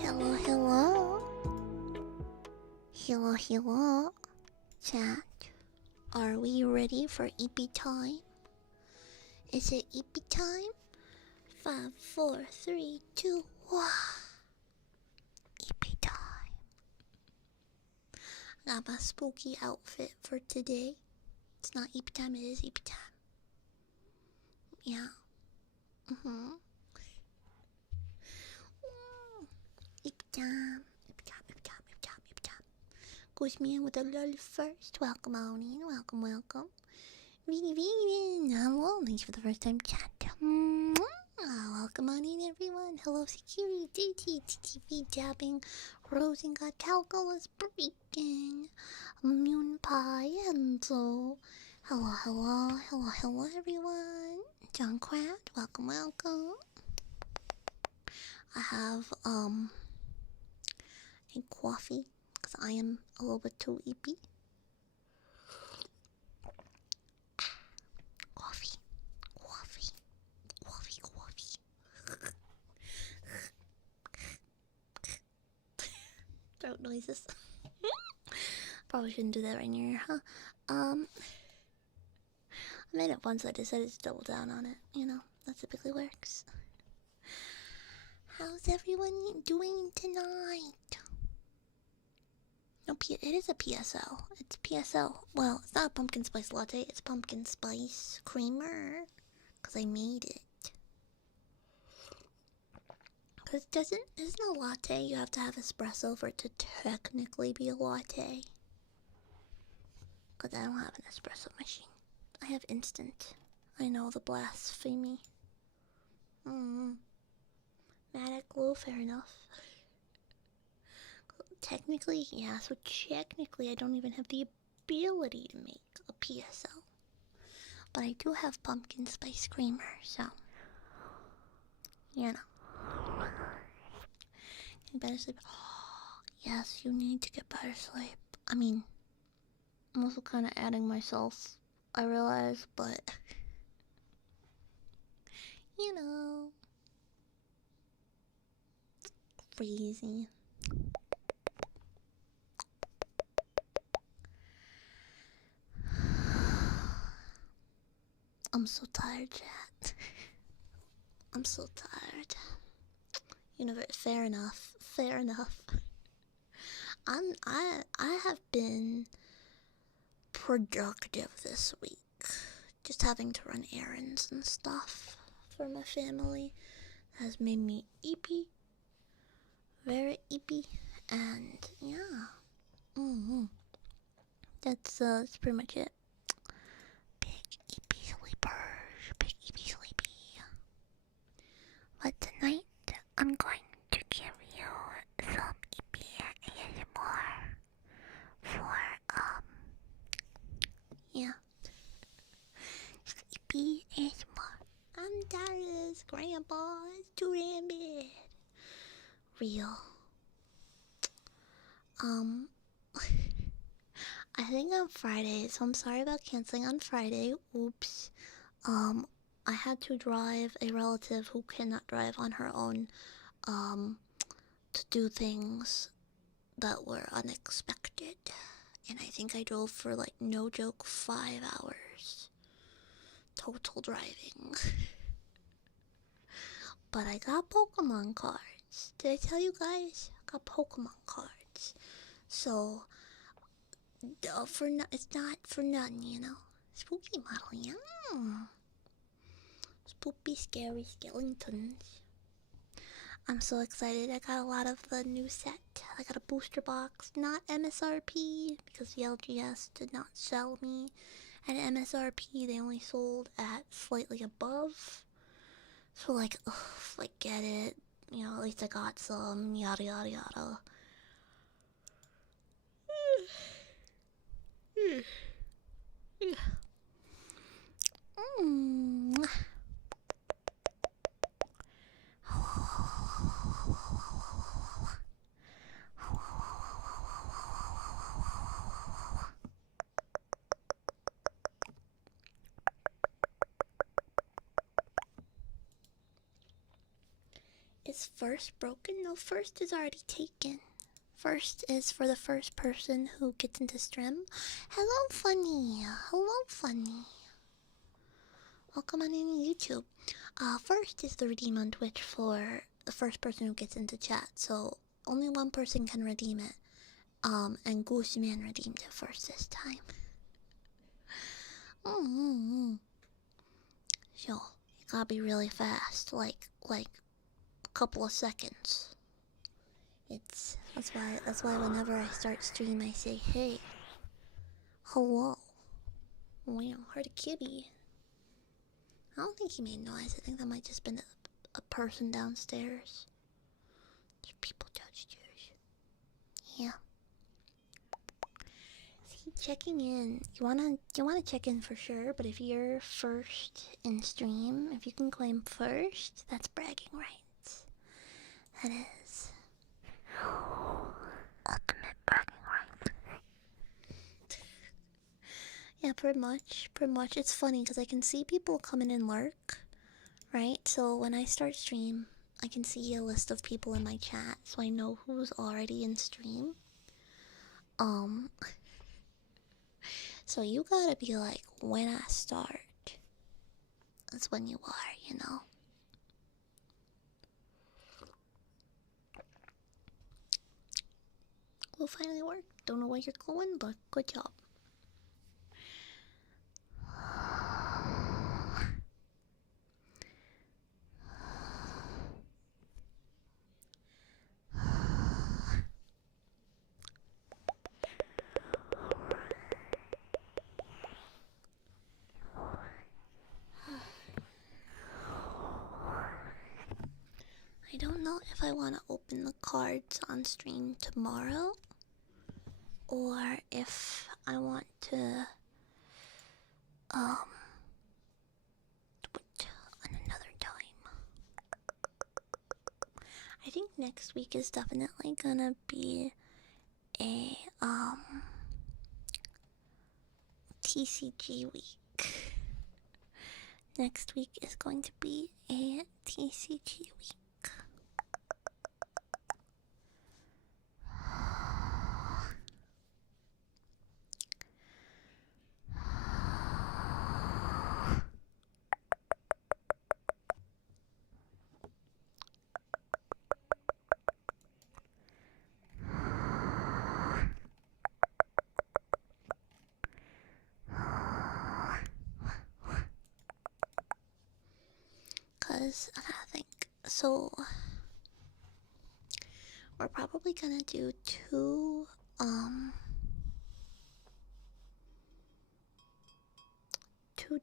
Hello, hello. Hello, hello. Chat. Are we ready for EP time? Is it EP time? 5, 4, 3, 2, 1. EP time. I got my spooky outfit for today. It's not EP time, it is EP time. Yeah. EP time. EP time, EP time, EP time, EP time. Goes me in with a lull first. Welcome on in. Welcome, welcome. Hello, thanks for the first time chat. Welcome on in, everyone. Hello, security, DT, TTV tapping, Rosengot, Calculus, Breaking, Immune Pie, Enzo. Hello, everyone. John Crad, welcome. I have, a coffee, because I am a little bit too eepy. Coffee. Throat noises. Probably shouldn't do that right near, huh? I made it once, I decided to double down on it. You know, that typically works. How's everyone doing tonight? No, it is a PSL. It's PSL. Well, it's not a pumpkin spice latte, it's pumpkin spice creamer. Because I made it. Because isn't a latte, you have to have espresso for it to technically be a latte. Because I don't have an espresso machine. I have instant. I know, the blasphemy. Matic Glow, fair enough. Technically, yeah, so technically I don't even have the ability to make a PSL. But I do have pumpkin spice creamer, so... you know. Get better sleep. Oh, yes, you need to get better sleep. I mean, I'm also kind of adding myself, I realize, but... you know... freezy. I'm so tired, chat. I'm so tired. You know, fair enough. I have been productive this week. Just having to run errands and stuff for my family has made me eepy. Very eepy. And yeah. That's pretty much it. Big eepy sleepers. Big eepy sleepy. But tonight, I'm going to give you some EP ASMR for, yeah. EP ASMR. I'm tired of this, Grandpa. It's too damn bad. Real. I think on Friday, so I'm sorry about canceling on Friday. Oops. I had to drive a relative who cannot drive on her own, to do things that were unexpected. And I think I drove for, like, no joke, 5 hours. Total driving. But I got Pokemon cards. Did I tell you guys? I got Pokemon cards. So, it's not for nothing, you know. Spooky model, yeah. Spoopy, scary skeletons. I'm so excited. I got a lot of the new set. I got a booster box, not MSRP, because the LGS did not sell me at MSRP. They only sold at slightly above. So, like, ugh, get it. You know, at least I got some, yada yada yada. Is is first broken? No, first is already taken. First is for the first person who gets into stream. Hello, Funny. Hello, Funny. Welcome on in YouTube. First is the redeem on Twitch for the first person who gets into chat. So only one person can redeem it. And Goosey Man redeemed it first this time. So you gotta be really fast, like a couple of seconds. That's why whenever I start stream I say, hey, hello. Wow, heard a kitty. I don't think he made noise. I think that might just been a person downstairs. There's people downstairs. Yeah. See, checking in. You wanna check in for sure, but if you're first in stream, if you can claim first, that's bragging rights. That is ultimate bragging rights. Yeah, pretty much. It's funny because I can see people coming in lurk, right? So when I start stream, I can see a list of people in my chat, so I know who's already in stream. So you gotta be like, when I start, that's when you are, you know? Will finally work. Don't know where you're going, but good job. I don't know if I want to open the cards on stream tomorrow or if I want to do it on another time. I think next week is definitely gonna be a TCG week. Next week is going to be a TCG week. Cause I gotta think. So we're probably gonna do two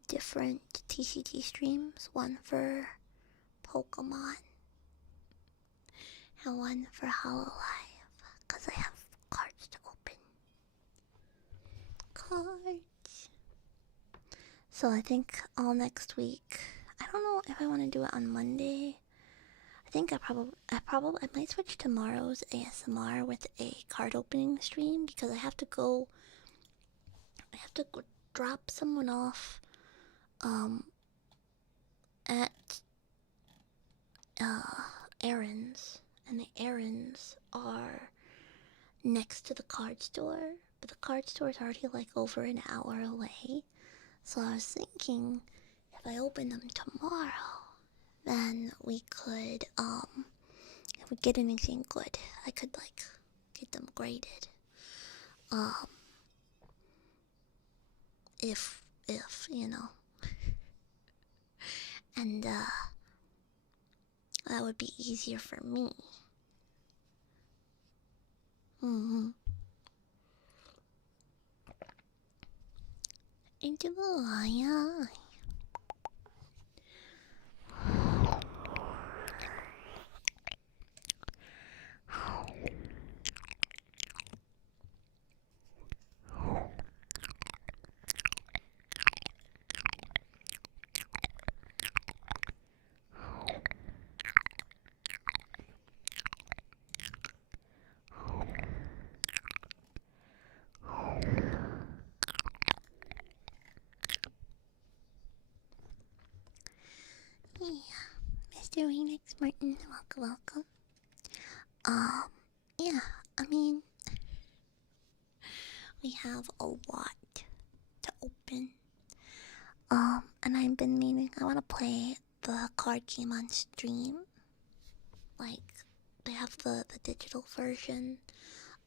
different TCG streams. One for Pokemon and one for Hololive. Cause I have cards to open. Cards. So I think all next week. I don't know if I want to do it on Monday. I think I might switch tomorrow's ASMR with a card opening stream because I have to go drop someone off at errands, and the errands are next to the card store, but the card store is already like over an hour away. So I was thinking if I open them tomorrow, then we could if we get anything good, I could like get them graded. If you know. And that would be easier for me. Into the lion. Mr. Phoenix Martin, welcome. Yeah, I mean, we have a lot to open. And I've been meaning, I want to play the card game on stream. Like, they have the digital version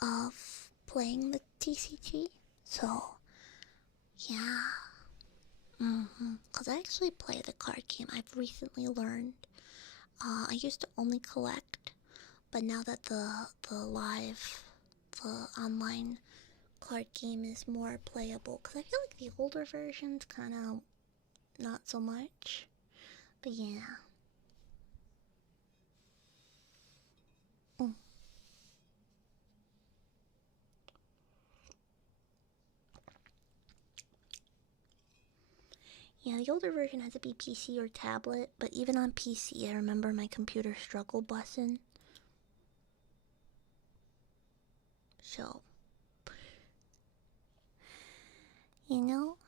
of playing the TCG. So, yeah. Because I actually play the card game. I've recently learned. I used to only collect, but now that the online card game is more playable, because I feel like the older versions kind of not so much. But yeah. Yeah, the older version had to be PC or tablet, but even on PC, I remember my computer struggle busing. So, you know?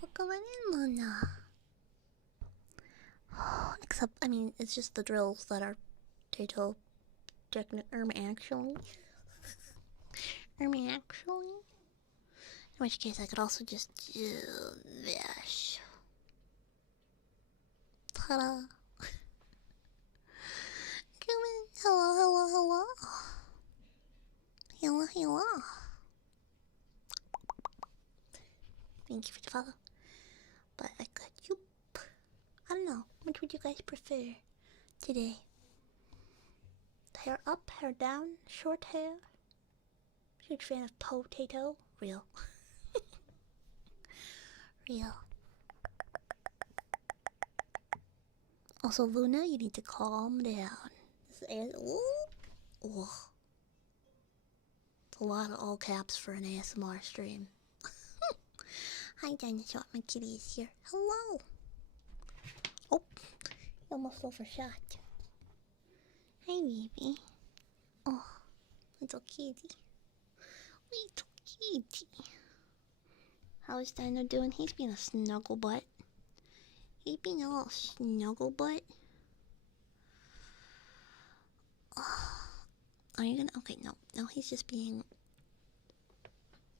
Welcome in, Luna. Except, I mean, it's just the drills that are Tato actually. Actually. In which case, I could also just do this. Ta-da. Come in. Hello. Hello. Thank you for the follow. But I got you. I don't know. Which would you guys prefer today? Hair up, hair down, short hair? Huge fan of potato. Real. Real. Also, Luna, you need to calm down. Ooh. It's a lot of all caps for an ASMR stream. Hi, Dinosaur. My kitty is here. Hello. Oh, you almost overshot. Hi, baby. Oh, little kitty. Little kitty. How is Dino doing? He's being a snuggle butt. He's being a little snuggle butt. Are you gonna? Okay, no, he's just being.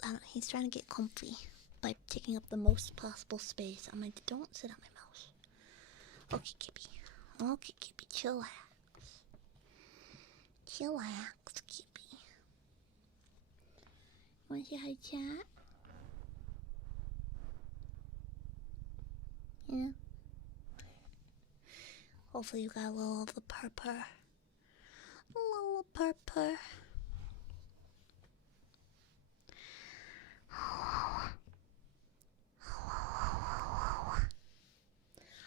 I don't. He's trying to get comfy by taking up the most possible space on my. Don't sit on my mouse. Okay, Kippy. Okay, Kippy, chillax. Chillax, Kippy. Want to say hi, chat? Yeah. Hopefully you got a little of the purr. A little purr.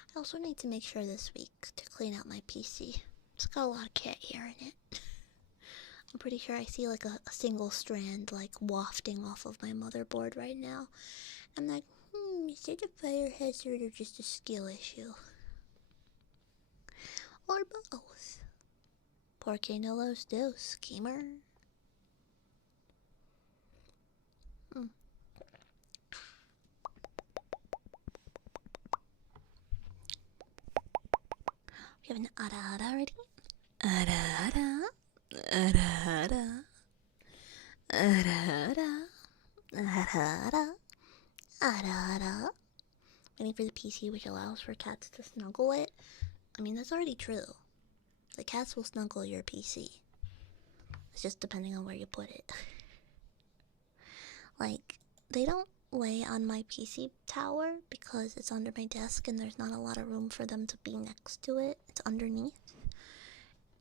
I also need to make sure this week to clean out my PC. It's got a lot of cat hair in it. I'm pretty sure I see like a single strand like wafting off of my motherboard right now. I'm like, is it a fire hazard or just a skill issue? Or both? Porque no los dos, schemer. We have an ara already? Ara. Waiting for the PC, which allows for cats to snuggle it. I mean, that's already true. The cats will snuggle your PC. It's just depending on where you put it. Like, they don't lay on my PC tower because it's under my desk and there's not a lot of room for them to be next to it. It's underneath.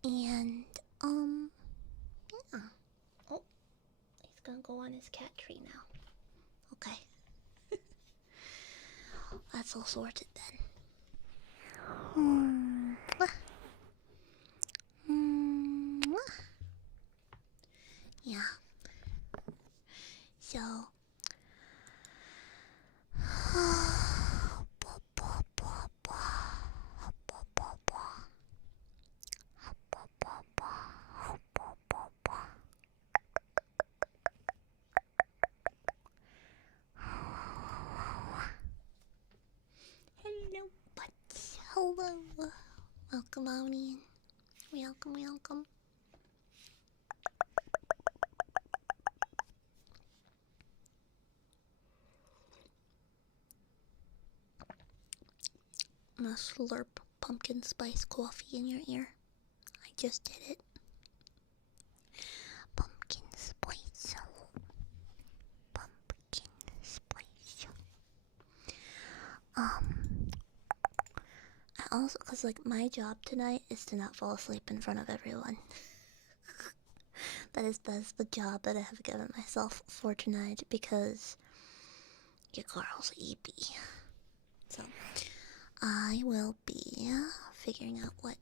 And, yeah. Oh, he's gonna go on his cat tree now. Okay. That's all sorted then. Yeah. So. Welcome, Oni. Welcome, welcome. I'm gonna slurp pumpkin spice coffee in your ear. I just did it. Pumpkin spice. Pumpkin spice. I also, cause like my job tonight is to not fall asleep in front of everyone. that is the job that I have given myself for tonight because your girl's EP. So I will be figuring out what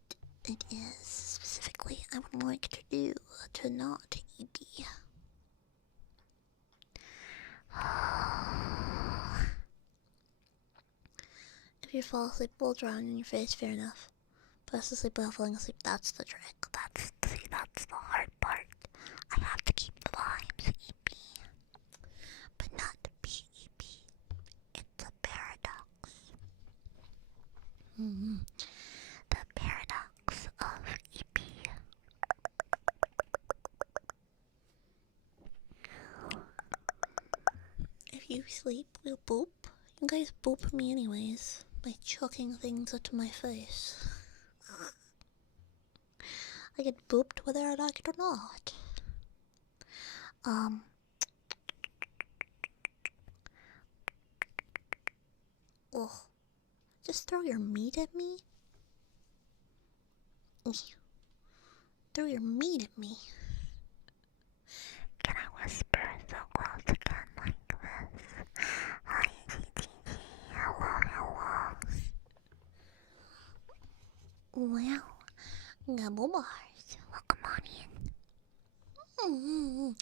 it is specifically I would like to do to not EP. If you fall asleep while drowning in your face, fair enough. Fast asleep while falling asleep, that's the trick. That's the hard part. I have to keep the vibes EP, but not PEP. It's a paradox. The paradox of EP. If you sleep, we'll boop. You guys boop me anyways by chucking things into my face. I get booped whether I like it or not. Ugh. Just throw your meat at me? Throw your meat at me. Can I whisper so close again like this? Hi, GTG. Hello. Well, gobble bars. Welcome on in.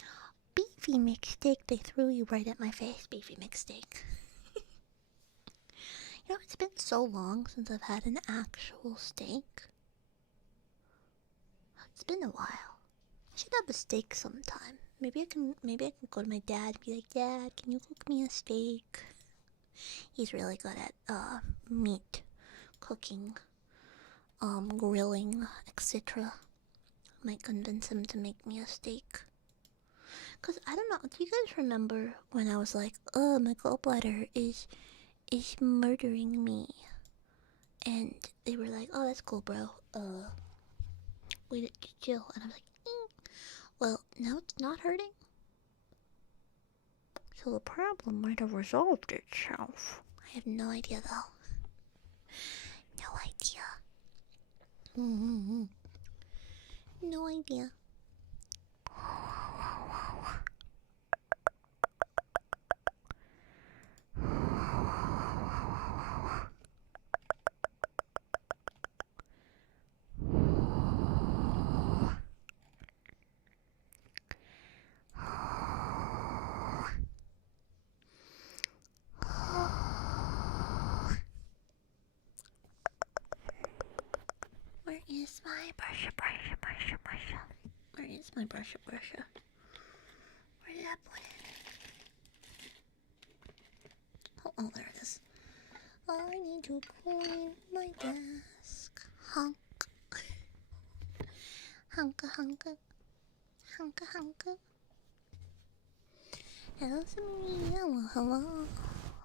Beefy mixsteak. They threw you right at my face, beefy mixsteak. You know, it's been so long since I've had an actual steak. It's been a while. I should have a steak sometime. Maybe I can go to my dad and be like, Dad, can you cook me a steak? He's really good at meat cooking, grilling, etc. Might convince him to make me a steak. Cause I don't know, do you guys remember when I was like, oh, my gallbladder is murdering me? And they were like, oh, that's cool, bro. We chill. And I was like, well, now it's not hurting. So the problem might have resolved itself. I have no idea, though. No idea. No idea. Where is my brusha? Where is my brusha? Where did I put it? Oh, there it is. I need to clean my desk. Hunka. Hello, Samiri. Hello.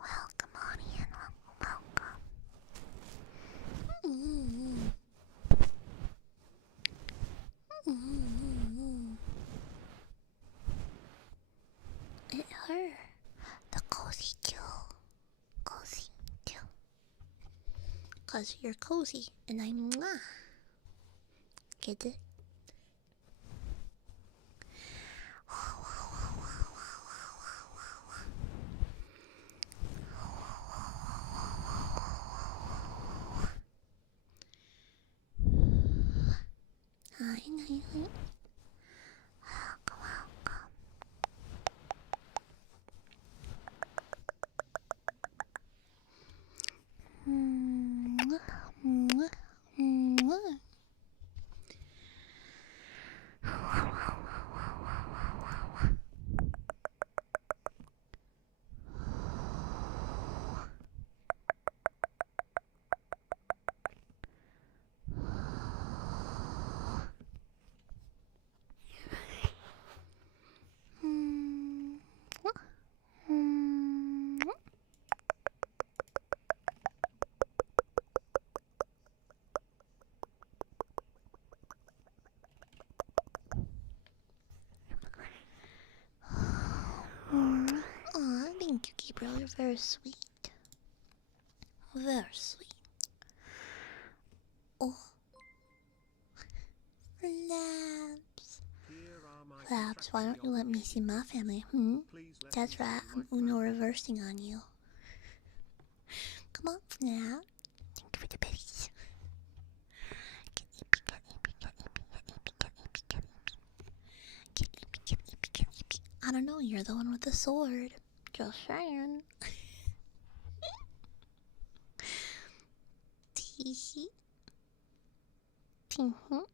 Welcome on in. Welcome. It hurt. The cozy kill. Cause you're cozy and I'm mwah. Get it? Hi. Welcome. bro. You're very sweet. Very sweet. Oh. Flaps. Flaps, why don't you let me see my family? That's right, I'm Uno reversing on you. Come on, Flap. Thank you for the bitties. I don't know, you're the one with the sword. Just saying. Tee-hee. Tee-hee.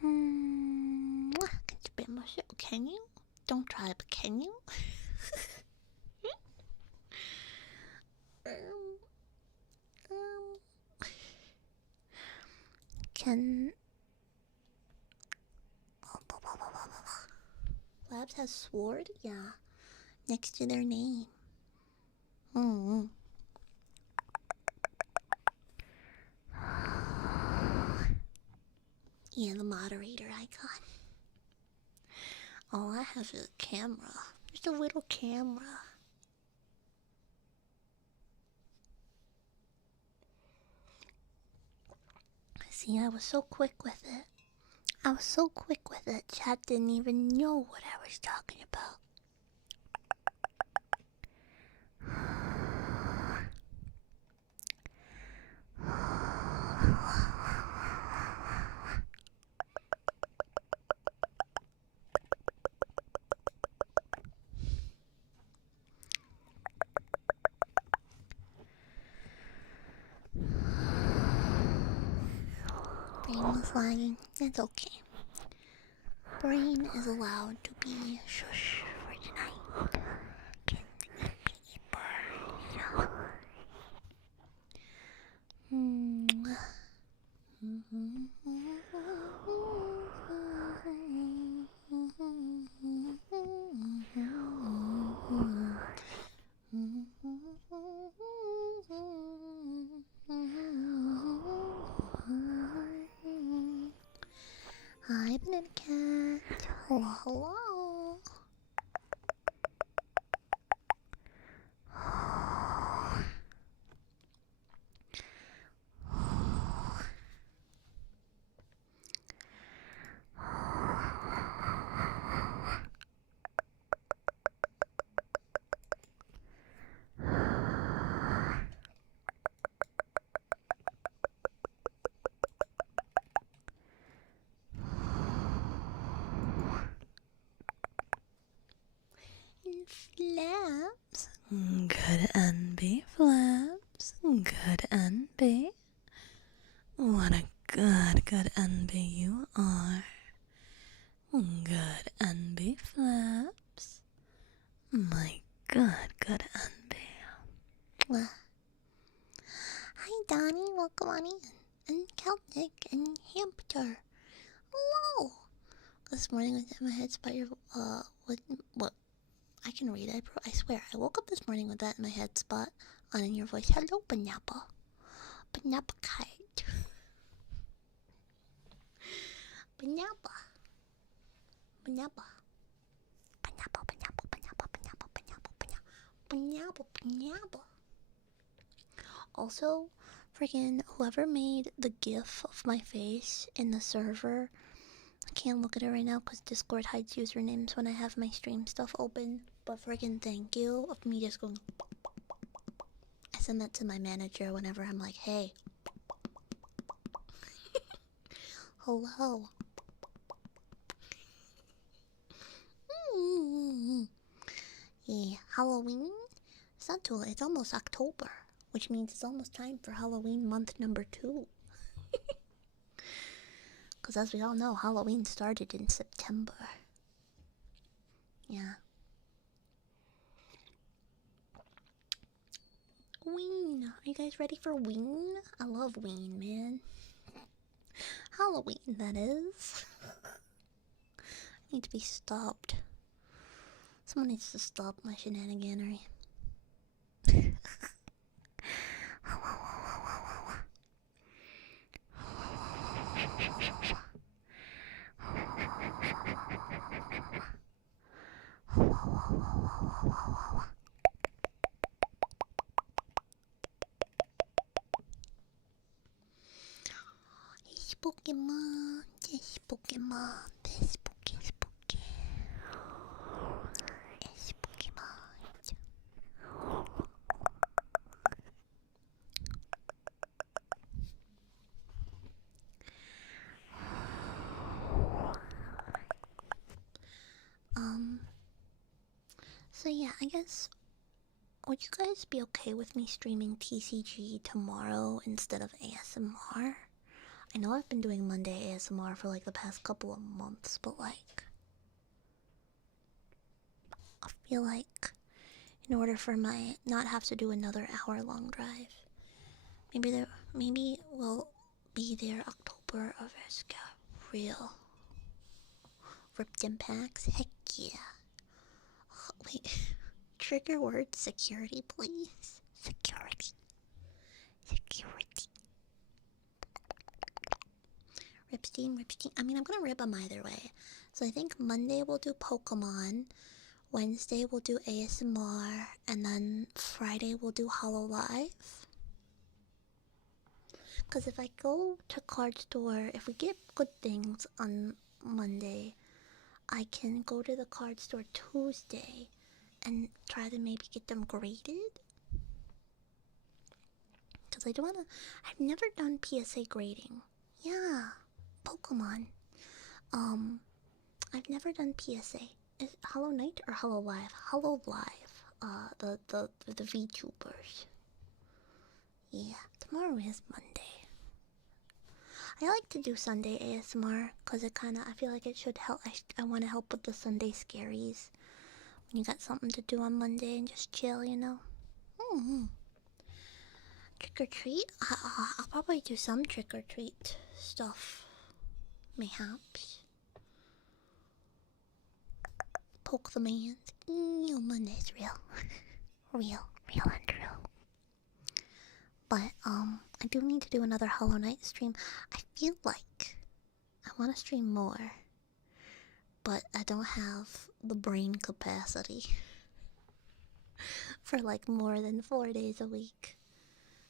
Can you beat my shit? Can you? Don't try, but can you? Can... Labs has sword? Yeah. Next to their name. Yeah, the moderator icon. All I have is a camera. Just a little camera. See, I was so quick with it. Chat didn't even know what I was talking about. Brain was lagging. That's okay. Brain is allowed to be shush for tonight. Hi, Banana Cat. Hello, hello. Flaps. Good NB Flaps. Good NB. What a good NB you are. Good NB Flaps. My good NB. Hi Donnie, welcome on in. And Celtic and Hampton. Hello. This morning was in my head spot your what I can read. I swear. I woke up this morning with that in my head spot on in your voice. Hello, Banapa. Banapa kite. Banapa. Banapa. Banapa, banapa, banapa, banapa, banapa, banapa, banapa, banapa. Also, freaking whoever made the gif of my face in the server, I can't look at it right now because Discord hides usernames when I have my stream stuff open. But freaking thank you of me just going. I send that to my manager whenever I'm like, hey. Hello. Yeah, Halloween? It's not too late. It's almost October, which means it's almost time for Halloween month number 2. Because as we all know, Halloween started in September. Yeah. Ween. Are you guys ready for Ween? I love Ween, man. Halloween, that is. I need to be stopped. Someone needs to stop my shenaniganery. Pokemon, this Pokemon, this Pokemon. So yeah, I guess, would you guys be okay with me streaming TCG tomorrow instead of ASMR? I know I've been doing Monday ASMR for like the past couple of months, but like, I feel like in order for my not have to do another hour-long drive, maybe we'll be there October of real. Ripped impacts? Heck yeah. Wait, trigger word security, please. Security. Ripstein. I mean, I'm gonna rip them either way. So I think Monday we'll do Pokemon, Wednesday we'll do ASMR, and then Friday we'll do Hololive. Because if I go to card store, if we get good things on Monday, I can go to the card store Tuesday and try to maybe get them graded. Because I don't want to... I've never done PSA grading. Yeah, Pokemon. I've never done PSA. Is it Hollow Knight or Hololive? Hololive. The VTubers. Yeah, tomorrow is Monday. I like to do Sunday ASMR because I feel like it should help. I want to help with the Sunday scaries. When you got something to do on Monday and just chill, you know? Trick or treat? I'll probably do some trick or treat stuff. Mayhaps. Poke the man. Monday's real. real and true. But, I do need to do another Hollow Knight stream. I feel like I want to stream more, but I don't have the brain capacity for like more than 4 days a week.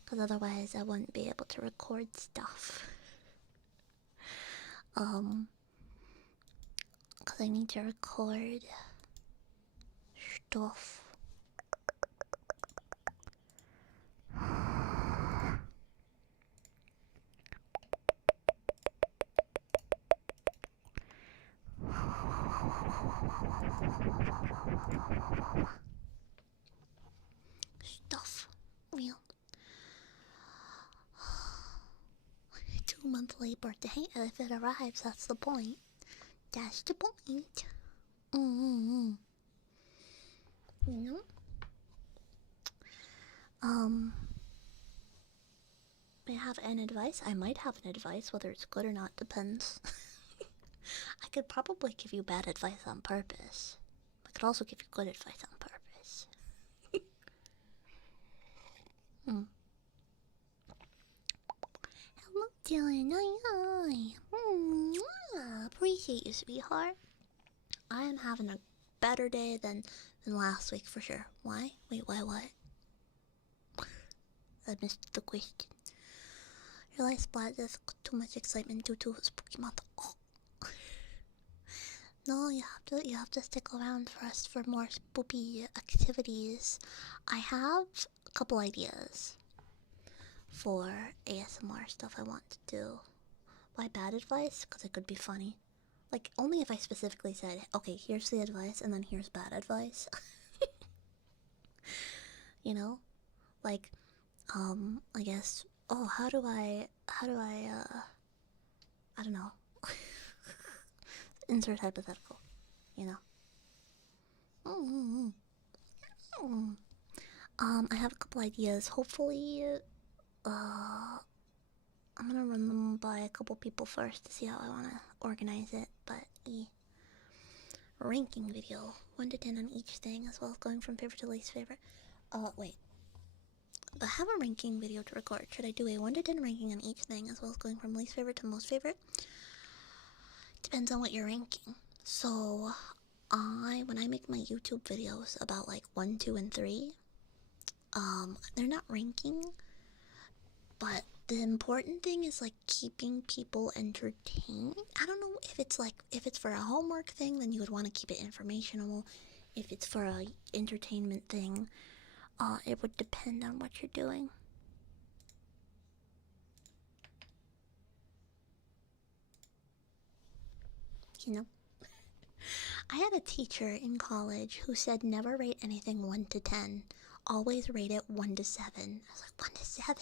Because otherwise I wouldn't be able to record stuff. Because I need to record stuff. Stuff. Real. 2-month late birthday. If it arrives, that's the point. That's the point. You know? I have an advice. I might have an advice. Whether it's good or not depends. I could probably give you bad advice on purpose. I could also give you good advice on purpose. Hello, Dylan. Appreciate you, sweetheart. I am having a better day than last week for sure. Why? Wait, why what? I missed the question. Realize Splat is too much excitement due to Spooky Month. Oh. No, you have to stick around for us for more spoopy activities. I have a couple ideas for ASMR stuff I want to do. Why bad advice? Because it could be funny. Like, only if I specifically said, okay, here's the advice, and then here's bad advice. You know? Like, I guess, oh, how do I, I don't know. Insert hypothetical, you know? I have a couple ideas. Hopefully, I'm gonna run them by a couple people first to see how I wanna organize it, but ranking video, 1 to 10 on each thing, as well as going from favorite to least favorite. Wait. But I have a ranking video to record. Should I do a 1 to 10 ranking on each thing, as well as going from least favorite to most favorite? Depends on what you're ranking. So, when I make my YouTube videos about like 1, 2, and 3, they're not ranking, but the important thing is like keeping people entertained. I don't know if it's like if it's for a homework thing, then you would want to keep it informational. If it's for a entertainment thing, it would depend on what you're doing. You know, I had a teacher in college who said never rate anything 1 to 10. Always rate it 1 to 7. I was like, 1 to 7?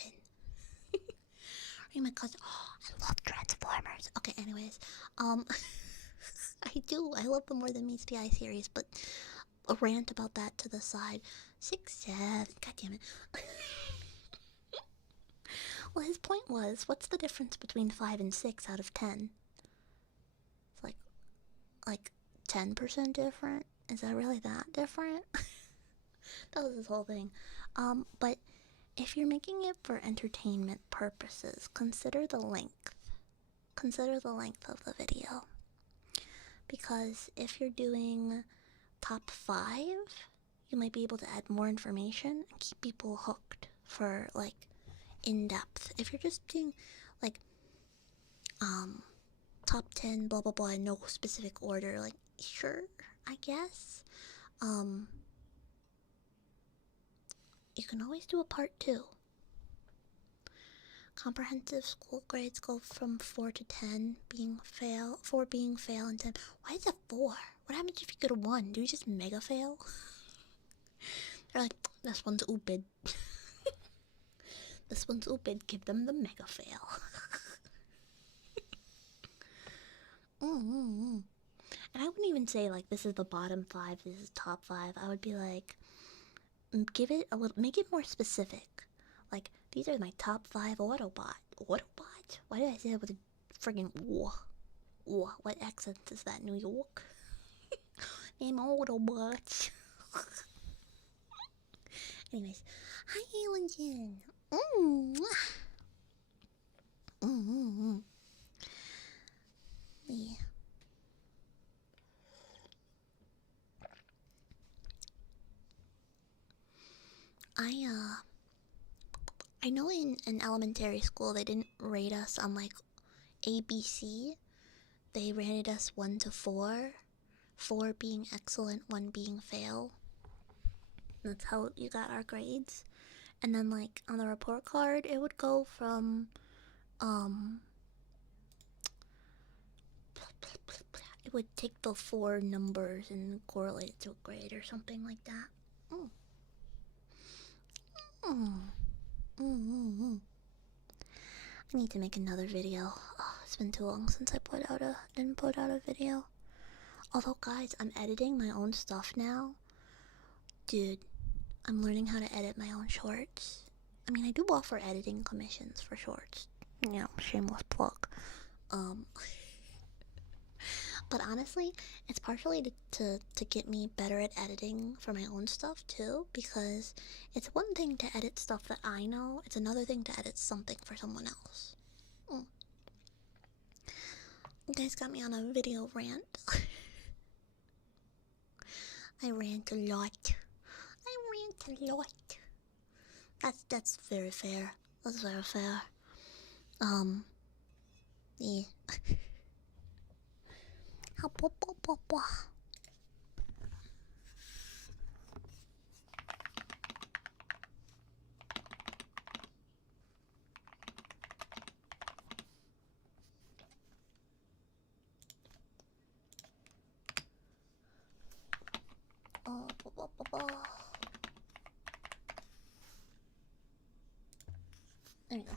My cousin, oh, I love Transformers. Okay, anyways, I do. I love the More Than Meets the Eye series, but a rant about that to the side. 6, 7. God damn it. Well, his point was, what's the difference between 5 and 6 out of 10? It's like 10% different? Is that really that different? That was his whole thing. But if you're making it for entertainment purposes, consider the length. Consider the length of the video. Because if you're doing top 5, you might be able to add more information and keep people hooked for like in-depth. If you're just doing like top 10 blah blah blah in no specific order, like sure, I guess. You can always do a part 2. Comprehensive school grades go from 4 to 10 being fail, 4 being fail and 10. Why is it 4? What happens if you get a 1? Do you just mega fail? They're like, this one's oopid. This one's oopid, give them the mega fail. And I wouldn't even say like this is the bottom 5, this is top 5. I would be like, give it a little, make it more specific. Like, these are my top 5 Autobot. Autobot? Why did I say that with a friggin' what accent is that? New York? Name Autobots. Anyways, hi Alien. Yeah. I know in elementary school they didn't rate us on like ABC. They rated us 1 to 4. 4 being excellent, 1 being fail. That's how you got our grades. And then like on the report card it would go from it would take the 4 numbers and correlate it to a grade or something like that. I need to make another video. Oh, it's been too long since I didn't put out a video. Although guys, I'm editing my own stuff now. Dude, I'm learning how to edit my own shorts. I mean, I do offer editing commissions for shorts. You know, shameless plug. But honestly, it's partially to get me better at editing for my own stuff too, because it's one thing to edit stuff that I know, it's another thing to edit something for someone else. You guys got me on a video rant. I rant a lot. That's very fair. That's very fair. Yeah. There we go.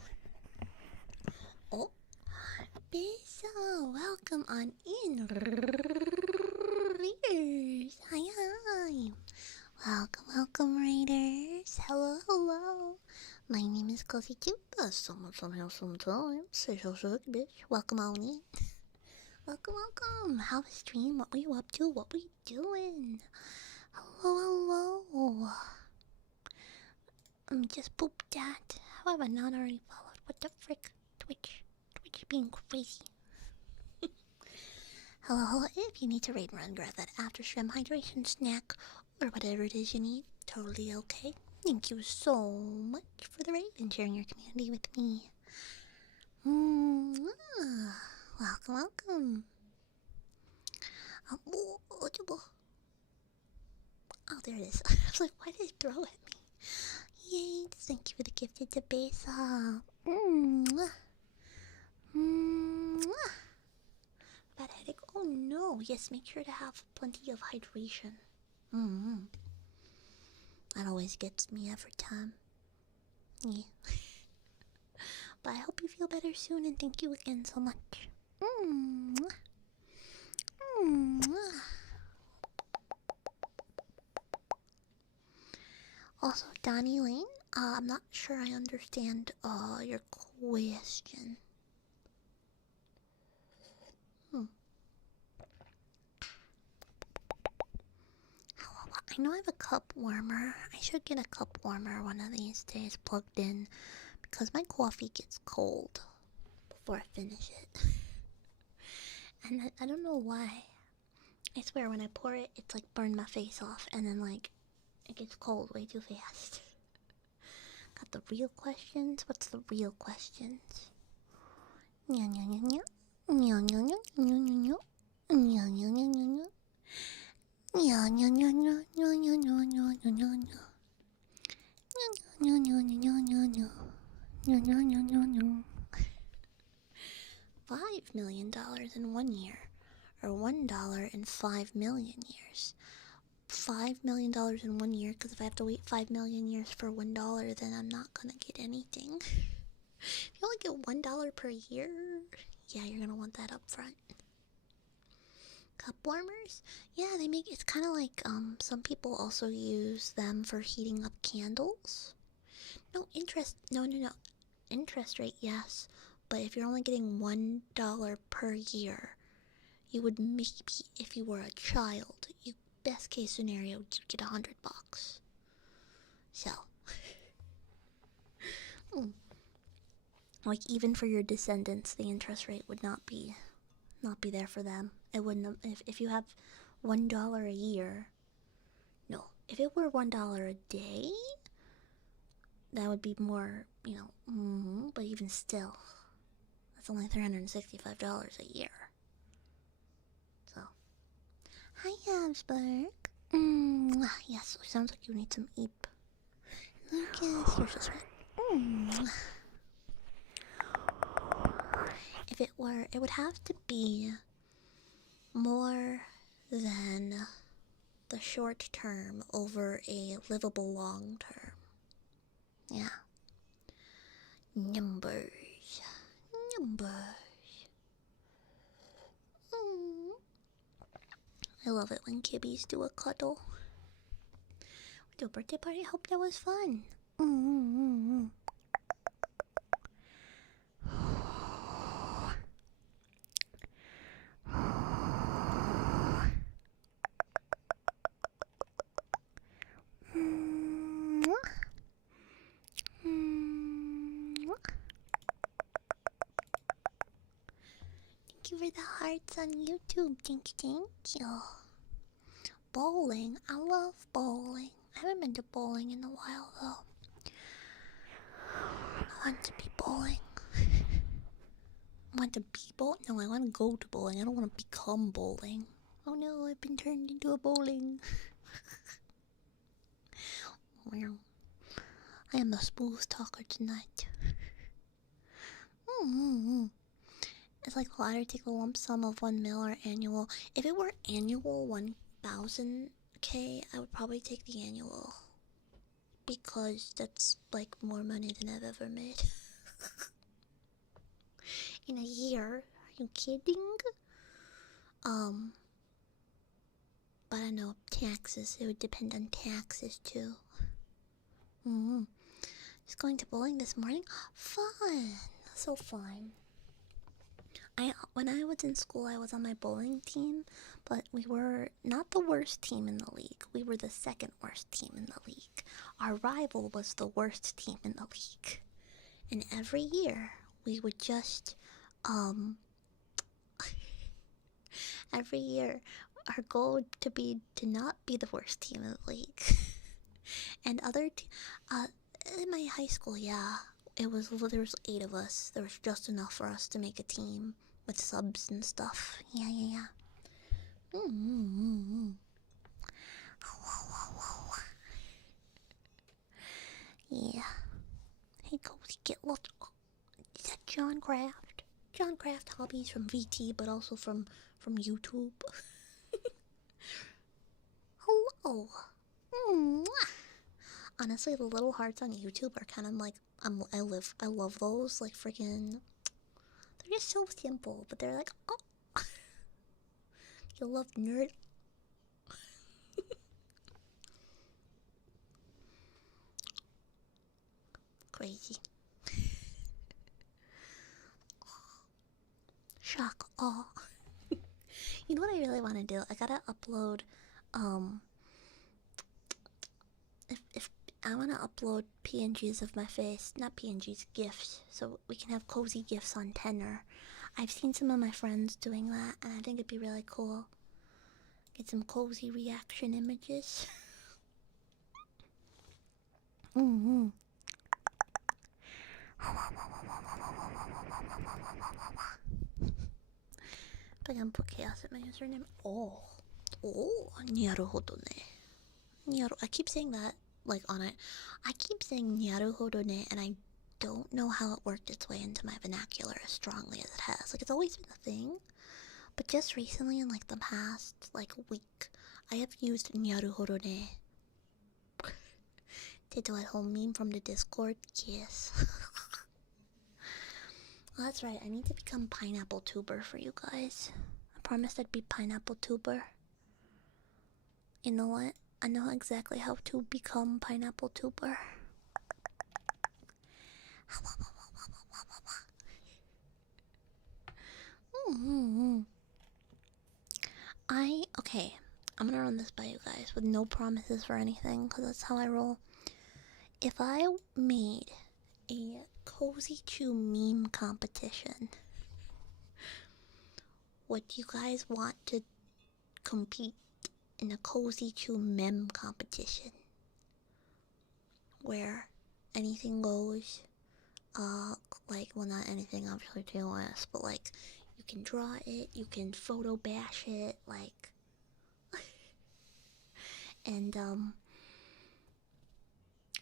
Oh, Bisa, welcome on in, Raiders. Hi. Welcome, Raiders. Hello. My name is Cozy Cute. Somehow, sometimes. Say so, bitch. Welcome on in. Welcome. How was stream? What were you up to? What were you doing? Hello. Let me just poop that. How have I not already followed? What the frick? Twitch being crazy. Hello. If you need to raid and run, grab that after stream hydration snack or whatever it is you need. Totally okay. Thank you so much for the raid and sharing your community with me. Welcome, welcome. Oh, there it is. I was like, why did it throw at me? Yay, thank you for the gifted to base up. Bad headache. Oh no. Yes, make sure to have plenty of hydration. That always gets me every time. Yeah. But I hope you feel better soon, and thank you again so much. Also, Donnie Lane, I'm not sure I understand your question. I know I have a cup warmer. I should get a cup warmer one of these days plugged in because my coffee gets cold before I finish it. And I don't know why. I swear when I pour it, it's like burned my face off and then like it gets cold way too fast. Got the real questions? What's the real questions? Nya nya nya nya. Nya nya nya nya nya nya. Nya nya nya nya nya. Nya nya nya nya nya nya nya nya nya nya nya. Nya nya nya nya nya nya. Nya nya nya nya nya. $5 million in 1 year, or $1 in 5 million years. $5 million in 1 year, because if I have to wait 5 million years for $1, then I'm not gonna get anything. If you only get $1 per year, yeah, you're gonna want that up front. Cup warmers? Yeah, they make it's kind of like some people also use them for heating up candles. No interest rate, yes, but if you're only getting $1 per year, you would maybe, if you were a child, you best case scenario, you'd get $100. So, like even for your descendants, the interest rate would not be there for them. It wouldn't if you have $1 a year. No, if it were $1 a day, that would be more, but even still, that's only $365 a year. So, hi, Habsburg. Yes, sounds like you need some eep. Lucas, you're so sweet. If it were, it would have to be more than the short term over a livable long term. Yeah. Numbers. I love it when kibbies do a cuddle. We do a birthday party. I hope that was fun. Thank you for the hearts on YouTube. Thank you. Bowling. I love bowling. I haven't been to bowling in a while though. I want to be bowling. I want to be bowling? No, I want to go to bowling. I don't want to become bowling. Oh no, I've been turned into a bowling. Well, I am the smooth talker tonight. It's like, will I take a lump sum of 1 mil or annual? If it were annual 1,000K, I would probably take the annual. Because that's like more money than I've ever made. In a year. Are you kidding? But I know taxes. It would depend on taxes too. Just going to bowling this morning. Fun. So fun. When I was in school, I was on my bowling team, but we were not the worst team in the league. We were the second worst team in the league. Our rival was the worst team in the league. And every year, we would just, every year, our goal would be to not be the worst team in the league. And in my high school, yeah, there was 8 of us. There was just enough for us to make a team with subs and stuff. Yeah. Yeah. Hey, Cozy, get lost. Is that John Craft? John Craft hobbies from VT, but also from YouTube. Hello. Mwah. Honestly, the little hearts on YouTube are kind of like I love those. Like freaking, they're just so simple, but they're like, oh, you love nerd. Crazy. Shock. Oh. You know what I really want to do? I gotta upload, if I want to upload PNGs of my face, not PNGs, GIFs, so we can have cozy GIFs on Tenor. I've seen some of my friends doing that, and I think it'd be really cool. Get some cozy reaction images. But I'm put chaos at my username. Oh, naruhodo ne. I keep saying that, like, on it. I keep saying naruhodo ne, and I don't know how it worked its way into my vernacular as strongly as it has. Like, it's always been a thing, but just recently, in, like, the past, like, week, I have used naruhodo ne. Did at home meme from the Discord? Yes. Well, that's right, I need to become Pineapple Tuber for you guys. I promised I'd be Pineapple Tuber. You know what? I know exactly how to become Pineapple Tuber. Okay, I'm gonna run this by you guys with no promises for anything, because that's how I roll. If I made a Cozy Chew meme competition, would you guys want to compete in a Cozy Chew meme competition? Where anything goes, like, well, not anything obviously TOS, but like, you can draw it, you can photo bash it, like, and,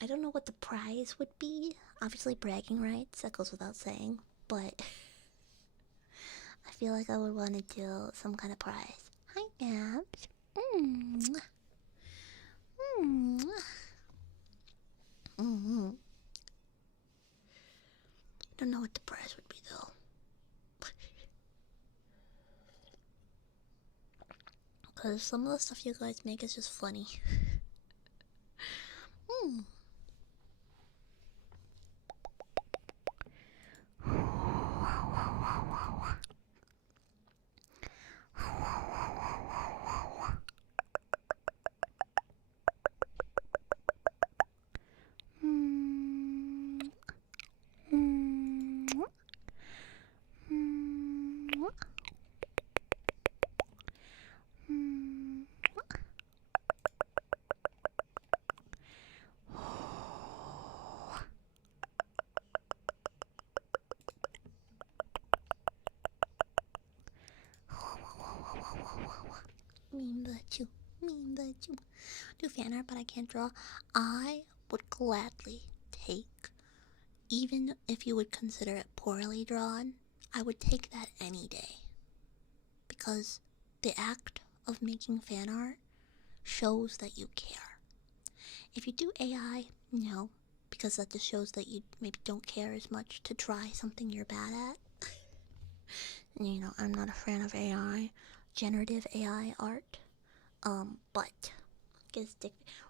I don't know what the prize would be. Obviously bragging rights, that goes without saying, but I feel like I would want to do some kind of prize. Hi, Abs. Don't know what the prize would be, though. Because some of the stuff you guys make is just funny. Meme that you do fan art, but I can't draw. I would gladly take, even if you would consider it poorly drawn, I would take that any day. Because the act of making fan art shows that you care. If you do AI, no, because that just shows that you maybe don't care as much to try something you're bad at. You know, I'm not a fan of AI, generative AI art. But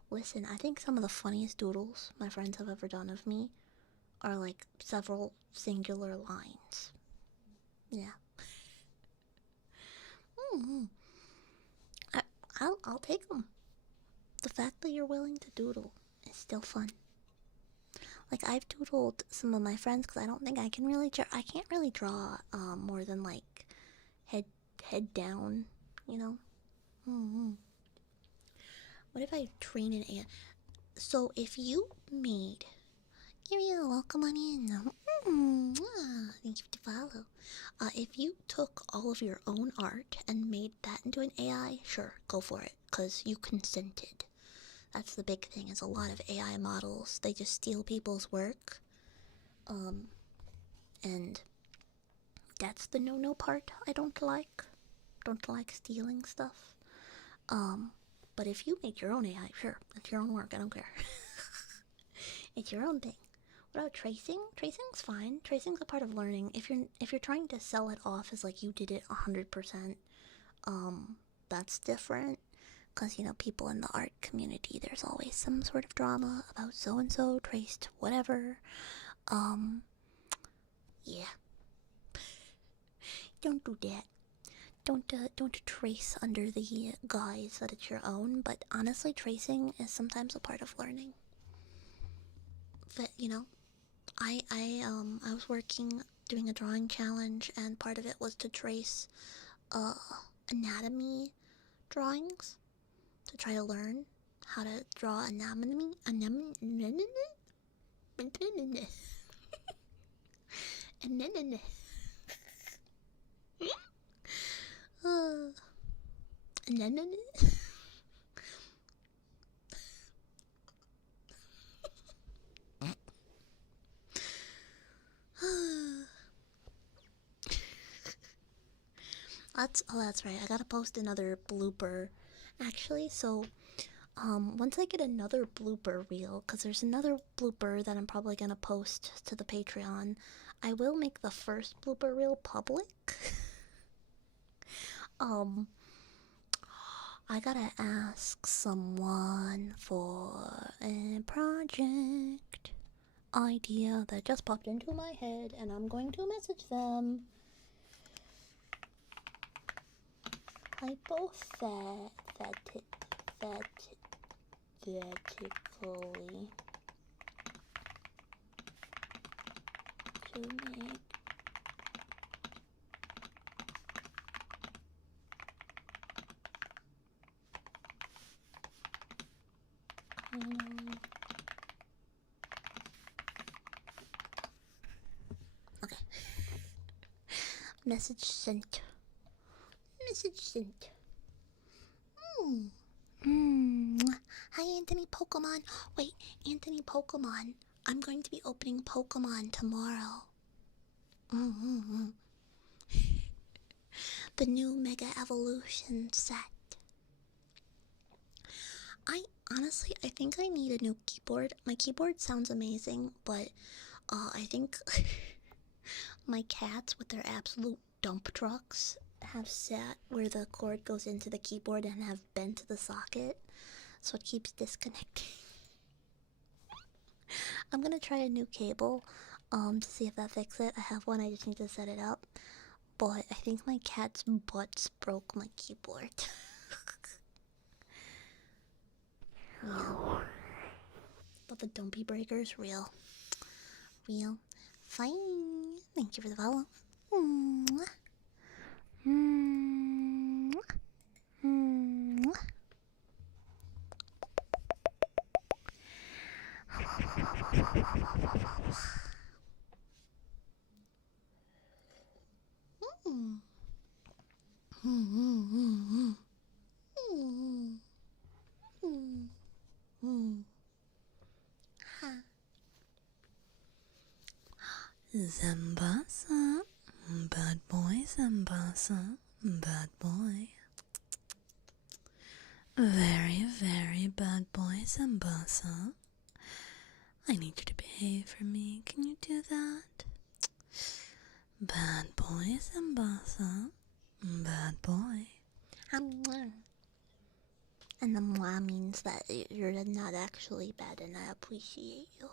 listen, I think some of the funniest doodles my friends have ever done of me are like several singular lines. Yeah. I'll take them. The fact that you're willing to doodle is still fun. Like, I've doodled some of my friends because I don't think I can really I can't really draw more than like head down, you know. What if I train an AI? So if you made You're welcome on in. Thank you for the follow. If you took all of your own art and made that into an AI, sure, go for it, because you consented. That's the big thing, is a lot of AI models, they just steal people's work. And that's the no-no part I don't like. Don't like stealing stuff. But if you make your own AI, sure, it's your own work, I don't care. It's your own thing. What about tracing? Tracing's fine. Tracing's a part of learning. If you're trying to sell it off as like you did it 100%, that's different. Cause people in the art community, there's always some sort of drama about so and so traced whatever. Yeah. Don't do that. Don't trace under the guise that it's your own. But honestly, tracing is sometimes a part of learning. But I was working doing a drawing challenge, and part of it was to trace anatomy drawings to try to learn how to draw anatomy. That's right. I gotta post another blooper, actually. So, once I get another blooper reel, because there's another blooper that I'm probably gonna post to the Patreon, I will make the first blooper reel public. I gotta ask someone for a project idea that just popped into my head, and I'm going to message them. Hypothetically, to make okay. Message sent. Hi, Anthony Pokemon. Wait, Anthony Pokemon. I'm going to be opening Pokemon tomorrow. The new Mega Evolution set. I think I need a new keyboard. My keyboard sounds amazing, but I think my cats with their absolute dump trucks have sat where the cord goes into the keyboard and have bent the socket, so it keeps disconnecting. I'm gonna try a new cable to see if that fixes it. I have one, I just need to set it up. But I think my cat's butts broke my keyboard. Yeah. But the dumpy breaker's real. Fine. Thank you for the follow. Zambasa, bad boy, Zambasa, bad boy. Very, very bad boy, Zambasa. I need you to behave for me. Can you do that? Bad boy, Zambasa, bad boy. And the mwah means that you're not actually bad, and I appreciate you.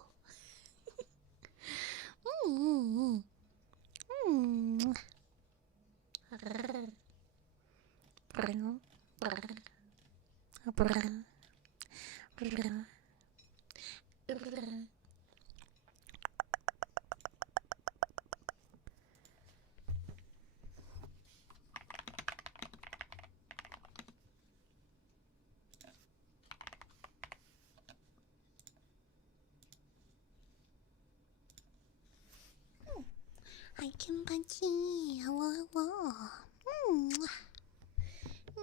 Kimbachi, hello, hello.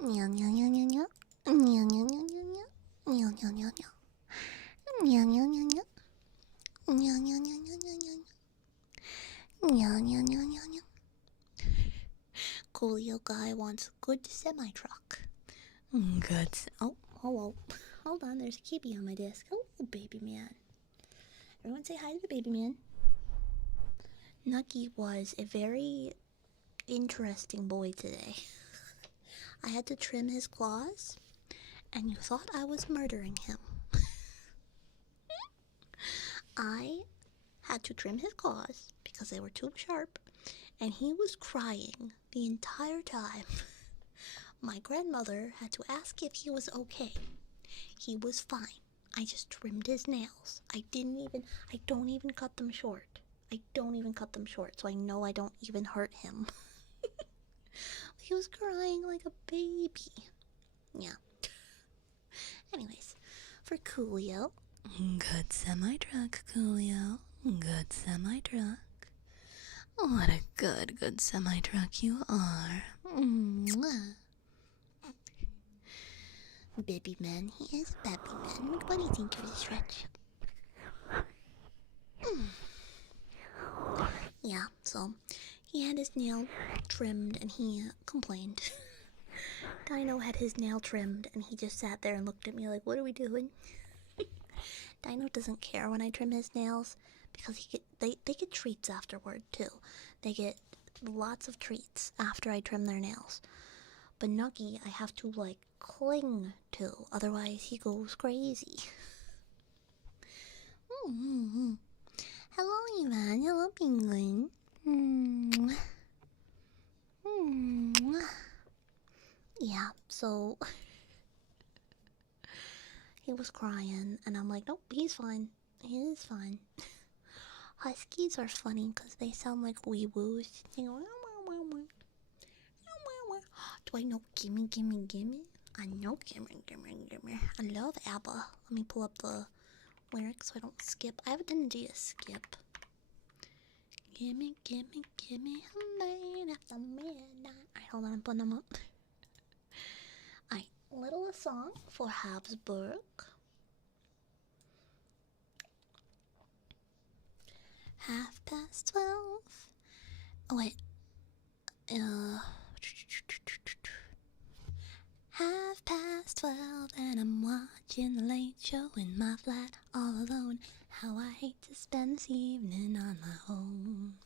Meow, meow, meow, meow, meow. Meow, meow, meow, meow, meow. Meow, meow, meow, meow. Meow, meow, meow, meow. Meow, meow, meow, meow, meow, meow. Meow, meow, meow, meow, meow. Coolio guy wants a good semi-truck. Good. Oh, hello. Hold on, there's a kitty on my desk. Hello, baby man. Everyone say hi to the baby man. Nucky was a very interesting boy today. I had to trim his claws, and you thought I was murdering him. I had to trim his claws because they were too sharp, and he was crying the entire time. My grandmother had to ask if he was okay. He was fine. I just trimmed his nails. I don't even cut them short. So I know I don't even hurt him. He was crying like a baby. Yeah. Anyways, for Coolio. Good semi-truck, Coolio. Good semi-truck. What a good semi-truck you are. Mwah. Baby man, he is baby man. What do you think of his stretch? Yeah, so he had his nail trimmed and he complained. Dino had his nail trimmed and he just sat there and looked at me like, what are we doing? Dino doesn't care when I trim his nails because they get treats afterward too. They get lots of treats after I trim their nails. But Nuggy I have to like cling to, otherwise he goes crazy. Hello Ivan, hello Penguin. Yeah, so he was crying and I'm like, nope, he's fine. He is fine. Huskies are funny because they sound like wee-woos. They go, do I know gimme, gimme, gimme? I know gimme, gimme, gimme. I love ABBA. Let me pull up the lyrics so I don't skip. I have a tendency to skip. Gimme, gimme, gimme a man after midnight. Alright, hold on, I'm putting them up. Alright, little song for Habsburg. 12:30. Oh wait. 12:30 and I'm watching the late show in my flat all alone. How I hate to spend this evening on my own.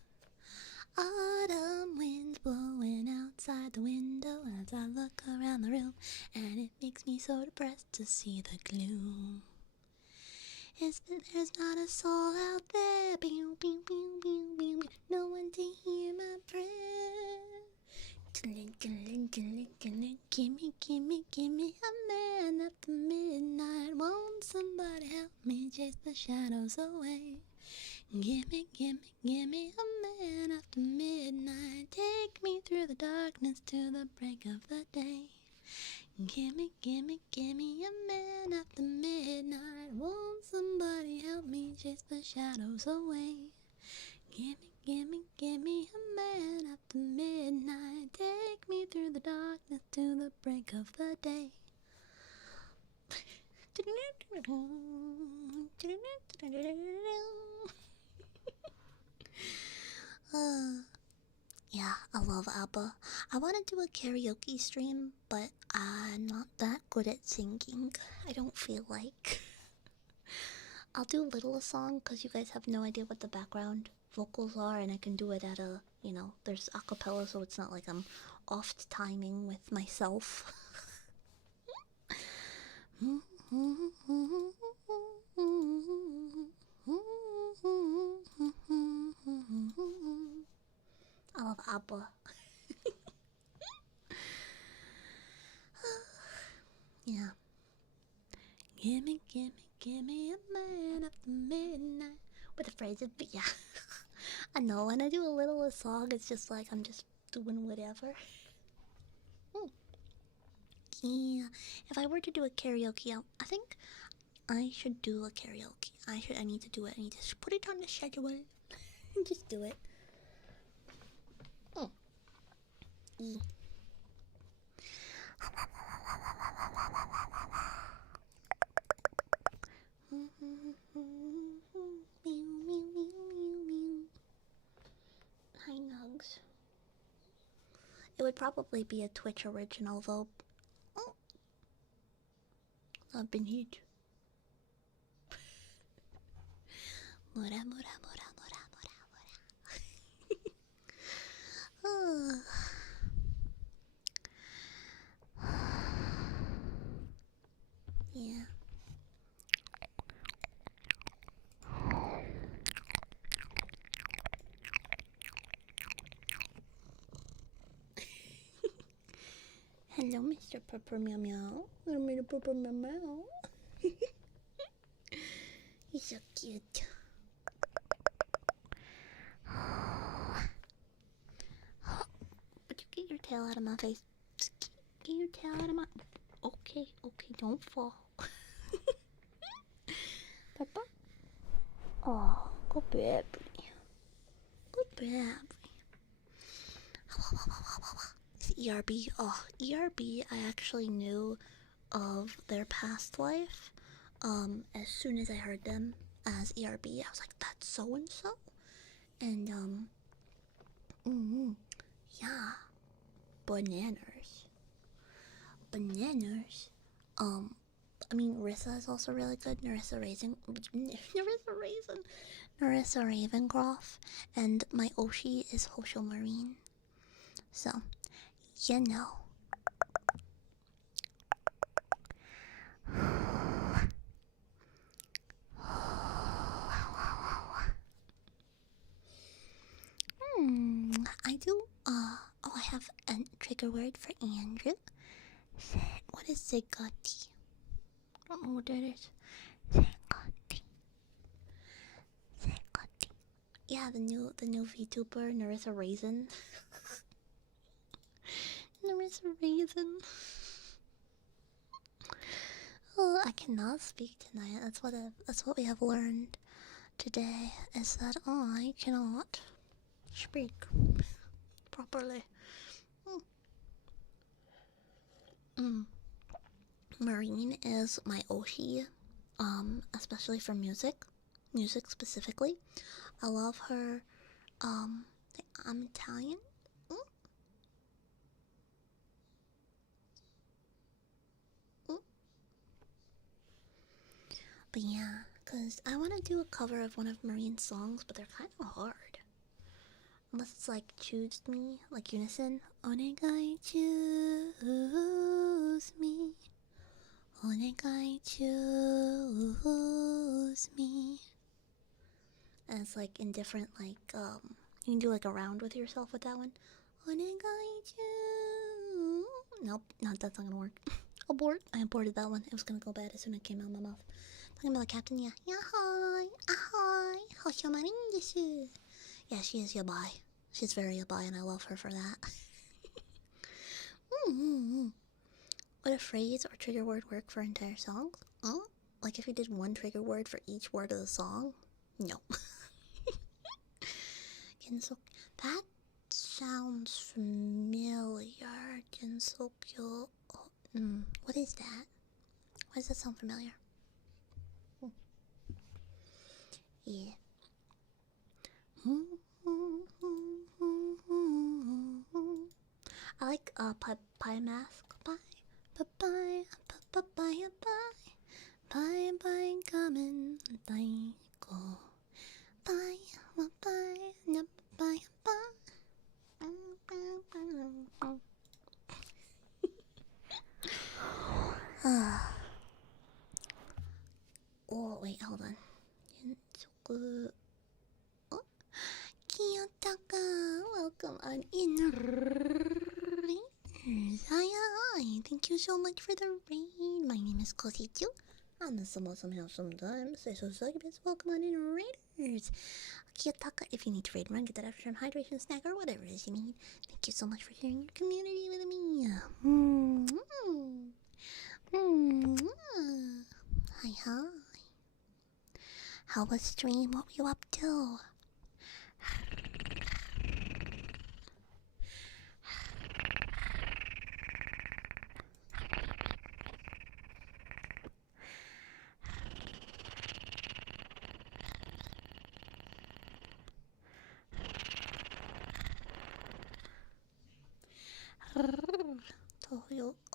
Autumn winds blowing outside the window as I look around the room, and it makes me so depressed to see the gloom. It's that there's not a soul out there, no one to hear my prayer. Gimme, gimme, gimme a man after midnight. Won't somebody help me chase the shadows away? Gimme, gimme, gimme a man after midnight. Take me through the darkness to the break of the day. Gimme, gimme, gimme a man after midnight. Won't somebody help me chase the shadows away? Gimme, gimme, gimme a man after midnight. Take me through the darkness to the break of the day. Yeah, I love ABBA. I want to do a karaoke stream, but I'm not that good at singing. I don't feel like. I'll do a little song because you guys have no idea what the background vocals are, and I can do it at a, there's acapella, so it's not like I'm off timing with myself. I love ABBA. Yeah. Gimme, gimme, gimme a man after midnight. With the phrases, but yeah. I know when I do a little song, it's just like I'm just doing whatever. Yeah. If I were to do a karaoke, I think I should do a karaoke. I need to do it. I need to put it on the schedule. Just do it. E. Hi, Nugs. It would probably be a Twitch original, though. Oh. I've been hit. Mura, mura, mura, mura, mura, mura. Yeah. Hello, Mr. Purple Meow Meow. I'm Mr. Purple Meow Meow. He's so cute. But you get your tail out of my face. Get your tail out of my... Okay, don't fall. Papa? Oh, good baby. Good baby. ERB. Oh, ERB, I actually knew of their past life. As soon as I heard them as ERB, I was like, that's so and so. And, yeah. Bananas. I mean, Rissa is also really good. Narissa Ravencroft. And my Oshi is Hosho Marine. So, you know. I do, oh, I have a trigger word for Andrew. What is Zegati? I don't know what that is. Zegati. Yeah, the new VTuber, Narissa Raisin. Narissa Raisin. Oh, I cannot speak tonight. That's what we have learned today, is that I cannot speak properly. Marine is my Oshi, especially for music specifically. I love her. I'm Italian. But yeah, because I want to do a cover of one of Marine's songs, but they're kind of hard. Unless it's like choose me, like unison. Onegai choose me. Onegai choose me. And it's like in different, like, you can do like a round with yourself with that one. Onegai choose. Nope, that's not gonna work. Abort. I aborted that one. It was gonna go bad as soon as it came out of my mouth. Talking about like Captain, yeah. Yahoy! Ahoy! Hoshomarin desu! Yeah, she is yabai. She's very yabai, and I love her for that. Would a phrase or trigger word work for entire songs? Oh, like if you did one trigger word for each word of the song? No. That sounds familiar. Gensokyo. What is that? Why does that sound familiar? Yeah. I like pie mask. Bye gamen daiko. Bye. Oh wait, hold on. Oh, Kiyotaka, welcome on in. Hi, thank you so much for the raid. My name is Kosichu. I'm the some hill sometimes. So welcome on in, raiders. Kiyotaka, if you need to raid run, get that after some hydration snack or whatever it is you need. Thank you so much for sharing your community with me. Hi. How was stream? What were you up to?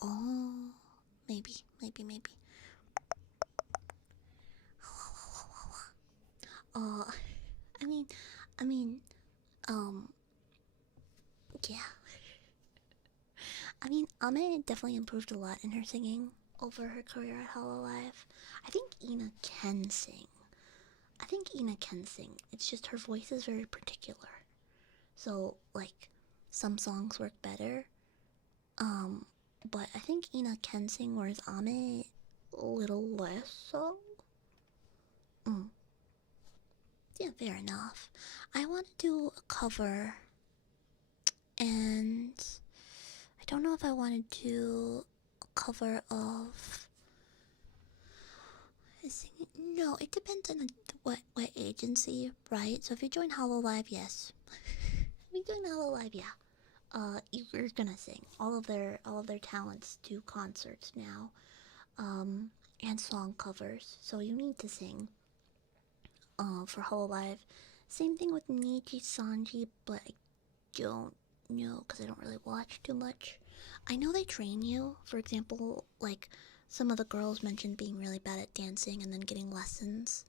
Oh, maybe. Uh, I mean, I mean, um, yeah. I mean, Ame definitely improved a lot in her singing over her career at Hololive. I think Ina can sing. It's just her voice is very particular. So, like, some songs work better. Um, but I think Ina can sing, whereas Ame a little less so. Mm. Yeah, fair enough. I want to do a cover, and I don't know if I want to do a cover of. No, it depends on what agency, right? So if you join Hololive, yes. If you join Hololive, yeah. You're gonna sing. All of their talents do concerts now, and song covers. So you need to sing. For Hololive. Same thing with Niji Sanji, but I don't know because I don't really watch too much. I know they train you. For example, like some of the girls mentioned being really bad at dancing and then getting lessons.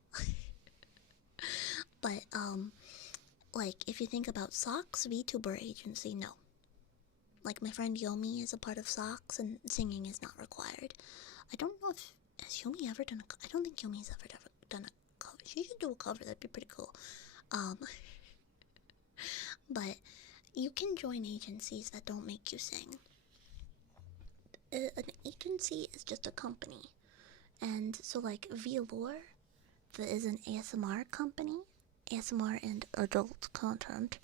But like if you think about Socks VTuber agency, no. Like my friend Yomi is a part of Socks and singing is not required. I don't know if has Yomi ever done a. I don't think Yomi's ever done a cover. She should do a cover. That'd be pretty cool. Um, but you can join agencies that don't make you sing. An agency is just a company, and so like Velour, that is an ASMR company, ASMR and adult content.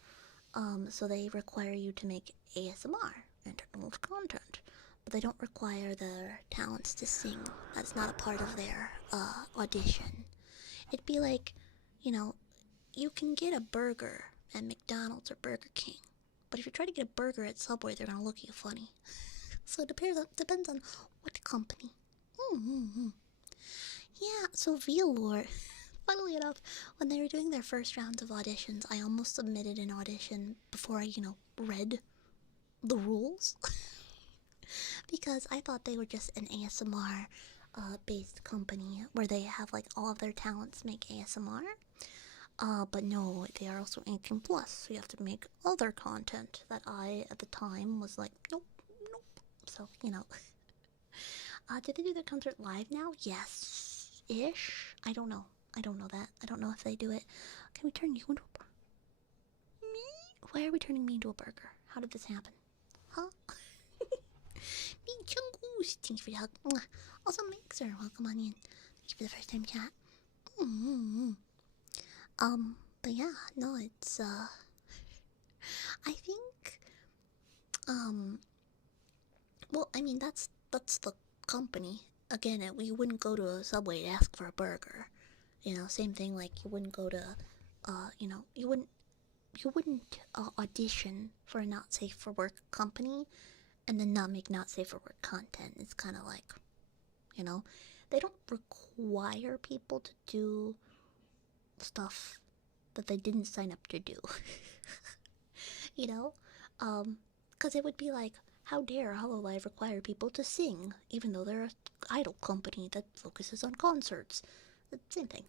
So they require you to make ASMR and adult content, but they don't require their talents to sing. That's not a part of their audition. It'd be like, you know, you can get a burger at McDonald's or Burger King, but if you try to get a burger at Subway, they're gonna look at you funny. So it depends on what company. Mm-hmm. Yeah, so Velour, funnily enough, when they were doing their first rounds of auditions, I almost submitted an audition before I, read the rules. Because I thought they were just an ASMR based company where they have like all of their talents make ASMR. But no, they are also 18 plus, so you have to make other content that I, at the time, was like, nope. So, did they do their concert live now? Yes-ish. I don't know. I don't know that. I don't know if they do it. Can we turn you into a burger? Me? Why are we turning me into a burger? How did this happen? Huh? Me, Chungoose. Thank you for the hug. Also, Mixer, welcome on in. Thank you for the first time chat. Mm-hmm. But yeah, no, it's, I think, well, I mean, that's the company. Again, we wouldn't go to a Subway to ask for a burger. Same thing, like, you wouldn't go to, you wouldn't audition for a not safe for work company and then not make not safe for work content. It's kind of like, they don't require people to do stuff that they didn't sign up to do. you know? Because it would be like, how dare Hololive require people to sing, even though they're an idol company that focuses on concerts? Same thing.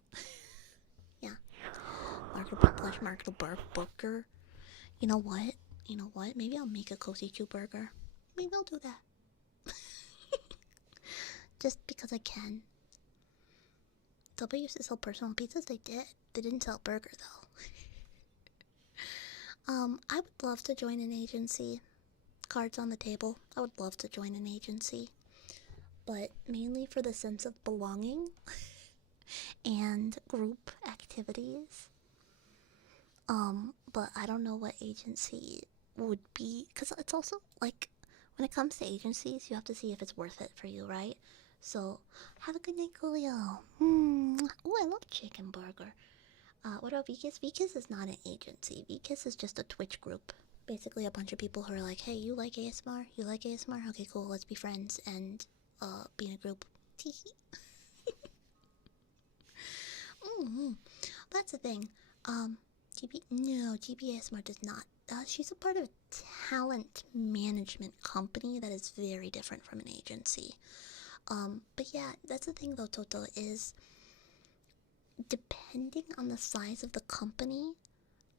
Yeah. Marketable burger. You know what? Maybe I'll make a cozy chew burger. Maybe I'll do that. Just because I can. Subway used to sell personal pizzas. They did. They didn't sell burger though. I would love to join an agency. Cards on the table. I would love to join an agency, but mainly for the sense of belonging and group activities. But I don't know what agency would be, because it's also like when it comes to agencies, you have to see if it's worth it for you, right? So have a good night, Coolio. Oh, I love chicken burger. What about VKiss? VKiss is not an agency. VKiss is just a Twitch group. Basically a bunch of people who are like, hey, you like ASMR? You like ASMR? Okay, cool, let's be friends and be in a group. That's the thing. No, GBASMR does not she's a part of a talent management company that is very different from an agency. But yeah, that's the thing though, Toto, is depending on the size of the company,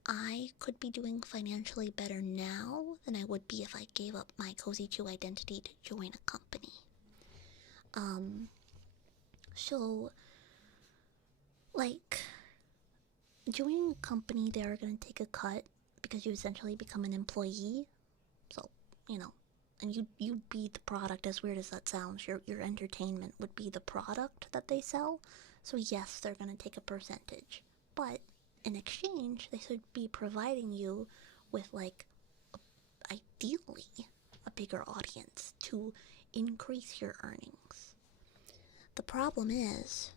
I could be doing financially better now than I would be if I gave up my Cozy Chew identity to join a company. So, like, joining a company, they are going to take a cut because you essentially become an employee. So, you know, and you'd be the product, as weird as that sounds. Your entertainment would be the product that they sell. So yes, they're going to take a percentage. But in exchange, they should be providing you with, like, ideally, a bigger audience to increase your earnings. The problem is,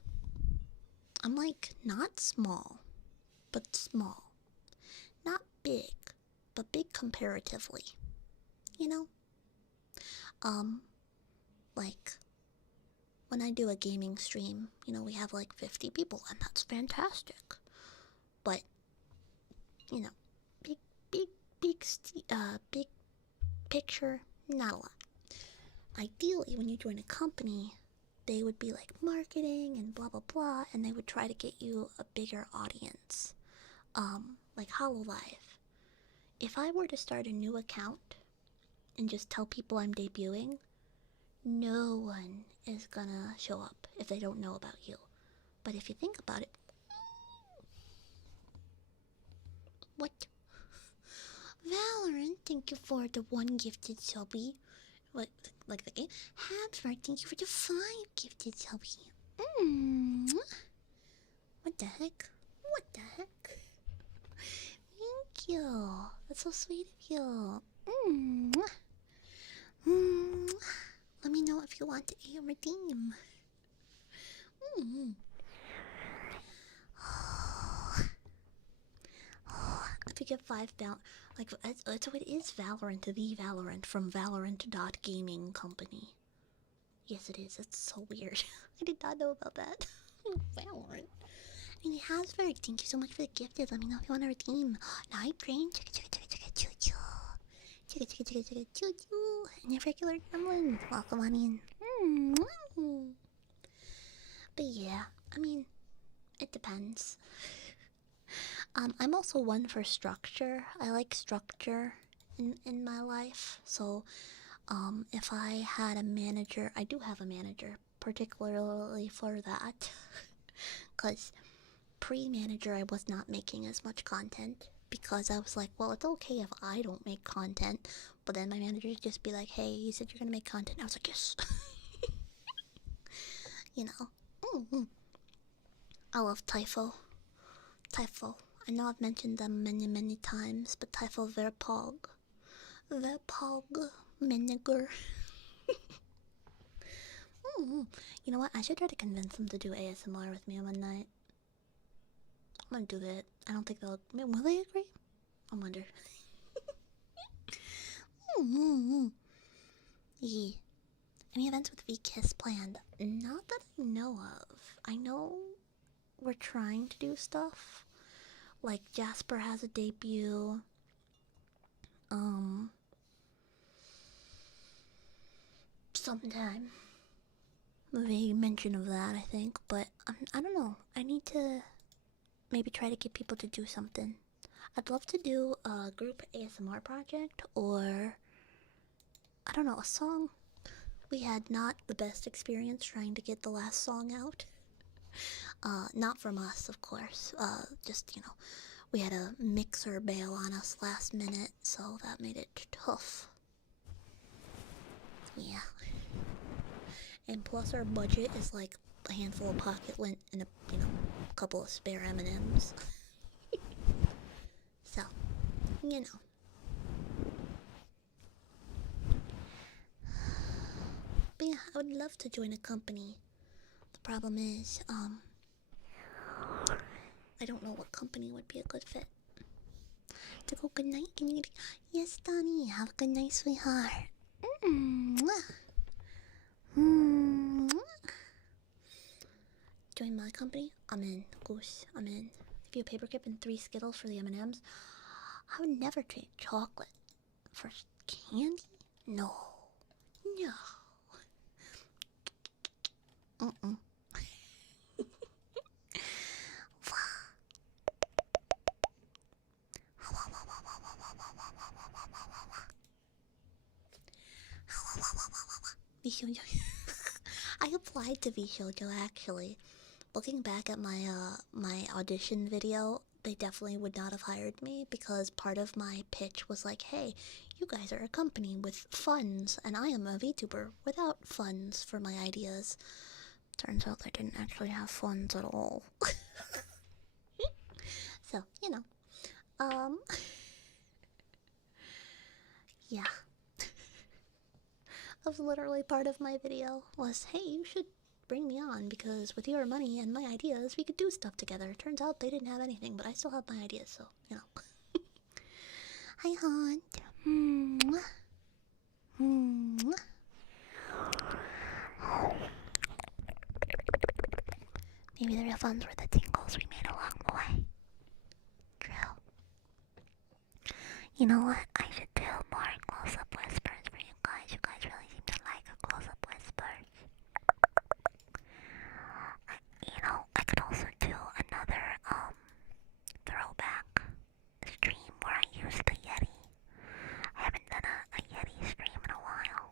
I'm like not small, but small. Not big, but big comparatively. You know? Like, when I do a gaming stream, we have like 50 people, and that's fantastic. But, you know, big, big, big picture, not a lot. Ideally, when you join a company, they would be like marketing and blah blah blah, and they would try to get you a bigger audience. Like Hololive. If I were to start a new account and just tell people I'm debuting, no one is gonna show up if they don't know about you. But if you think about it, what? Valorant, thank you for the 1 gifted subby. What, like the game? Habsburg, thank you for the 5 gifted subby. What the heck? What the heck? Thank you. That's so sweet of you. Let me know if you want to redeem. If you get 5 like, so it is Valorant, the Valorant from Valorant Gaming Company. Yes, it is. It's so weird. I did not know about that. Valorant. And it has very. Thank you so much for the gifted. Let me know if you want to redeem. Night Brain. And your regular gremlins. Welcome on in. But yeah, I mean, it depends. I'm also one for structure. I like structure in my life. So, if I had a manager, I do have a manager, particularly for that. Because pre-manager, I was not making as much content. Because I was like, well, it's okay if I don't make content. But then my manager would just be like, hey, you said you're gonna make content. I was like, yes. You know. I love Typho. Typho. I know I've mentioned them many, many times, but Typho Verpog. Verpog. Meniger. You know what? I should try to convince them to do ASMR with me one night. I'm gonna do that. I don't think they'll. Will they agree? I wonder. Yeah. Any events with VKiss planned? Not that I know of. I know we're trying to do stuff. Like Jasper has a debut. Sometime. A vague mention of that, I think, but I don't know. I need to maybe try to get people to do something. I'd love to do a group ASMR project, or I don't know, a song. We had not the best experience trying to get the last song out. Not from us, of course. Just, we had a mixer bail on us last minute, so that made it tough. Yeah. And plus our budget is like a handful of pocket lint and a couple of spare M&Ms. So, But yeah, I would love to join a company. The problem is, I don't know what company would be a good fit. To go good night, can you? Yes, Donnie. Have a good night, sweetheart. Join my company? I'm in. Goose, I'm in. Give you a paper clip and 3 Skittles for the M&Ms. I would never trade chocolate for candy. No. No. Mm-mm. VTuber. I applied to VTuber actually. Looking back at my audition video, they definitely would not have hired me because part of my pitch was like, hey, you guys are a company with funds, and I am a VTuber without funds for my ideas. Turns out they didn't actually have funds at all. So, yeah. That was literally part of my video was, hey, you should bring me on because with your money and my ideas, we could do stuff together. Turns out they didn't have anything, but I still have my ideas, so, Hi, Hunt. Maybe the real funds were the tingles we made along the way. True. You know what? I should do more close-up whispers for you guys. You guys really seem to like a close-up whispers. I could also do another, throwback stream where I use the Yeti. I haven't done a Yeti stream in a while.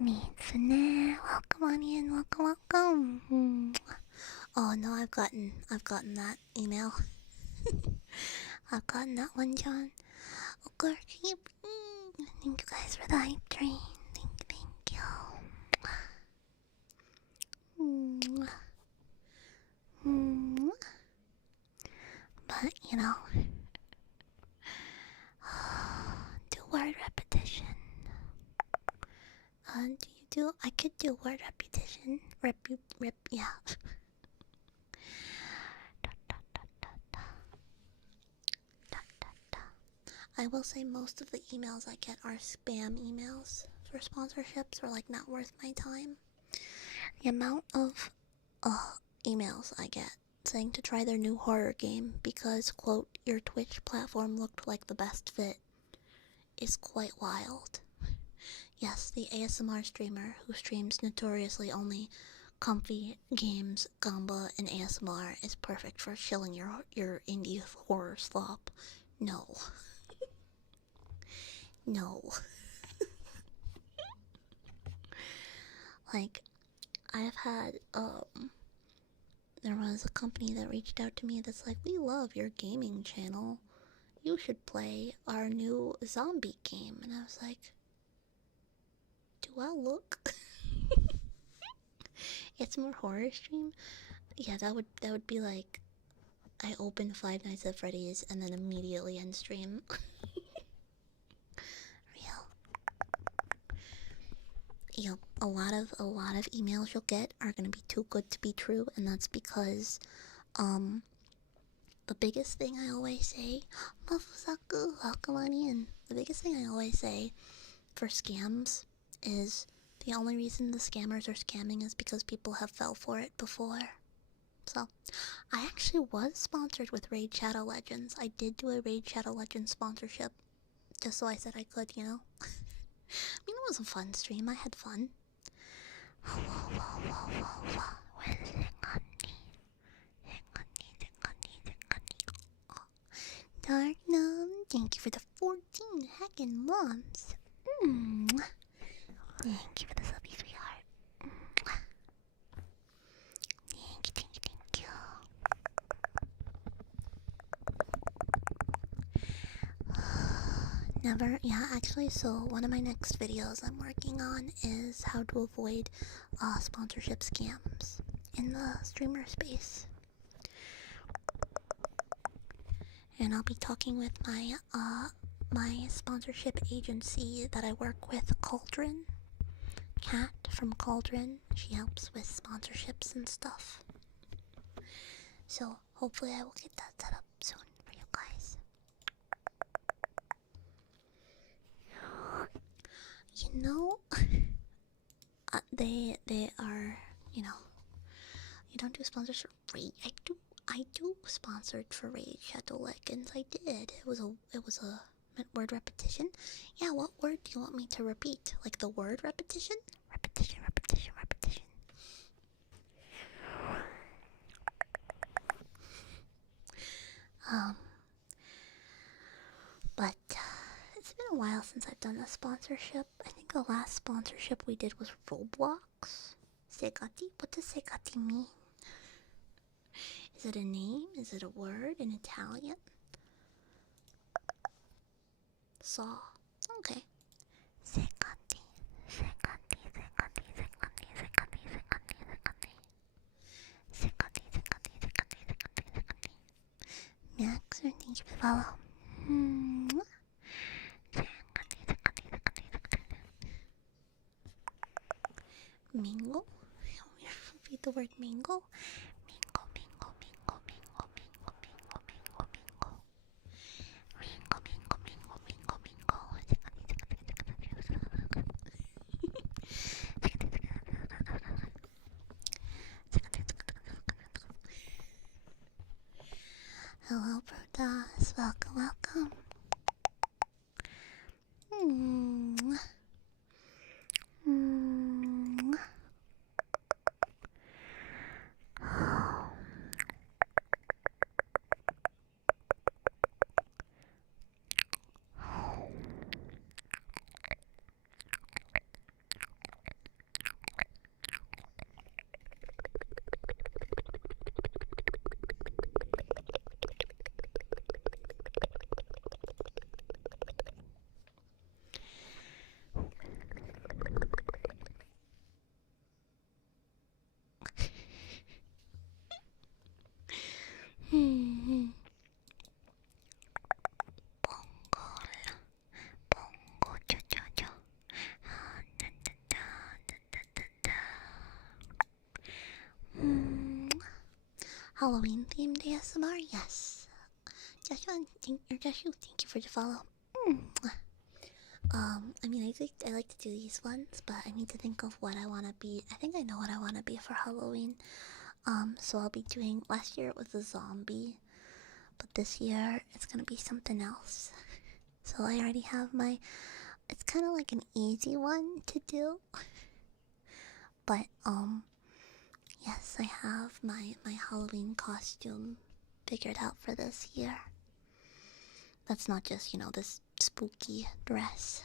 Mitsune, welcome on in, welcome. Oh no, I've gotten that email. I've gotten that one, John. Okay, thank you guys for the hype train. Thank you. But do word repetition. I could do word repetition. Yeah. I will say most of the emails I get are spam emails for sponsorships or like not worth my time. The amount of emails I get saying to try their new horror game because, quote, your Twitch platform looked like the best fit is quite wild. Yes, the ASMR streamer who streams notoriously only comfy games, gamba, and ASMR is perfect for chilling your indie horror slop. No. No. Like, I've had, there was a company that reached out to me that's like, we love your gaming channel. You should play our new zombie game. And I was like, do I look? It's more horror stream? Yeah, that would be like, I open Five Nights at Freddy's and then immediately end stream. Real. A lot of emails you'll get are gonna be too good to be true, and that's because, the biggest thing I always say, Mafusaku, welcome on in. The biggest thing I always say for scams is the only reason the scammers are scamming is because people have fell for it before. So, I actually was sponsored with Raid Shadow Legends. I did do a Raid Shadow Legends sponsorship, just so I said I could, I mean, it was a fun stream. I had fun. Darknum, thank you for the 14 heckin' months. Thank you for the subby, sweetheart. Thank you. Actually, so one of my next videos I'm working on is how to avoid sponsorship scams in the streamer space. And I'll be talking with my sponsorship agency that I work with, Cauldron. Kat from Cauldron. She helps with sponsorships and stuff. So hopefully I will get that set up soon for you guys. They are, you don't do sponsors for free. I do I do sponsored for Raid Shadow Legends. I did. It was a word repetition. Yeah, what word do you want me to repeat? Like the word repetition? Repetition, repetition, repetition. Um, but it's been a while since I've done a sponsorship. I think the last sponsorship we did was Roblox. Segati? What does Segati mean? Is it a name? Is it a word in Italian? Saw. Okay. Segati. Segati, segati, segati, segati, segati, segati. Segati, segati, segati, segati, segati. Max, thank you for the follow. Segati, segati, segati, segati. Mingo? Repeat the word mingo. Mingo, mingo, mingo, mingo, mingo, mingo, mingo, mingo. Mingo, mingo, mingo, mingo, mingo. Hello, Protas. Welcome, welcome. Halloween themed ASMR? Yes. Joshua, thank you for the follow. I mean, I like to do these ones, but I need to think of what I want to be. I think I know what I want to be for Halloween. So I'll be doing. Last year it was a zombie, but this year it's gonna be something else. So I already have my. It's kind of like an easy one to do, but yes, I have my Halloween costume figured out for this year. That's not just, this spooky dress.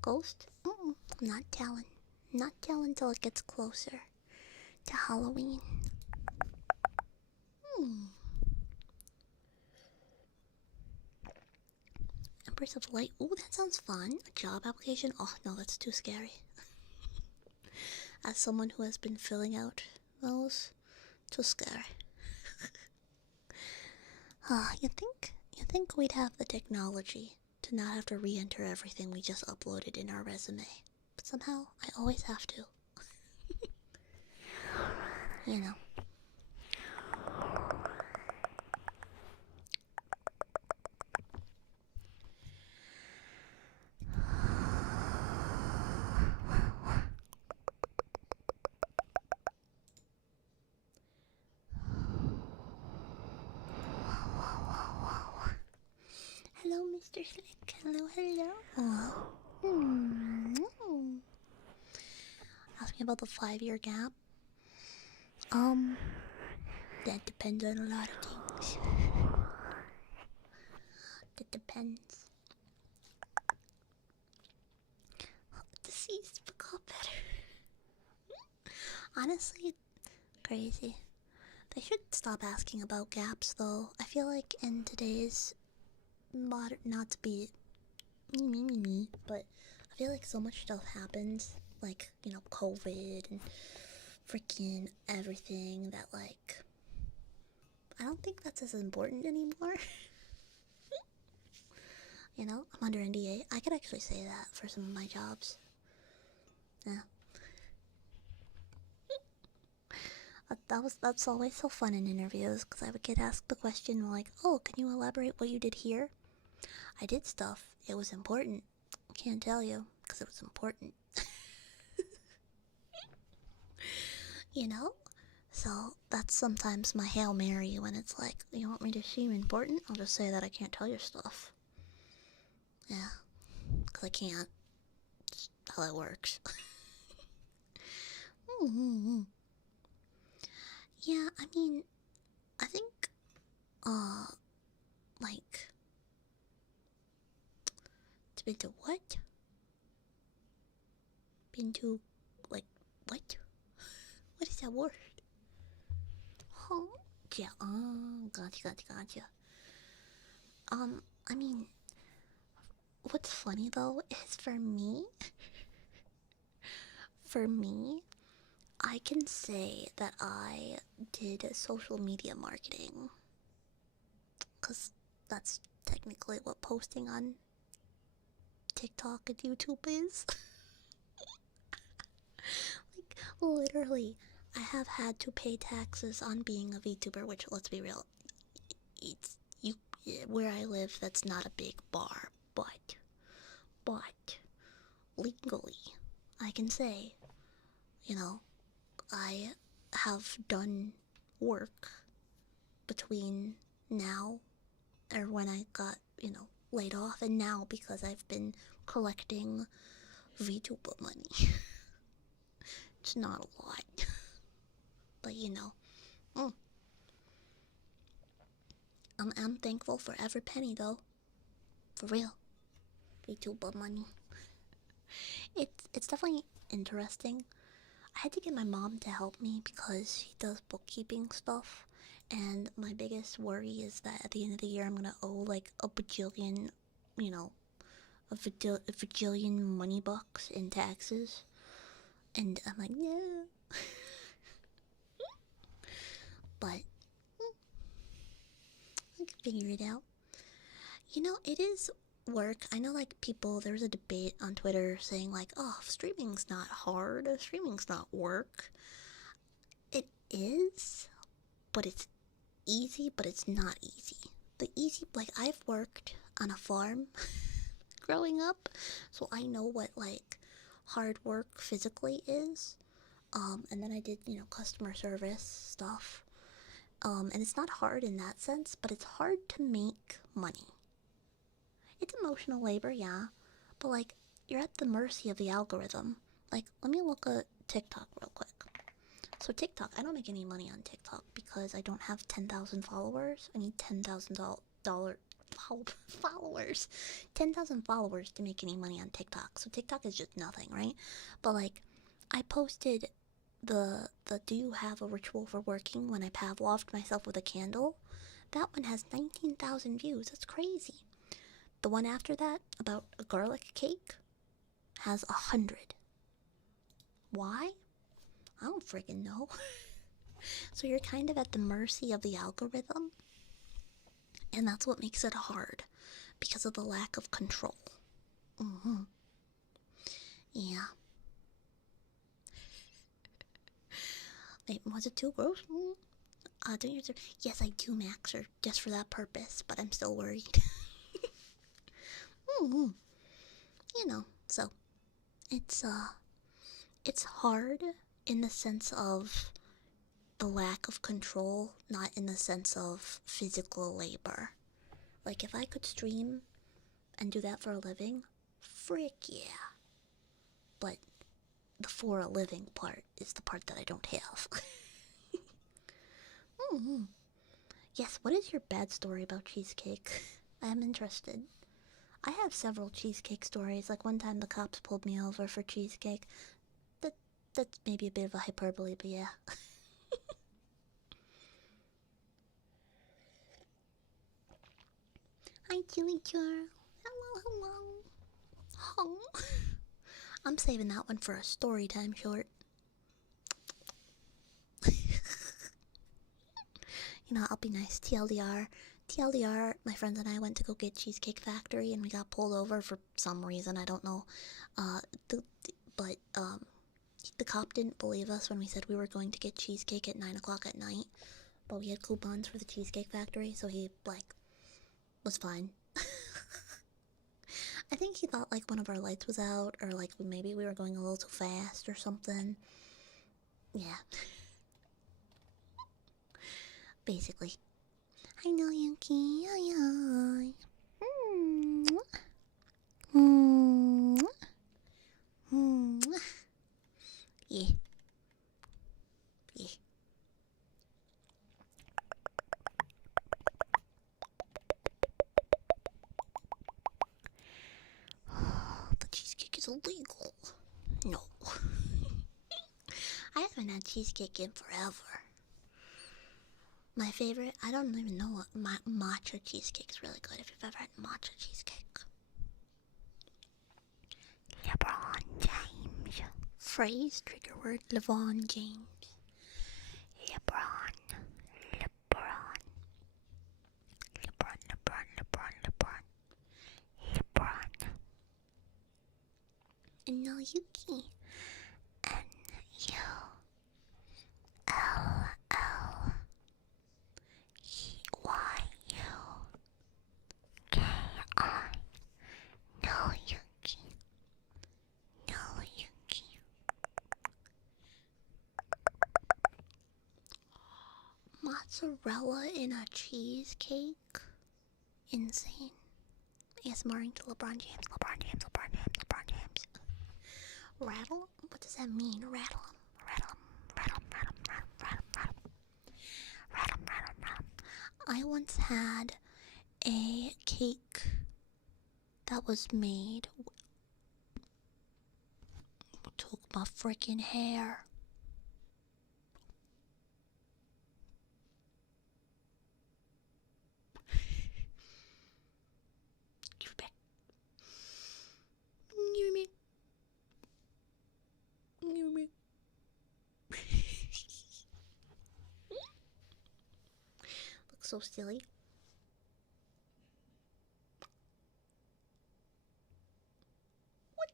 Ghost? I'm not telling. Not telling till it gets closer to Halloween. Empress of Light. Ooh, that sounds fun. A job application? Oh, no, that's too scary. As someone who has been filling out those, too scary. You think we'd have the technology to not have to re-enter everything we just uploaded in our resume. But somehow, I always have to. You know. Hello, Mr. Slick. Hello, hello. Ask me about the 5-year gap. That depends on a lot of things. That depends. Deceased but got better. Honestly, crazy. They should stop asking about gaps, though. I feel like in today's modern, not to be me, but I feel like so much stuff happens, like, COVID and freaking everything, that, like, I don't think that's as important anymore. I'm under NDA. I could actually say that for some of my jobs. Yeah. That's always so fun in interviews, because I would get asked the question like, oh, can you elaborate what you did here? I did stuff. It was important. Can't tell you, because it was important. So that's sometimes my Hail Mary when it's like, you want me to seem important? I'll just say that I can't tell you stuff. Yeah, because I can't. That's how that works. Mm-hmm. Yeah, I mean, I think, uh, like, to been to what? Been to, like, what? What is that word? Huh? Yeah, gotcha. I mean, what's funny though is for me, I can say that I did social media marketing. Because that's technically what posting on TikTok and YouTube is. Like, literally, I have had to pay taxes on being a VTuber, which, let's be real, it's you where I live. That's not a big bar, but legally, I can say, you know, I have done work between now or when I got, laid off and now because I've been collecting VTuber money. It's not a lot, but mm, I'm thankful for every penny though. For real. VTuber money. It's definitely interesting. I had to get my mom to help me because she does bookkeeping stuff, and my biggest worry is that at the end of the year I'm gonna owe like a bajillion, you know, a bajillion money bucks in taxes, and I'm like, no. But I can figure it out. It is work. I know, like, there was a debate on Twitter saying, like, oh, streaming's not hard, streaming's not work. It is, but it's easy, but it's not easy. Like, I've worked on a farm growing up, so I know what, like, hard work physically is. And then I did, customer service stuff. And it's not hard in that sense, but it's hard to make money. It's emotional labor, yeah, but like, you're at the mercy of the algorithm. Like, let me look at TikTok real quick. So TikTok, I don't make any money on TikTok because I don't have 10,000 followers. I need $10,000 followers. 10,000 followers to make any money on TikTok. So TikTok is just nothing, right? But like, I posted the do you have a ritual for working when I Pavloved myself with a candle? That one has 19,000 views. That's crazy. The one after that, about a garlic cake, has 100. Why? I don't friggin' know. So you're kind of at the mercy of the algorithm, and that's what makes it hard, because of the lack of control. Mm-hmm. Yeah. Wait, was it too gross? Don't you? Yes, I do max her just for that purpose, but I'm still worried. Mm-hmm. So it's hard in the sense of the lack of control, not in the sense of physical labor. Like, if I could stream and do that for a living, frick yeah. But the for a living part is the part that I don't have. Mm-hmm. Yes, what is your bad story about cheesecake? I am interested. I have several cheesecake stories. Like, one time the cops pulled me over for cheesecake. That that's maybe a bit of a hyperbole, but yeah. Hi, Chili Char. Hello. Oh. I'm saving that one for a story time short. I'll be nice. TLDR, my friends and I went to go get Cheesecake Factory and we got pulled over for some reason, I don't know. Uh, but the cop didn't believe us when we said we were going to get cheesecake at 9 o'clock at night. But we had coupons for the Cheesecake Factory, so he, like, was fine. I think he thought, like, one of our lights was out, or, like, maybe we were going a little too fast or something. Yeah. basically. I know, Yuki. Ay, ay. Yeah. Yeah. The cheesecake is illegal. No. I haven't had cheesecake in forever. My favorite, I don't even know what matcha cheesecake is really good if you've ever had matcha cheesecake. LeBron James. Phrase, trigger word, LeBron James. LeBron. And now Yuki. N-U-L-L-E-Y-U-K-I. No Yuki. No Yuki. Mozzarella in a cheesecake? Insane. ASMRing to LeBron James. Rattle? What does that mean? Rattle. I once had a cake that was made. Took my freaking hair. Give it back. Give me. Looks so silly. What?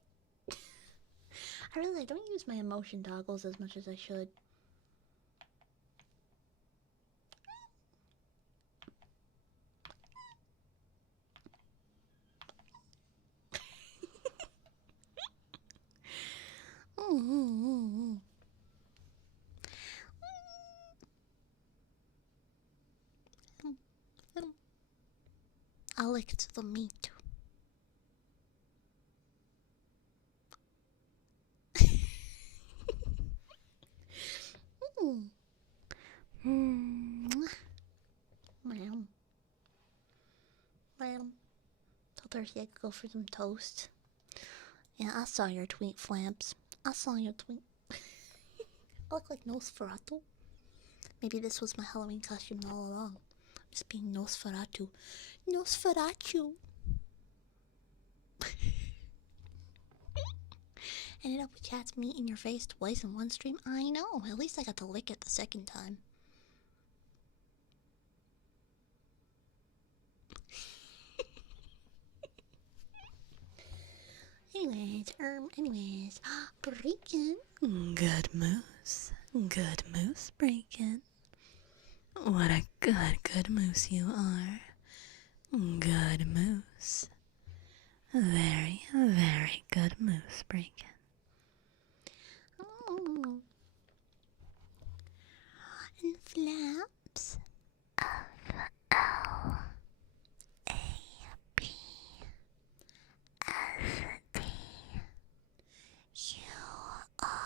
I don't use my emotion toggles as much as I should. I licked the meat. So thirsty I could go for some toast. Yeah, I saw your tweet, Flamps. I saw your tweet. I look like Nosferatu. Maybe this was my Halloween costume all along. Just being Nosferatu. Nosferatu! Ended up with cats meat in your face twice in one stream. I know. At least I got to lick it the second time. Anyways, Breakin'. Good moose, Breakin'. What a good moose you are. Good moose. Very good moose, Breakin'. And Flaps. F-L-A-B. S-T. U-R-B-A-D-I-O-N.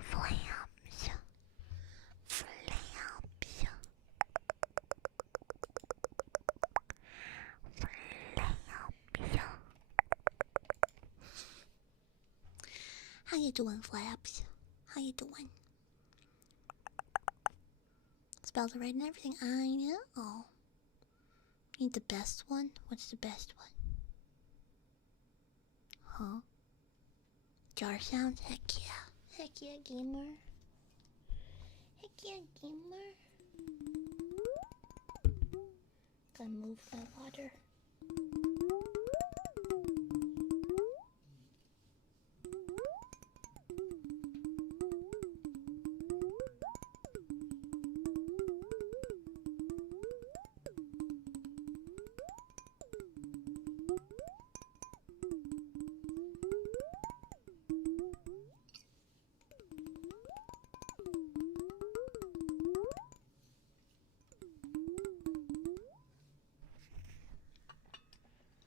Flaps. How you doing, Flaps? How you doing? Spelled it right and everything. I know. Need the best one? What's the best one? Huh? Jar sounds? Heck yeah. Heck yeah, gamer. Heck yeah, gamer. Gotta move my water.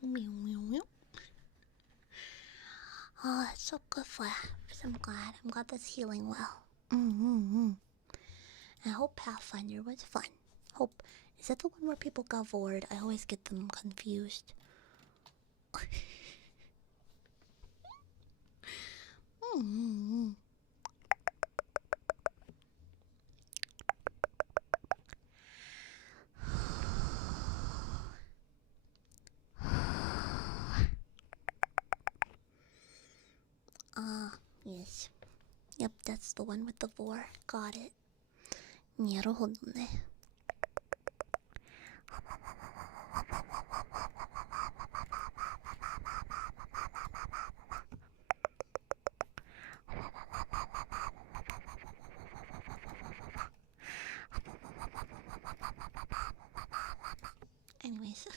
Meow, meow, meow. Oh, it's so good for laughs. I'm glad that's healing well. I hope Pathfinder was fun. Hope, is that the one where people got bored? I always get them confused. Yes. Yep, that's the one with the vor. Got it. なるほどね. Anyways.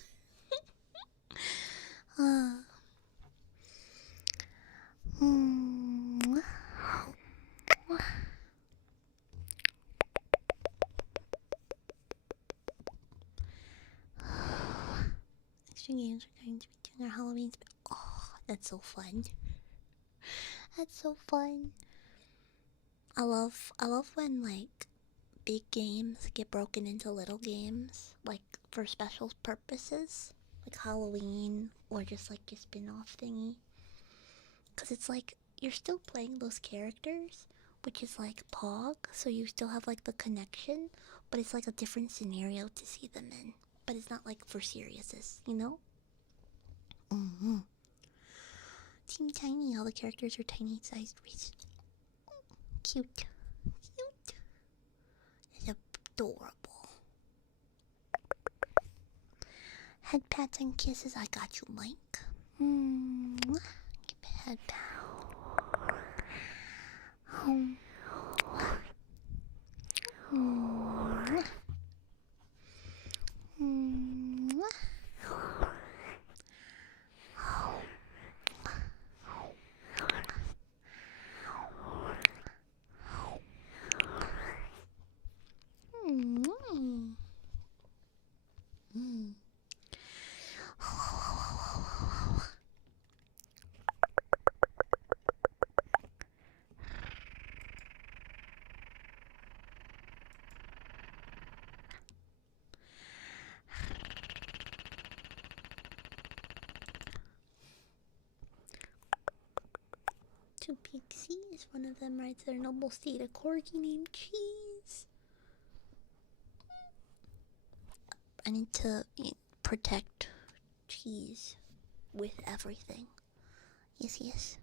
Extra games are going to be doing our Halloween Oh, that's so fun. That's so fun. I love when like big games get broken into little games, like for special purposes, like Halloween or just like a spin-off thingy. Cause it's like you're still playing those characters, which is like Pog, so you still have like the connection, but it's like a different scenario to see them in. But it's not like for seriousness, you know? Teeny tiny, all the characters are tiny sized wrist. Cute. Cute. It's adorable. Head pats and kisses, I got you, Mike. Head pat. To Pixies, one of them rides their noble steed, a corgi named Cheese. I need to protect Cheese with everything. Yes, yes.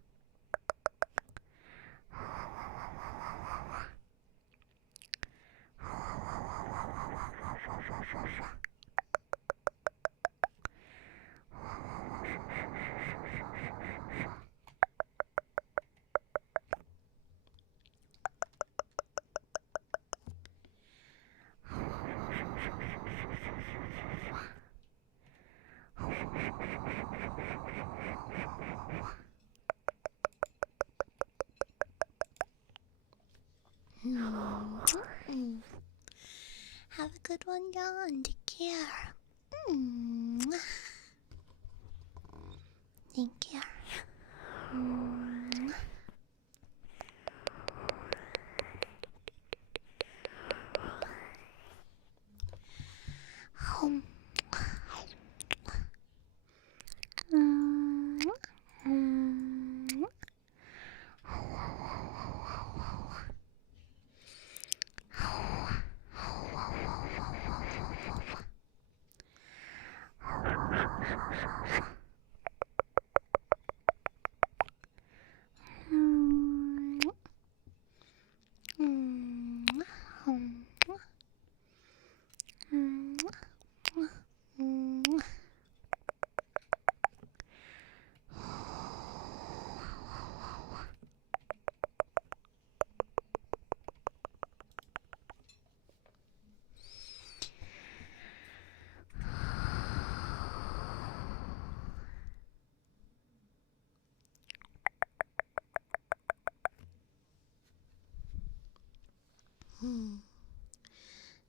Have a good one, John. Take care. Take care.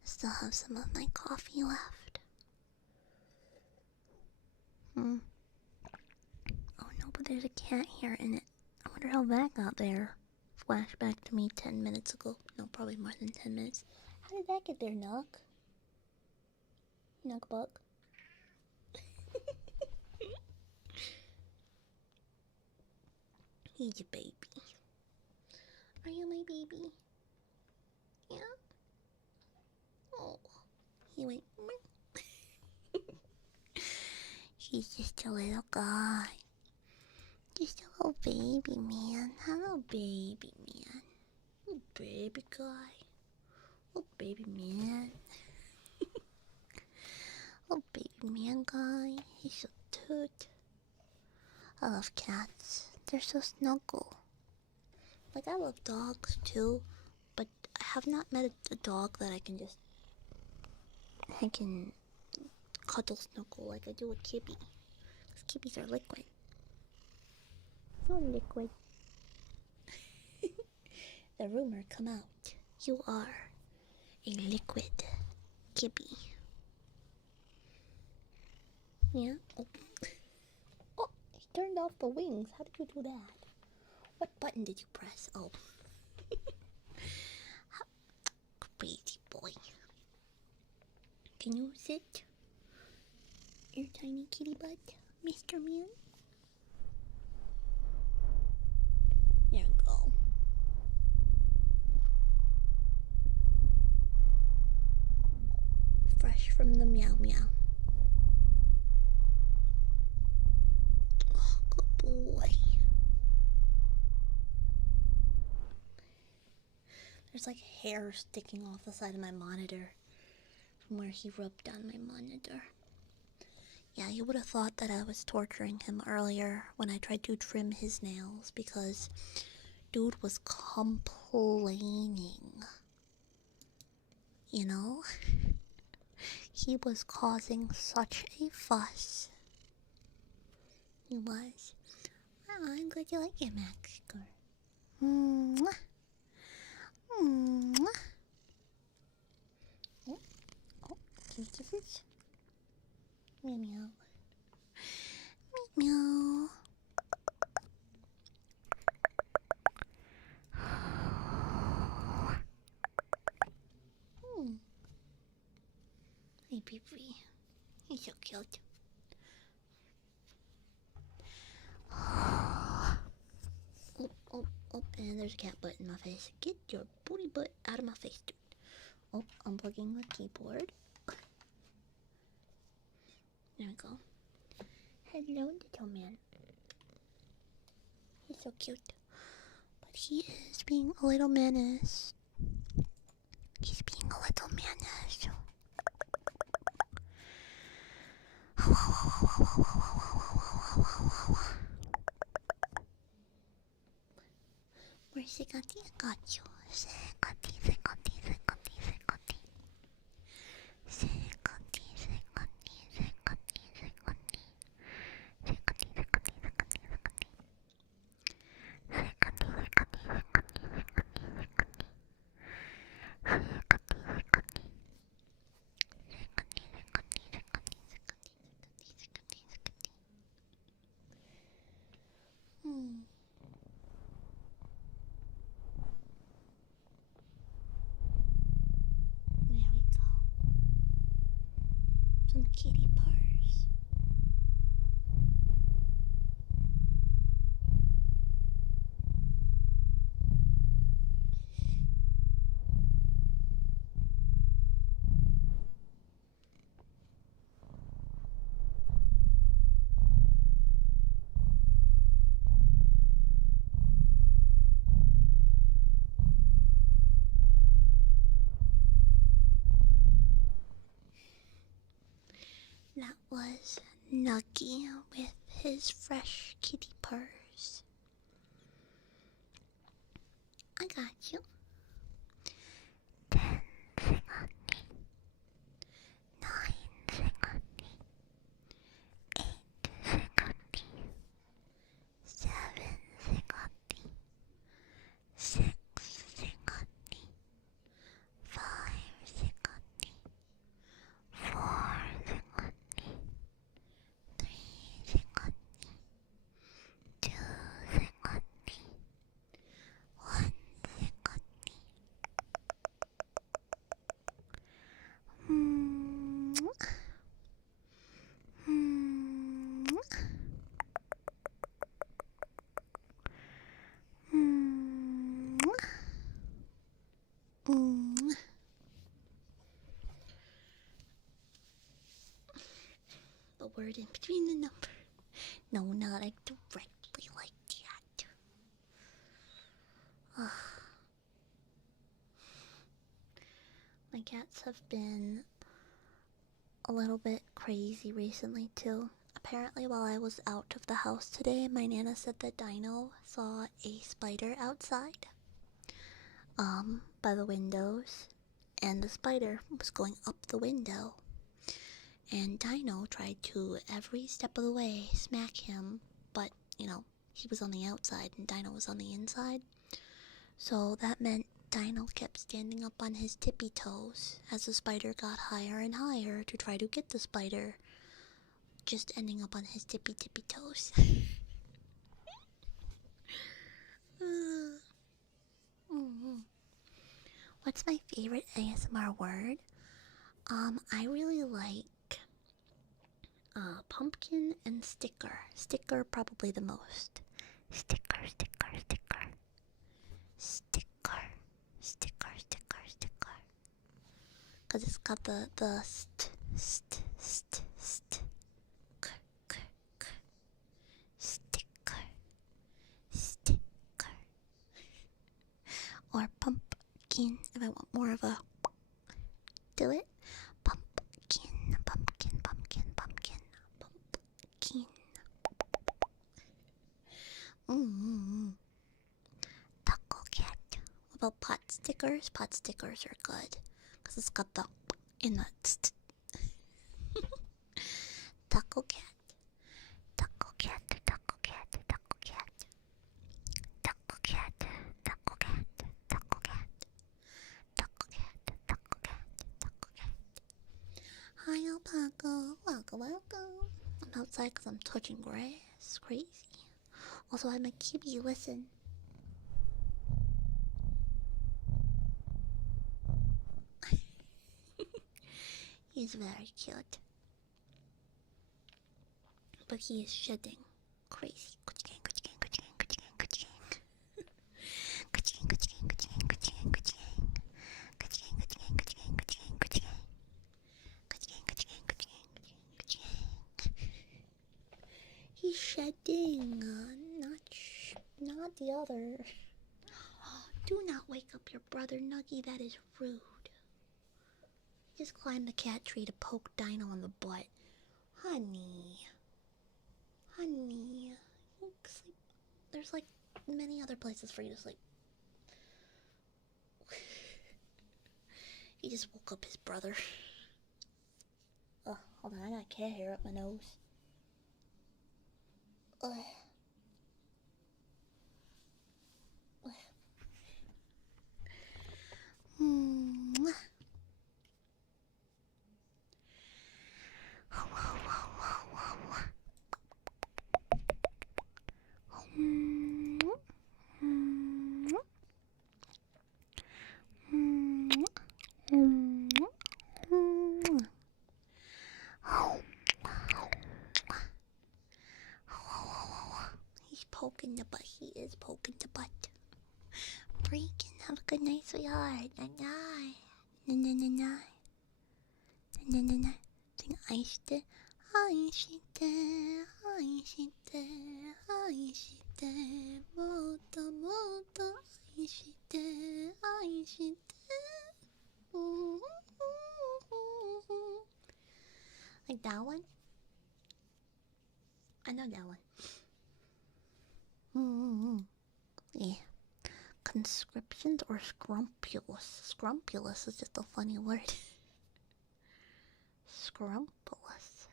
Still have some of my coffee left. There's a cat hair in it. I wonder how that got there. Flashback to me 10 minutes ago. No, probably more than 10 minutes. How did that get there, Knock? Knock Buck? He's a baby. Are you my baby? Yeah? Oh. He went... He's just a little guy. Just a little baby man. Hello, baby man. Little baby guy. Little baby man. Little baby man guy. He's so cute. I love cats. They're so snuggle. Like, I love dogs too, but I have not met a dog that I can cuddle snuggle like I do with Kibby. Because Kibbies are liquid. You're liquid. The rumor come out. You are a liquid Kibby. Yeah? Oh. Oh, he turned off the wings. How did you do that? What button did you press? Oh. Crazy boy. Can you sit? Your tiny kitty butt, Mr. Man? There you go. Fresh from the meow meow. Oh, good boy. There's like hair sticking off the side of my monitor from where he rubbed on my monitor. Yeah, you would have thought that I was torturing him earlier when I tried to trim his nails because dude was complaining. You know? He was causing such a fuss. He was. Oh, I'm glad you like it, Max. Mwah. Mwah. Oh, oh, kisses. Meow meow. Meow meow. Hey, baby. He's so cute. Oh, oh, and there's a cat butt in my face. Get your booty butt out of my face, dude. Oh, unplugging the keyboard. There we go. Hello, little man. He's so cute. But he is being a little menace. He's being a little menace. Where's Secati? I got you. Secati, Secati, Secati, Secati. Secati, Secati, Secati, Secati. Secati, Secati, Secati, Secati. Secati, Secati, Secati, Secati, Secati. Secati, Secati. There we go. Some kitty purrs. That was Nuggy with his fresh kitty purrs. I got you. 10 secondi. 9 secondi. 8 secondi. 7 secondi. 6 secondi. 5 secondi. 4 secondi. 3 secondi. 2 word in between the number. No, not like directly like that. Ugh. My cats have been a little bit crazy recently too. Apparently while I was out of the house today, my Nana said that Dino saw a spider outside. By the windows. And the spider was going up the window. And Dino tried to, every step of the way, smack him. But, he was on the outside and Dino was on the inside. So that meant Dino kept standing up on his tippy toes as the spider got higher and higher to try to get the spider, just ending up on his tippy toes. What's my favorite ASMR word? I really like pumpkin and sticker. Sticker probably the most. Sticker. Cause it's got the sticker. Or pumpkin if I want more of a do it. Pumpkin. Taco cat. What about pot stickers? Pot stickers are good. Because it's got the in the taco cat. Hi, alpaca. Welcome. I'm outside because I'm touching grass. Crazy. Also, I have my kitty. Listen. He's very cute. But he is shedding. Crazy. He's shedding. Not the other. Do not wake up your brother, Nuggy. That is rude. He just climbed the cat tree to poke Dino on the butt. Honey. You can sleep. There's like many other places for you to sleep. He just woke up his brother. Oh, hold on, I got cat hair up my nose. He's poking the butt. He is poking the butt. Freaking have a good night, sweetheart. Night. Sing Iしてもっともっと愛してLike that one? I know that one. Yeah. Conscriptions or scrumpulous? Scrumpulous is just a funny word. Scrumpulous.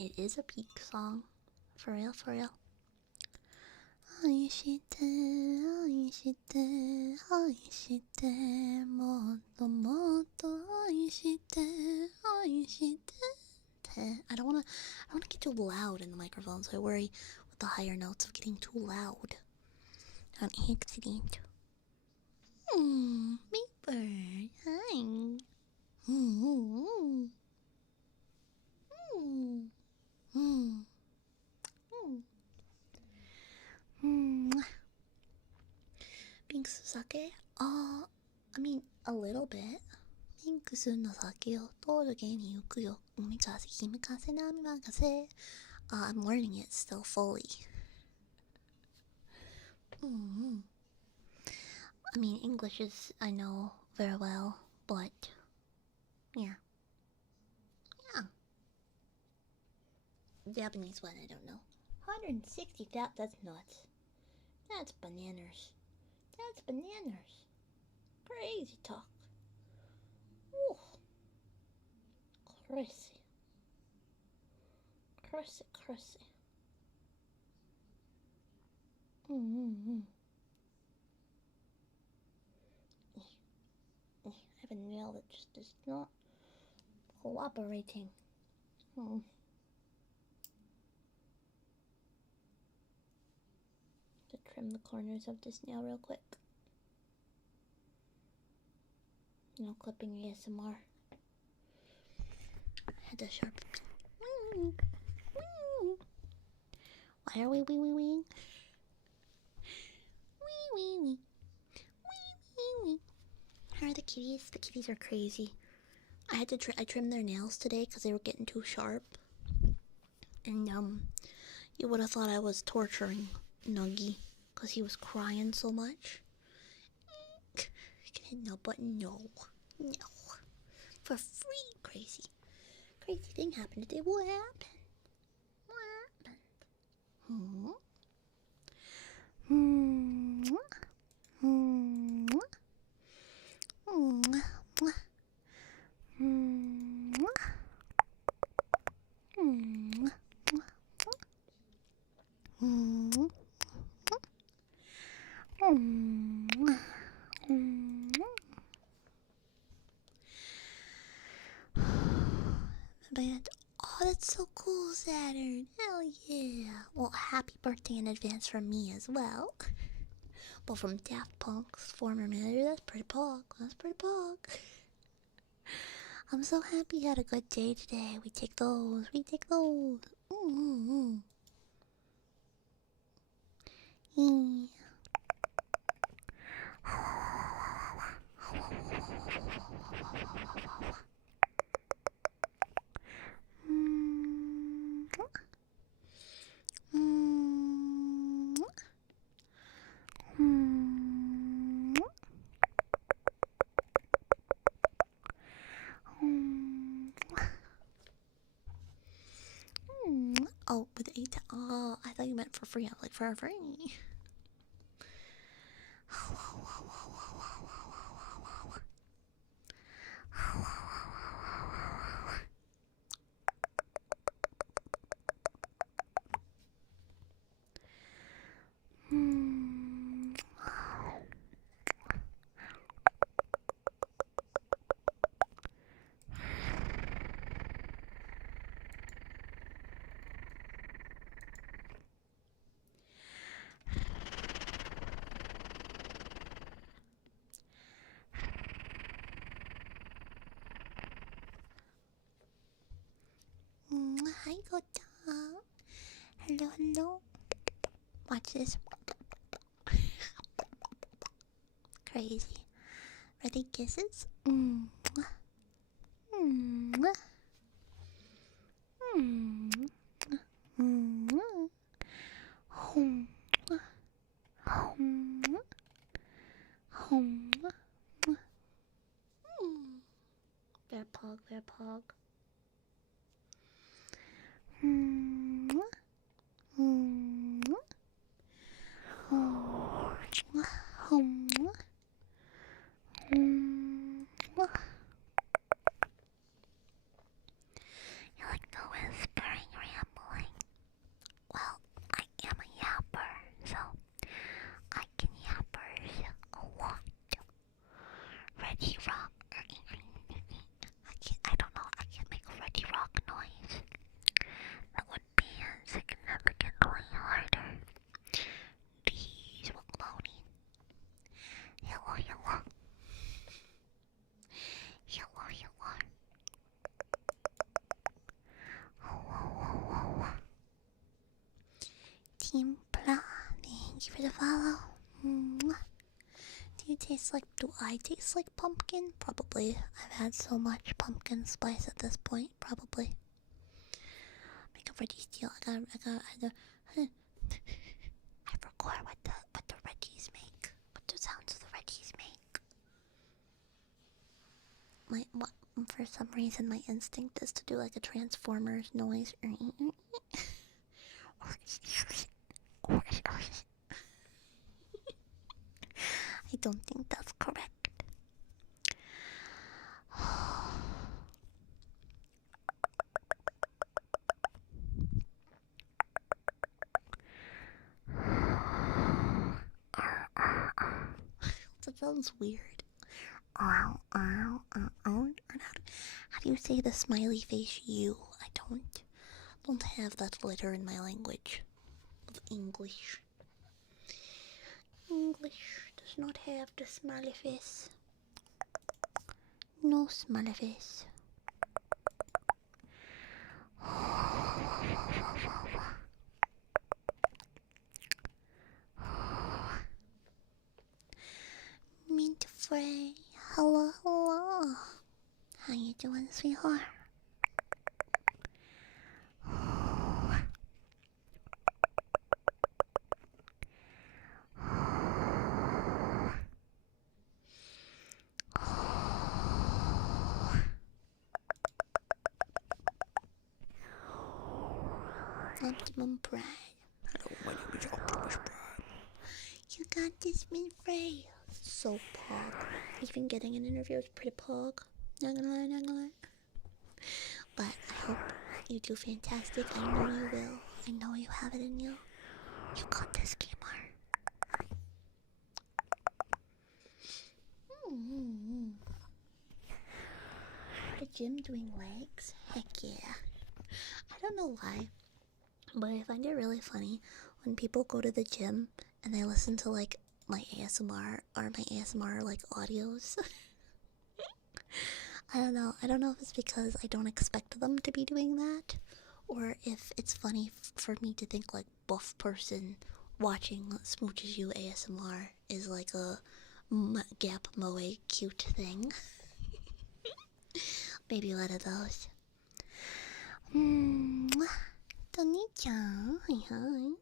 It is a peak song. For real. 愛してもっともっと愛して I don't wanna get too loud in the microphone, so I worry with the higher notes of getting too loud on accident. Big bird, hi. Being sake? I mean, a little bit. ミンクスの酒を通る芸に行くよ。海風、姫風、波任せ。I'm learning it still fully. I mean, English is, I know very well, but yeah. Japanese one, I don't know. 160,000, that's nuts. That's bananas. That's bananas. Crazy talk. Ooh. Crazy. Crazy, crazy. I have a nail that just is not cooperating. To trim the corners of this nail real quick. No clipping ASMR. Had to sharpen. Why are we wee? How are the kitties? The kitties are crazy. I had to I trimmed their nails today because they were getting too sharp. And you would have thought I was torturing Nuggy because he was crying so much. Can hit no button? No. For free. Crazy thing happened today. What happened? Oh, that's so cool, Saturn. Hell yeah. Well, happy birthday in advance from me as well. But from Daft Punk's former manager, that's pretty pog. I'm so happy you had a good day today. We take those. Oh, with 8. Oh, I thought you meant for free. I was like, for free. Hi, Gota. Hello. Watch this. Crazy. Ready? Kisses? Bear pog. You like the whispering rambling? Well, I am a yapper, so I can yappers a lot. Reggie Rock. I don't know, I can't make a Reggie Rock noise. That taste like? Do I taste like pumpkin? Probably. I've had so much pumpkin spice at this point. Probably. Make up Reggie Steel. I forgot what the Reggies make. What the sounds the Reggies make. For some reason my instinct is to do like a Transformers noise. I don't think that's correct. That sounds weird. How do you say the smiley face you? I don't have that letter in my language of English. English does not have the smiley face. No smiley face. Mint Frey, hello. How you doing, sweetheart? Optimum Pride. Hello, my name is Optimus Prime. You got this, Mint Frey. So pog. Even getting an interview is pretty pog. Not gonna lie. But I hope you do fantastic. I know you will. I know you have it in you. You got this, gamer. The gym doing legs? Heck yeah. I don't know why, but I find it really funny when people go to the gym and they listen to like my ASMR or my ASMR like audios. I don't know if it's because I don't expect them to be doing that, or if it's funny for me to think like buff person watching Smooches You ASMR is like a Gap Moe cute thing. Maybe one of those. Tony-chan, hi.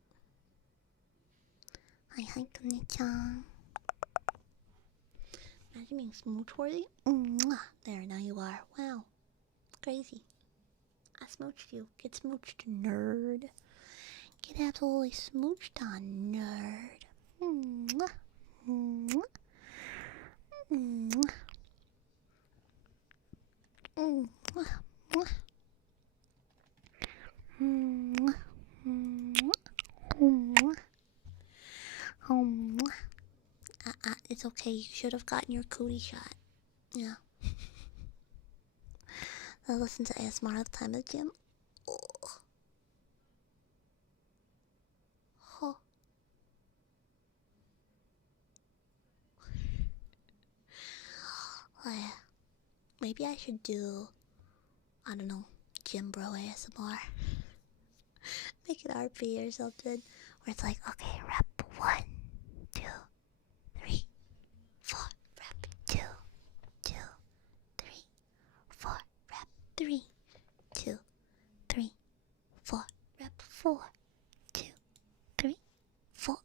Hi, Tony-chan. Imagine being smooch-worthy. There, now you are. Wow. Crazy. I smooched you. Get smooched, nerd. Get absolutely smooched on, nerd. It's okay. You should have gotten your cootie shot. Yeah. I listen to ASMR all the time at the gym. Oh. Huh. Maybe I should do, I don't know, gym bro ASMR. Make it RP or something. Where it's like, okay, rep 1, 2, 3, 4. Rep 2, 2, 3, 4. Rep 3, 2, 3, 4. Rep 4, 2, 3, 4.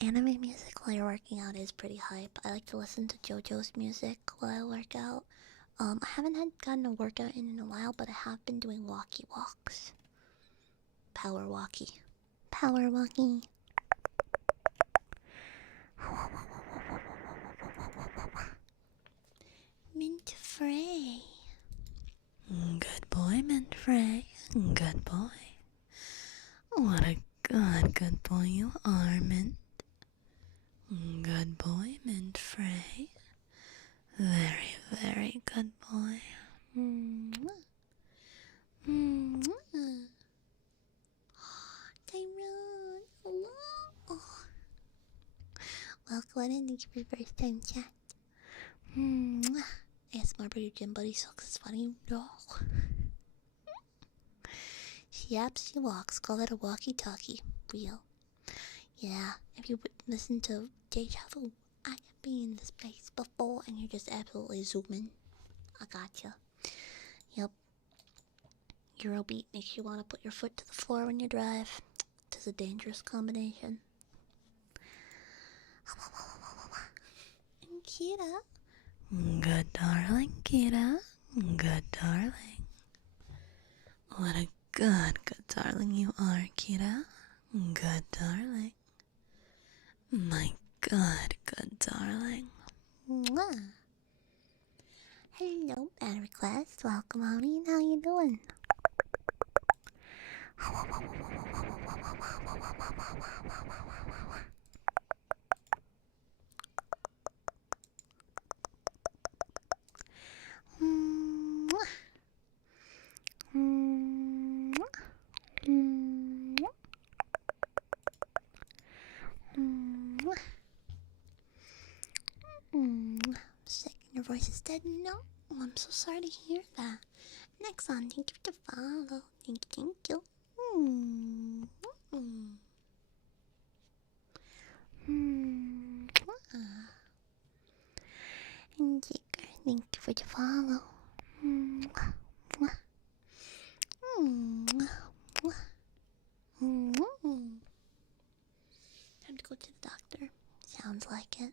Anime music while you're working out is pretty hype. I like to listen to JoJo's music while I work out. I haven't gotten a workout in a while, but I have been doing walkie walks. Power walkie. Power walkie. Mint Frey. Good boy, Mint Frey. Good boy. What a good boy you are, Mint. Good boy, Mint Frey. Very, very good boy. Tyrone, hello. Welcome in. Thank you for your first time chat. ASMR, but your gym buddy sucks. It's funny. No. yaps, she walks. Call it a walkie-talkie. Real. Yeah, if you would listen to Deja Vu, I have been in this place before and you're just absolutely zooming. I gotcha. Yep. Eurobeat makes you want to put your foot to the floor when you drive. It's a dangerous combination. And Kira. Good darling, Kira. Good darling. What a good darling you are, Kira. Good darling. My good darling. Mwah. Hello, bad request. Welcome, honey. How you doing? Sick, your voice is dead. No, I'm so sorry to hear that. Next on, thank you for the follow. Thank you. And Jicker, thank you for the follow. Time to go to the doctor. Sounds like it.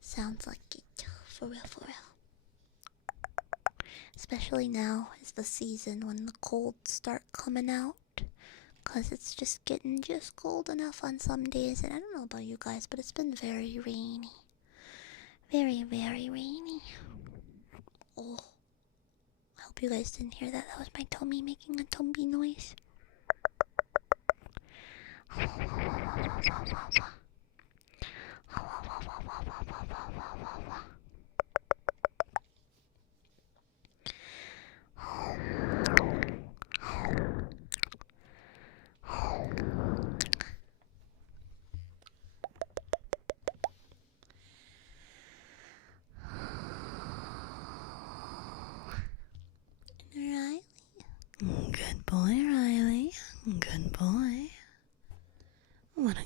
Sounds like it. For real, for real. Especially now is the season when the colds start coming out. Cause it's just getting just cold enough on some days. And I don't know about you guys, but it's been very rainy. Very, very rainy. Oh. I hope you guys didn't hear that. That was my tummy making a tummy noise. Riley. Good boy, Riley. Good boy. What a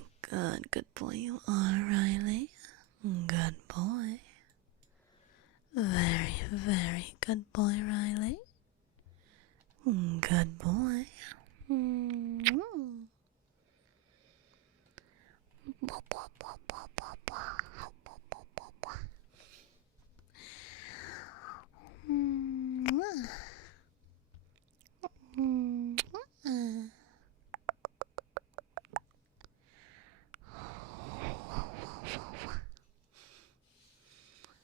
good boy you are, Riley. Good boy. Very, very good boy, Riley. Good boy.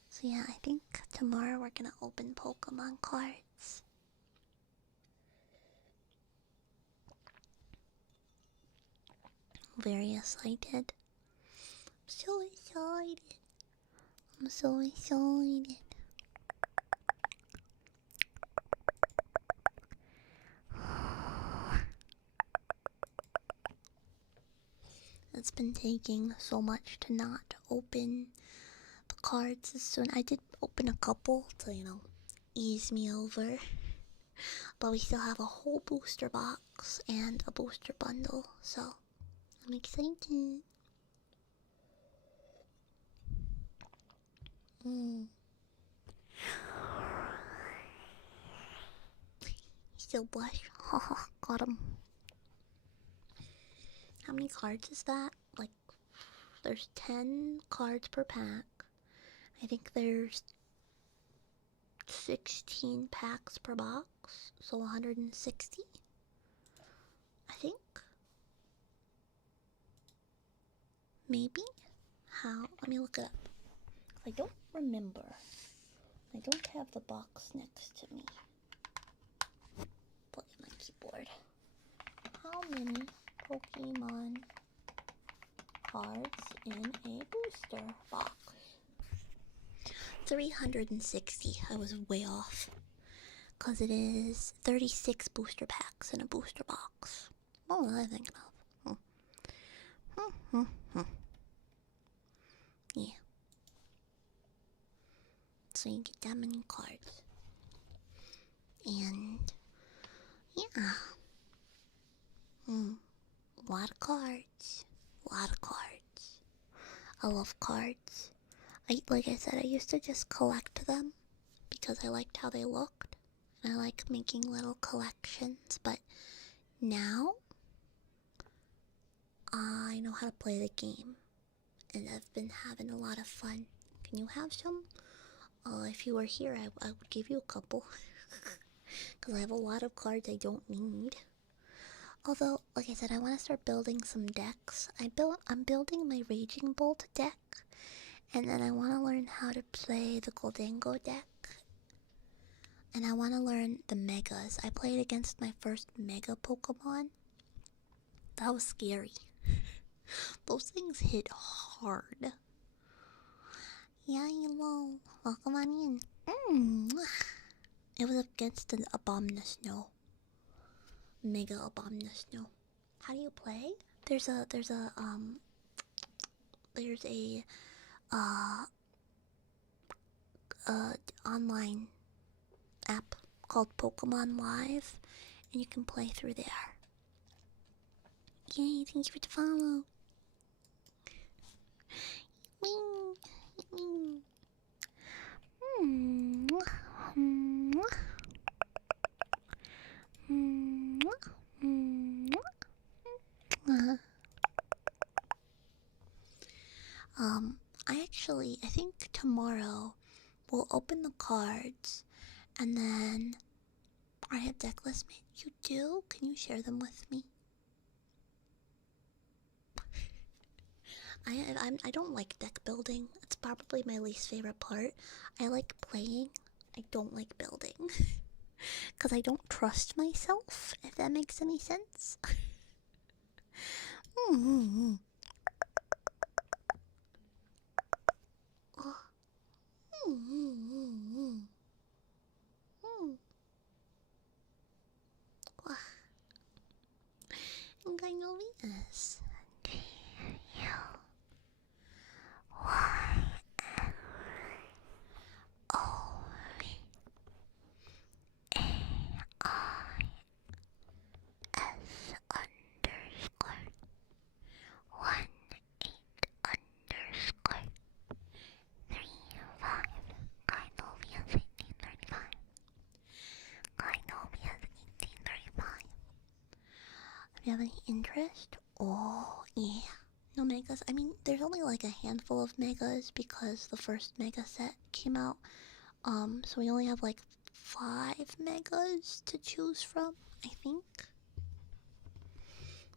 So yeah, I think tomorrow we're gonna open Pokemon cards. Very excited. So excited. I'm so excited. It's been taking so much to not open the cards as soon. I did open a couple to, ease me over. But we still have a whole booster box and a booster bundle, so I'm excited. Still blush. Haha, got him. How many cards is that? Like, there's 10 cards per pack. I think there's 16 packs per box, so 160. I think. Maybe? How? Let me look it up. I don't remember. I don't have the box next to me. Plug in my keyboard. How many Pokemon cards in a booster box? 360. I was way off. Because it is 36 booster packs in a booster box. What was I thinking of? Yeah. So you get that many cards. And yeah. A lot of cards. A lot of cards. I love cards. Like I said, I used to just collect them because I liked how they looked. And I like making little collections, but now I know how to play the game. And I've been having a lot of fun. Can you have some? If you were here, I would give you a couple. Because I have a lot of cards I don't need. Although, like I said, I want to start building some decks. I'm building my Raging Bolt deck. And then I want to learn how to play the Goldango deck. And I want to learn the Megas. I played against my first Mega Pokemon. That was scary. Those things hit hard. Yeah, hello. Welcome on in. It was against an Abominusno. Mega Abominusno. How do you play? There's a online app called Pokemon Live, and you can play through there. Yay, thank you for the follow. I think tomorrow we'll open the cards, and then I have deck lists made. You do? Can you share them with me? I don't like deck building. It's probably my least favorite part. I like playing. I don't like building. Because I don't trust myself, if that makes any sense. I know this. Do you have any interest? Oh, yeah. No megas. I mean, there's only like a handful of megas because the first mega set came out. So we only have like 5 megas to choose from, I think.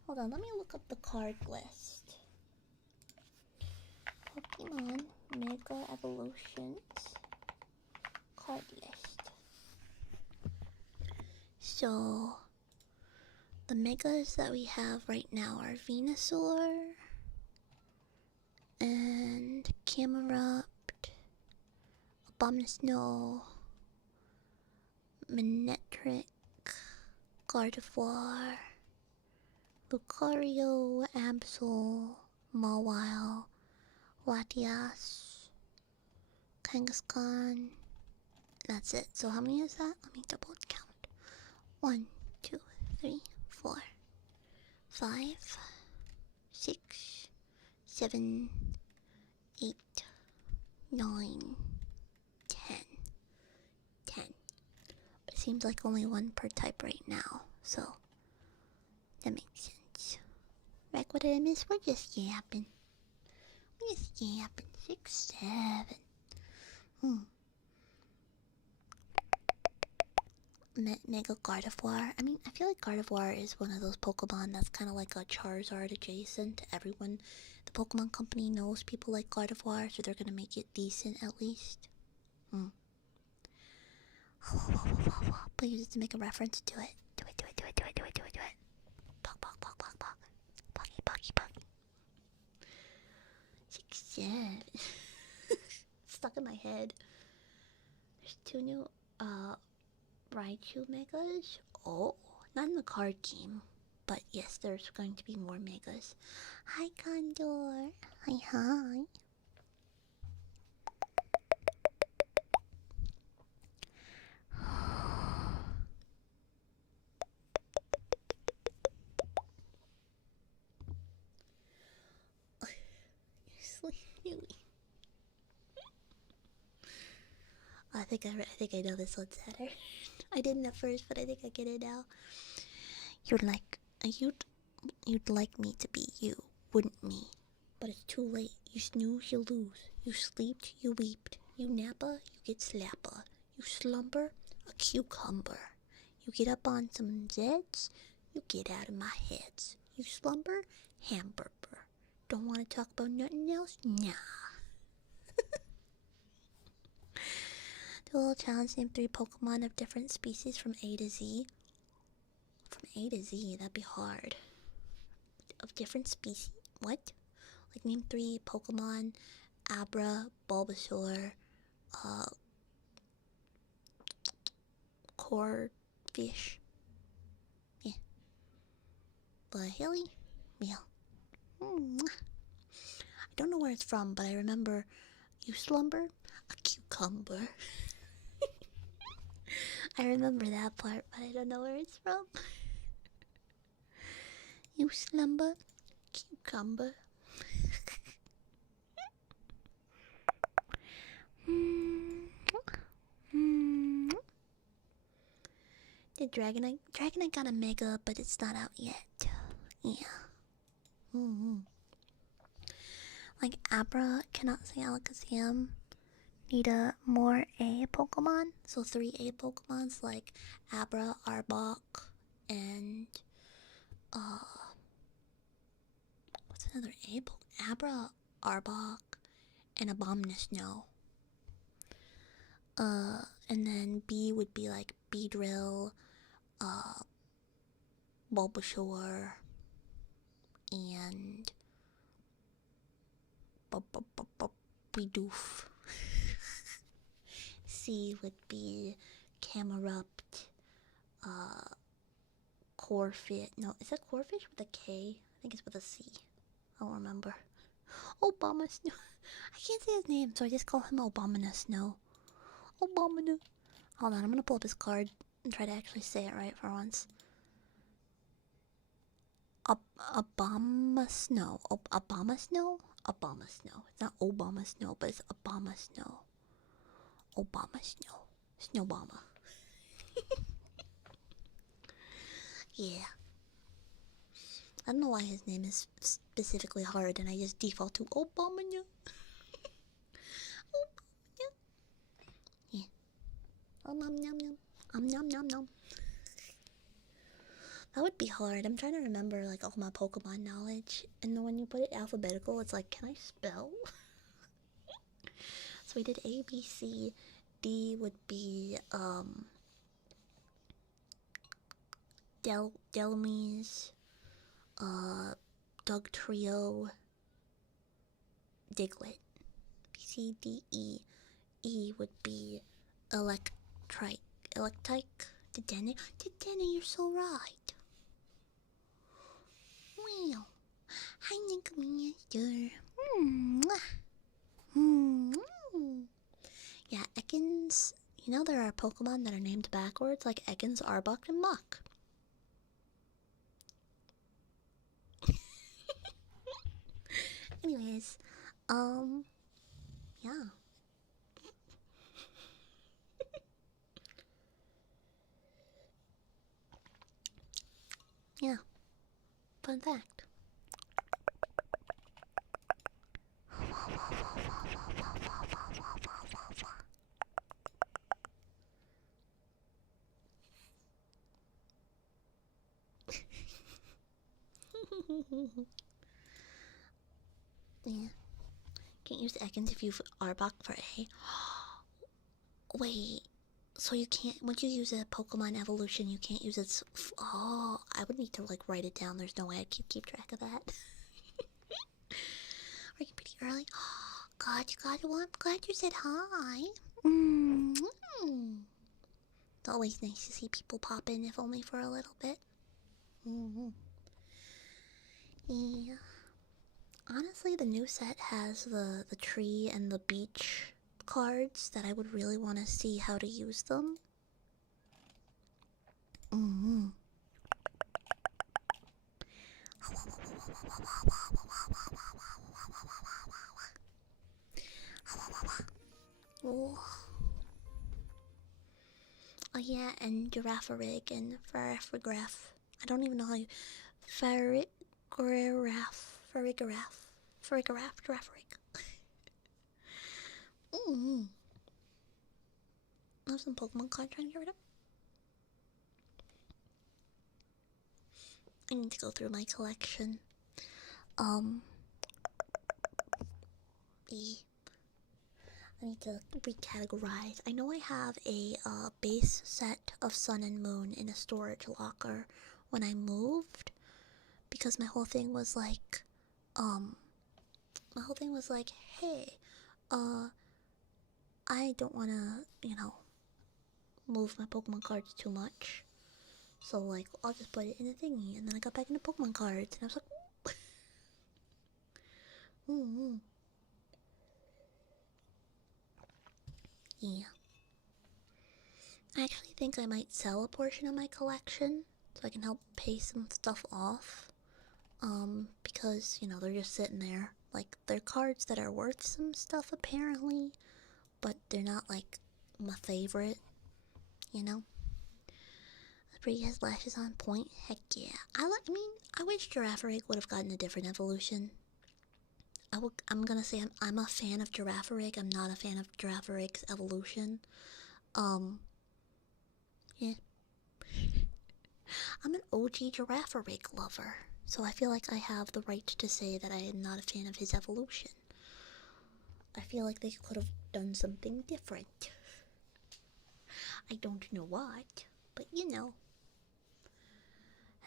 Hold on, let me look up the card list. Pokemon Mega Evolutions card list. So the megas that we have right now are Venusaur and Camerupt, Abominusno, Manectric, Gardevoir, Lucario, Absol, Mawile, Latias, Kangaskhan. That's it. So how many is that? Let me double count. 1, 2, 3, 4, 5, 6, 7, 8, 9, 10. 10. But it seems like only one per type right now, so that makes sense. Right, what did I miss? We're just yapping. 6, 7. Mega Gardevoir. I mean, I feel like Gardevoir is one of those Pokemon that's kind of like a Charizard adjacent. Everyone, the Pokemon company knows people like Gardevoir, so they're gonna make it decent at least. But you just to make a reference to it. Do it. Pog. Poggy. 6, 7. Stuck in my head. There's 2 new Raichu Megas. Oh, not in the card game. But yes, there's going to be more Megas. Hi, Condor. Hi. I think I know this one's better. I didn't at first, but I think I get it now. You'd like me to be you, wouldn't me? But it's too late. You snooze, you lose. You sleeped, you weeped. You nappa, you get slapper. You slumber, a cucumber. You get up on some zeds, you get out of my heads. You slumber, hamburger. Don't want to talk about nothing else? Nah. The little challenge, name 3 Pokemon of different species from A to Z. From A to Z, that'd be hard. Of different species? What? Like, name 3 Pokemon, Abra, Bulbasaur, Corfish. Yeah. But Hilly? Yeah. I don't know where it's from, but I remember you slumber, a cucumber. I remember that part, but I don't know where it's from. You slumber, cucumber. The Dragonite got a mega, but it's not out yet. Yeah. Like Abra cannot say Alakazam. Need a more A Pokemon. So 3 A Pokemons like Abra, Arbok, and what's another A Pokemon? Abra, Arbok, and Abomasnow. And then B would be like Beedrill, Bulbasaur, and Bidoof. C would be Camerupt, Corfish. No, is that Corfish with a K? I think it's with a C. I don't remember. Obama Snow. I can't say his name, so I just call him Obama Snow. Obama. Hold on, I'm gonna pull up his card and try to actually say it right for once. Obama Snow. Obama Snow? Obama Snow. It's not Obama Snow, but it's Obama Snow. Obama Snow. Snowbama. Yeah. I don't know why his name is specifically hard, and I just default to Obama. Yeah. Oh, nom nom nom. Nom nom nom. That would be hard. I'm trying to remember like all my Pokemon knowledge, and then when you put it alphabetical, it's like, can I spell? So we did A, B, C. D would be Delmise, Doug Trio, Diglett. B, C, D, E. E would be Electrike. Dedenne, you're so right. Wow. Hi, Nickmaster. Yeah, Ekans. You know there are Pokemon that are named backwards, like Ekans, Arbok, and Muk. Anyways, yeah. Yeah. Fun fact. Yeah. Can't use Ekans if you've Arbok for A. Wait. So you can't, once you use a Pokemon evolution, you can't use its. Oh, I would need to like write it down. There's no way I can keep track of that. Are you pretty early? God, well, I'm glad you said hi. It's always nice to see people pop in, if only for a little bit. Yeah. Honestly, the new set has the tree and the beach cards that I would really want to see how to use them. Yeah, and Girafarig and Farafragraph. I don't even know how you... Farigiraf, Girafarig. I have some Pokemon cards trying to get rid of. I need to go through my collection. I need to recategorize. I know I have a base set of Sun and Moon in a storage locker when I moved, because my whole thing was like, hey, I don't want to, move my Pokemon cards too much. So, like, I'll just put it in a thingy. And then I got back into Pokemon cards, and I was like, ooh. Yeah. I actually think I might sell a portion of my collection so I can help pay some stuff off. Because, they're just sitting there. Like, they're cards that are worth some stuff, apparently, but they're not, like, my favorite, The pretty has lashes on point. Heck yeah. I wish Girafarig would have gotten a different evolution. I'm gonna say I'm a fan of Girafarig. I'm not a fan of Girafarig's evolution. Yeah. I'm an OG Girafarig lover, so I feel like I have the right to say that I am not a fan of his evolution. I feel like they could have done something different. I don't know what, but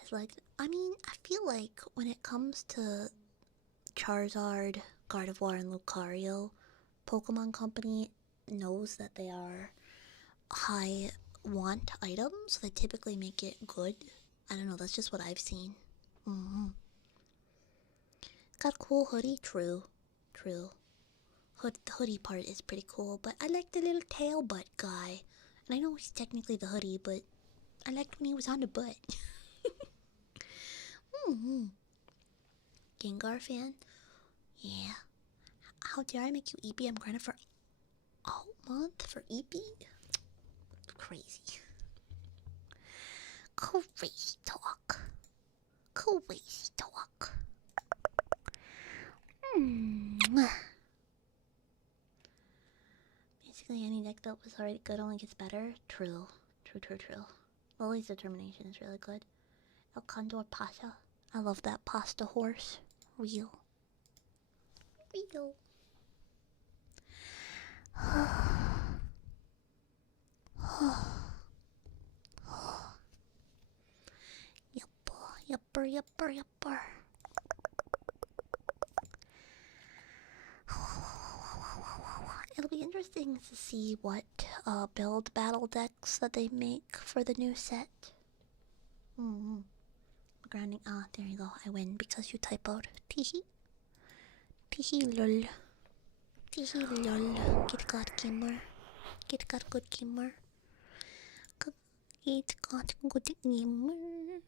It's like, I feel like when it comes to Charizard, Gardevoir, and Lucario, Pokemon Company knows that they are high want items, so they typically make it good. I don't know, that's just what I've seen. Got a cool hoodie, true. The hoodie part is pretty cool, but I like the little tail butt guy. And I know he's technically the hoodie, but I liked when he was on the butt. Gengar fan? Yeah. How dare I make you EP? I'm grinding for a month for EP? Crazy. Crazy talk. Basically, any deck that was already good only gets better. True. Lily's determination is really good. El Condor Pasha. I love that pasta horse. Real. Yupper. It'll be interesting to see what build battle decks that they make for the new set. Grounding. Ah, there you go. I win because you typoed. Teehee. Lol. Kit got gamer. Kit got good gamer. Kit got good gamer.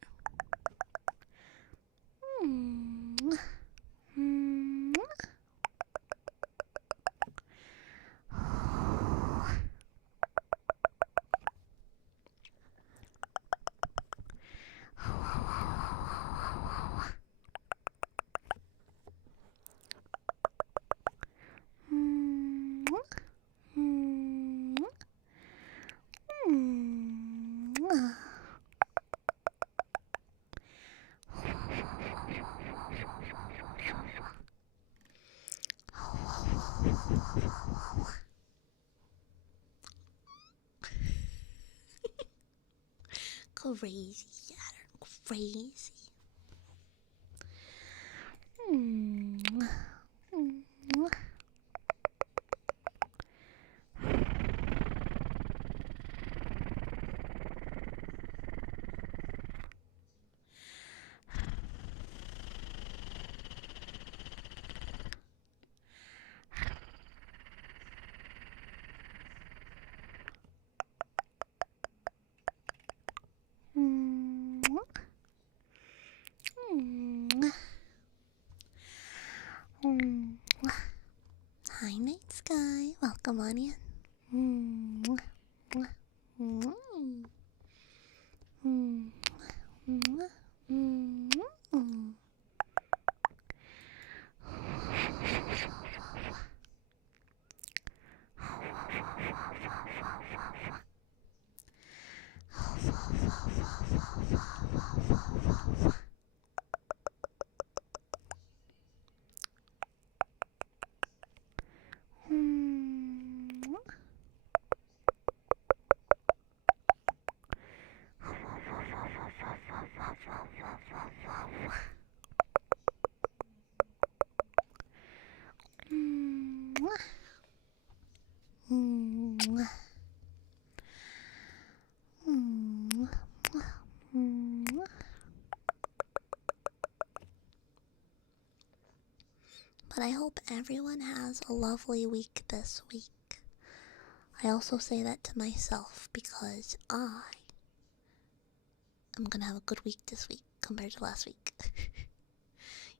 Crazy, Saturn. Crazy. Hi, night sky. Welcome on in. But I hope everyone has a lovely week this week. I also say that to myself because I'm gonna have a good week this week compared to last week.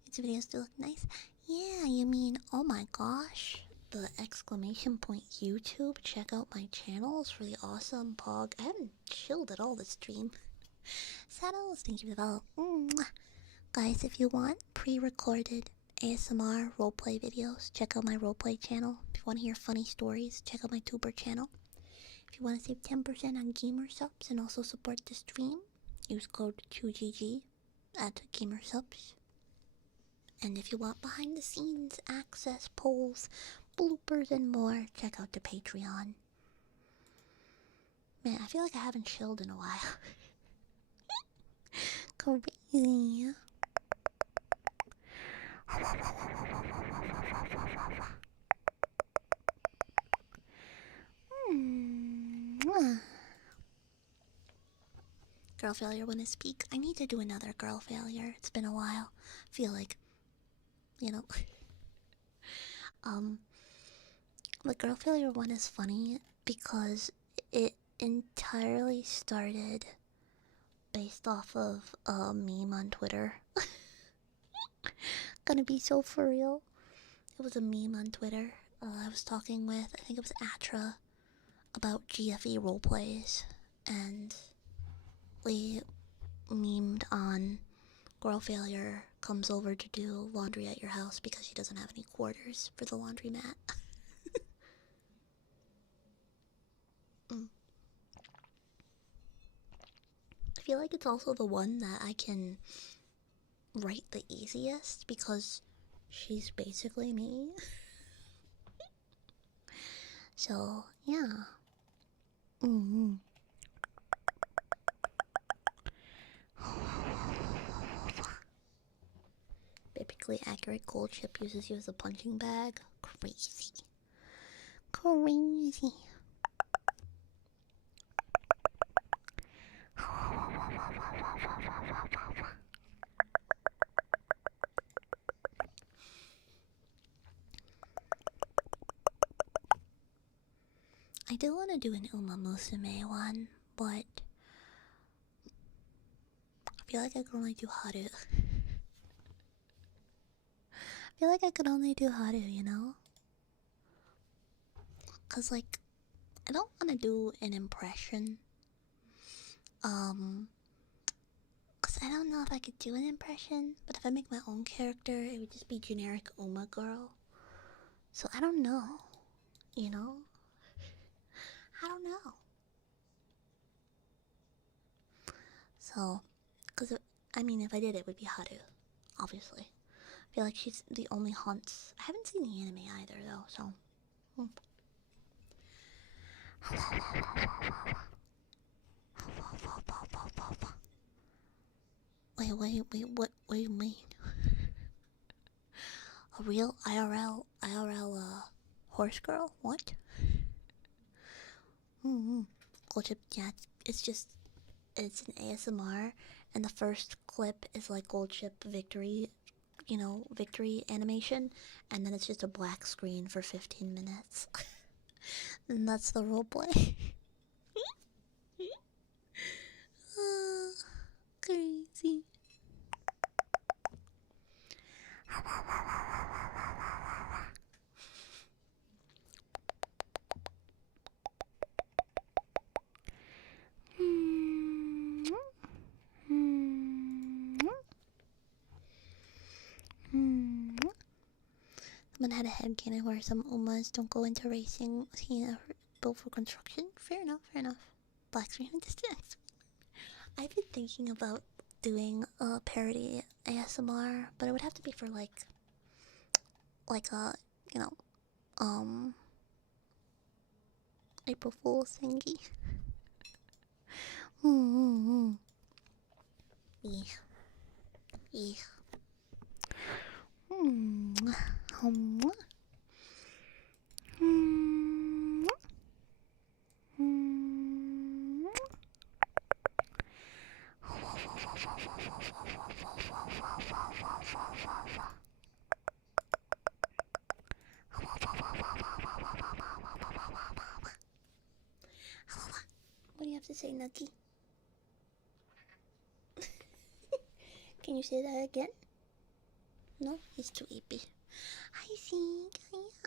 YouTube videos do look nice. Yeah, you mean, oh my gosh, the exclamation point YouTube. Check out my channels for the awesome pog. I haven't chilled at all this stream. Saddles, thank you for the follow. Mwah. Guys, if you want pre-recorded ASMR roleplay videos, check out my roleplay channel. If you want to hear funny stories, check out my Tuber channel. If you want to save 10% on gamer subs and also support the stream, use code 2GG at gamer subs. And if you want behind the scenes access, polls, bloopers, and more, check out the Patreon. Man, I feel like I haven't chilled in a while. Crazy. Girl failure when I speak. I need to do another girl failure. It's been a while. I feel like, you know. The girl failure one is funny because it entirely started based off of a meme on Twitter. Gonna be so for real. It was a meme on Twitter. I was talking with, I think it was Atra, about GFE roleplays, and we memed on girl failure comes over to do laundry at your house because she doesn't have any quarters for the laundromat. I feel like it's also the one that I can write the easiest because she's basically me. So, yeah. Biblically accurate gold chip uses you as a punching bag. Crazy. Crazy. I do want to do an Uma Musume one, but I feel like I could only do Haru. I feel like I could only do Haru, you know? Cause like, I don't want to do an impression. Cause I don't know if I could do an impression, but if I make my own character, it would just be generic Uma girl. So I don't know, you know? I don't know. So, cause I mean, if I did, it would be Haru, obviously. I feel like she's the only hunts. I haven't seen the anime either, though, so. Wait, what do you mean? A real IRL, horse girl? What? Gold chip, yeah, it's an ASMR, and the first clip is like gold chip victory, victory animation, and then it's just a black screen for 15 minutes. And that's the roleplay. Crazy. Someone had a headcanon where some Umas don't go into racing, built for construction. Fair enough, fair enough. Black screen and distance. I've been thinking about doing a parody ASMR, but it would have to be for like a, April Fool's thingy. Yeah. Yeah. have to say Nucky? Can you say that again? No, he's too eepy. Hi, Zeke.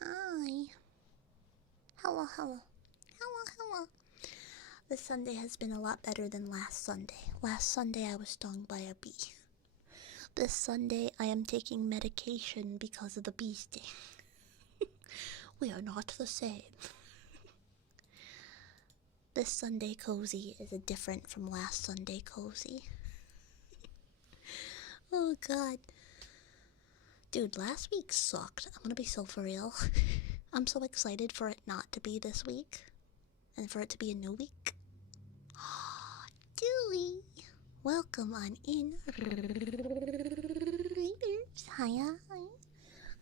Hi. Hello, hello. Hello, hello. This Sunday has been a lot better than last Sunday. Last Sunday I was stung by a bee. This Sunday I am taking medication because of the bee sting. We are not the same. This Sunday cozy is different from last Sunday cozy. Oh god. Dude, last week sucked. I'm gonna be so for real. I'm so excited for it not to be this week. And for it to be a new week. Dewey! Welcome on in. Hiya.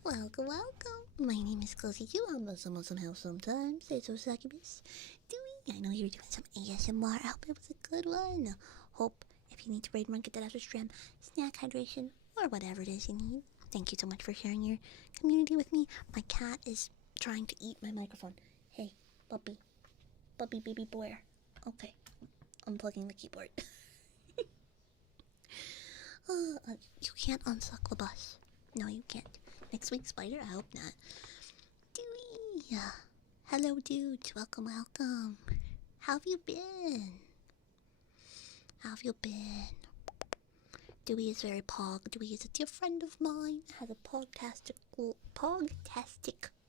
Welcome, welcome. My name is Cozy Q. I'm somehow sometimes. Say so succubus. Dewey, I know you were doing some ASMR. I hope it was a good one. Hope if you need to raid run, get that after stream, snack, hydration, or whatever it is you need. Thank you so much for sharing your community with me. My cat is trying to eat my microphone. Hey, puppy. Puppy baby boy. Okay. Unplugging the keyboard. You can't unsuccubus. No, you can't. Next week, Spider? I hope not. Dewey! Hello, dudes. Welcome, welcome. How have you been? How have you been? Dewey is very pog. Dewey is a dear friend of mine. Has a pogtastic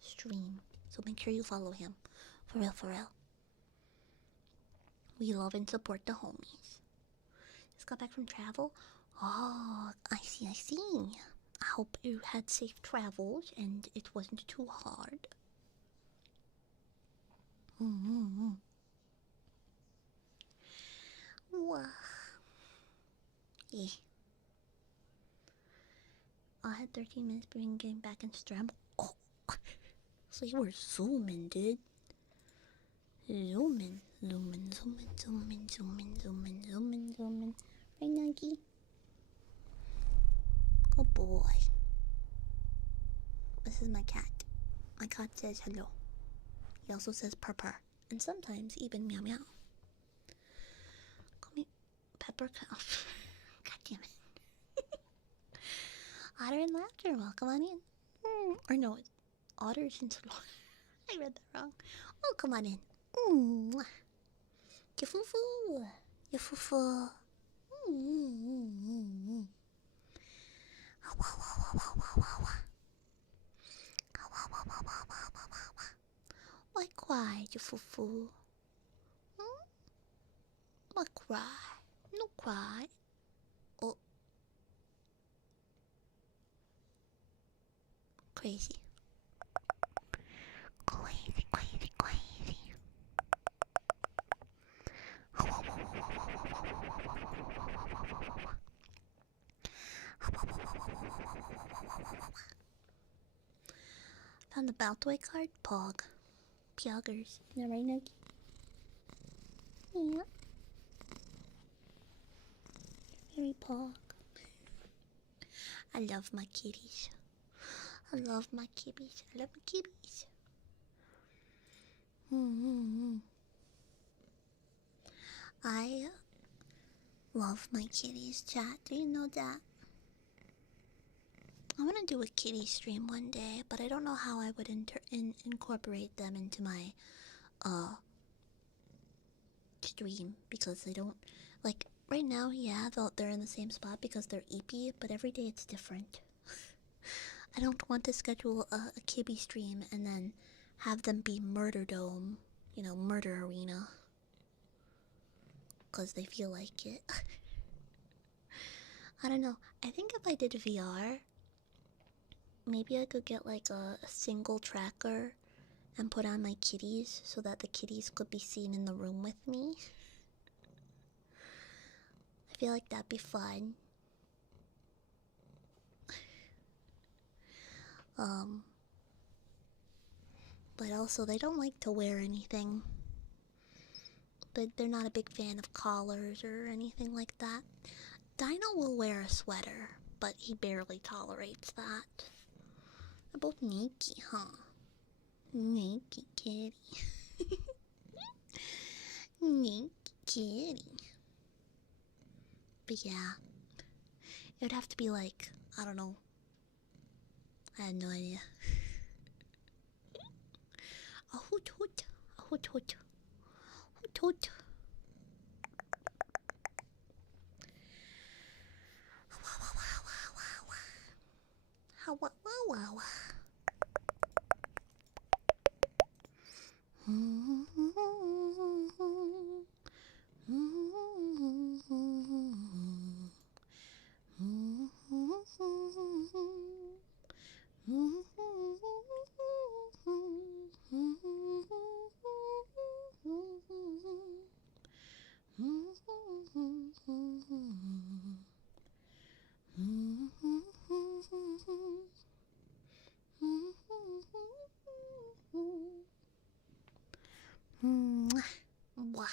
stream. So make sure you follow him. For real, for real. We love and support the homies. Just got back from travel. Oh, I see, I see. I hope you had safe travels and it wasn't too hard. Wow. Yeah. I had 13 minutes between getting back and stream. Oh, so you were zooming, dude. Zooming. Right, Nuggy? Good boy. This is my cat. My cat says hello. He also says purr. And sometimes even meow meow. Call me Pepper Cow. God damn it. Otter and Laughter, welcome on in. Or no, it's Otters and Sloth. I read that wrong. Oh, come on in. Yafufu. Yafufu. Why cry, Yafufu? Why cry? No cry. Oh. Crazy. Crazy. Found the Baltoy card? Pog. Pyoggers. Isn't that right, Nuggy? Yeah. Very pog. I love my kitties. I love my kitties. I love my kitties, chat. Do you know that? I want to do a kitty stream one day, but I don't know how I would incorporate them into my stream because I don't like right now. Yeah, they're in the same spot because they're EP, but every day it's different. I don't want to schedule a Kibby stream and then have them be Murder Dome, Murder Arena, because they feel like it. I don't know. I think if I did VR, maybe I could get like a single tracker and put on my kitties so that the kitties could be seen in the room with me. I feel like that'd be fun. But also they don't like to wear anything. But they're not a big fan of collars or anything like that. Dino will wear a sweater, but he barely tolerates that. They're both sneaky, huh? Sneaky kitty. Sneaky. Kitty. But yeah, it would have to be like, I don't know. I had no idea. A hoot hoot. A hoot hoot. Hoot hoot. Wow, wow, wow, wow. Mwah.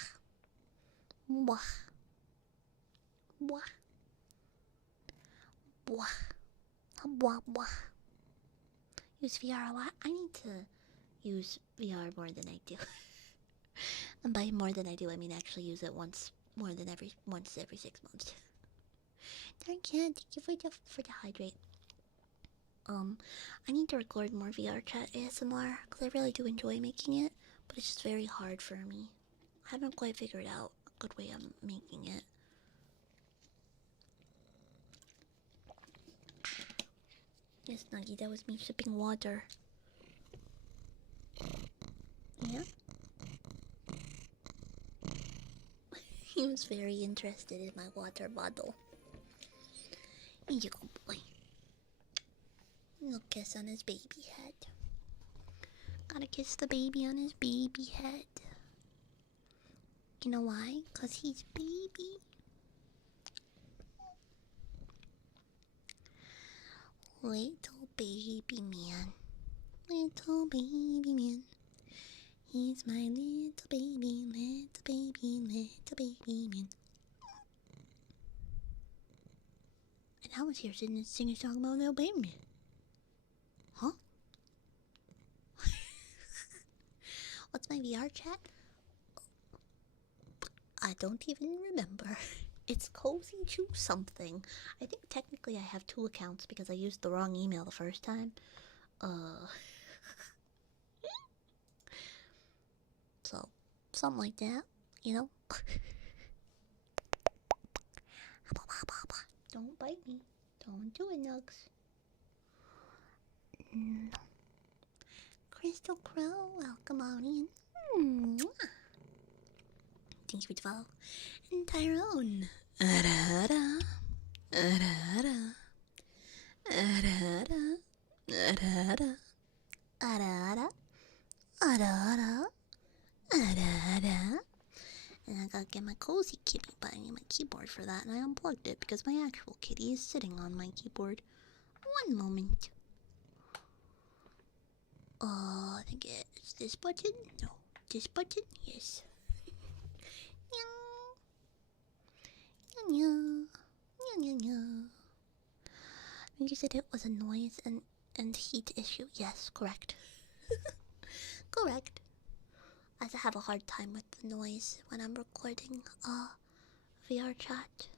Mwah. Mwah. Mwah. Mwah. Mwah. Use VR a lot. I need to use VR more than I do. And by more than I do, I mean actually use it once every 6 months. Thank you for the hydrate. I need to record more VR chat ASMR because I really do enjoy making it, but it's just very hard for me. I haven't quite figured out a good way of making it. Yes, Nuggy, that was me sipping water. Yeah? He was very interested in my water bottle. Here you go, boy. Little kiss on his baby head. Gotta kiss the baby on his baby head. You know why? 'Cause he's baby. Little baby man. Little baby man. He's my little baby man. And I was here singing a song about little baby. Huh? What's my VR chat? I don't even remember. It's Cozy Chew something. I think technically I have 2 accounts because I used the wrong email the first time. So, something like that, you know? Don't bite me. Don't do it, Nugs. No. Crystal Crow, welcome on in. Thank you for the follow. And Tyrone. Arara. Arara. Arara. Arara. Arara. Arara. Arara. And I gotta get my cozy kitty by my keyboard for that, and I unplugged it because my actual kitty is sitting on my keyboard. One moment. I think it's this button. No, this button. Yes. You said it was a noise and heat issue. Yes, correct. Correct. As I have a hard time with the noise when I'm recording VR chat.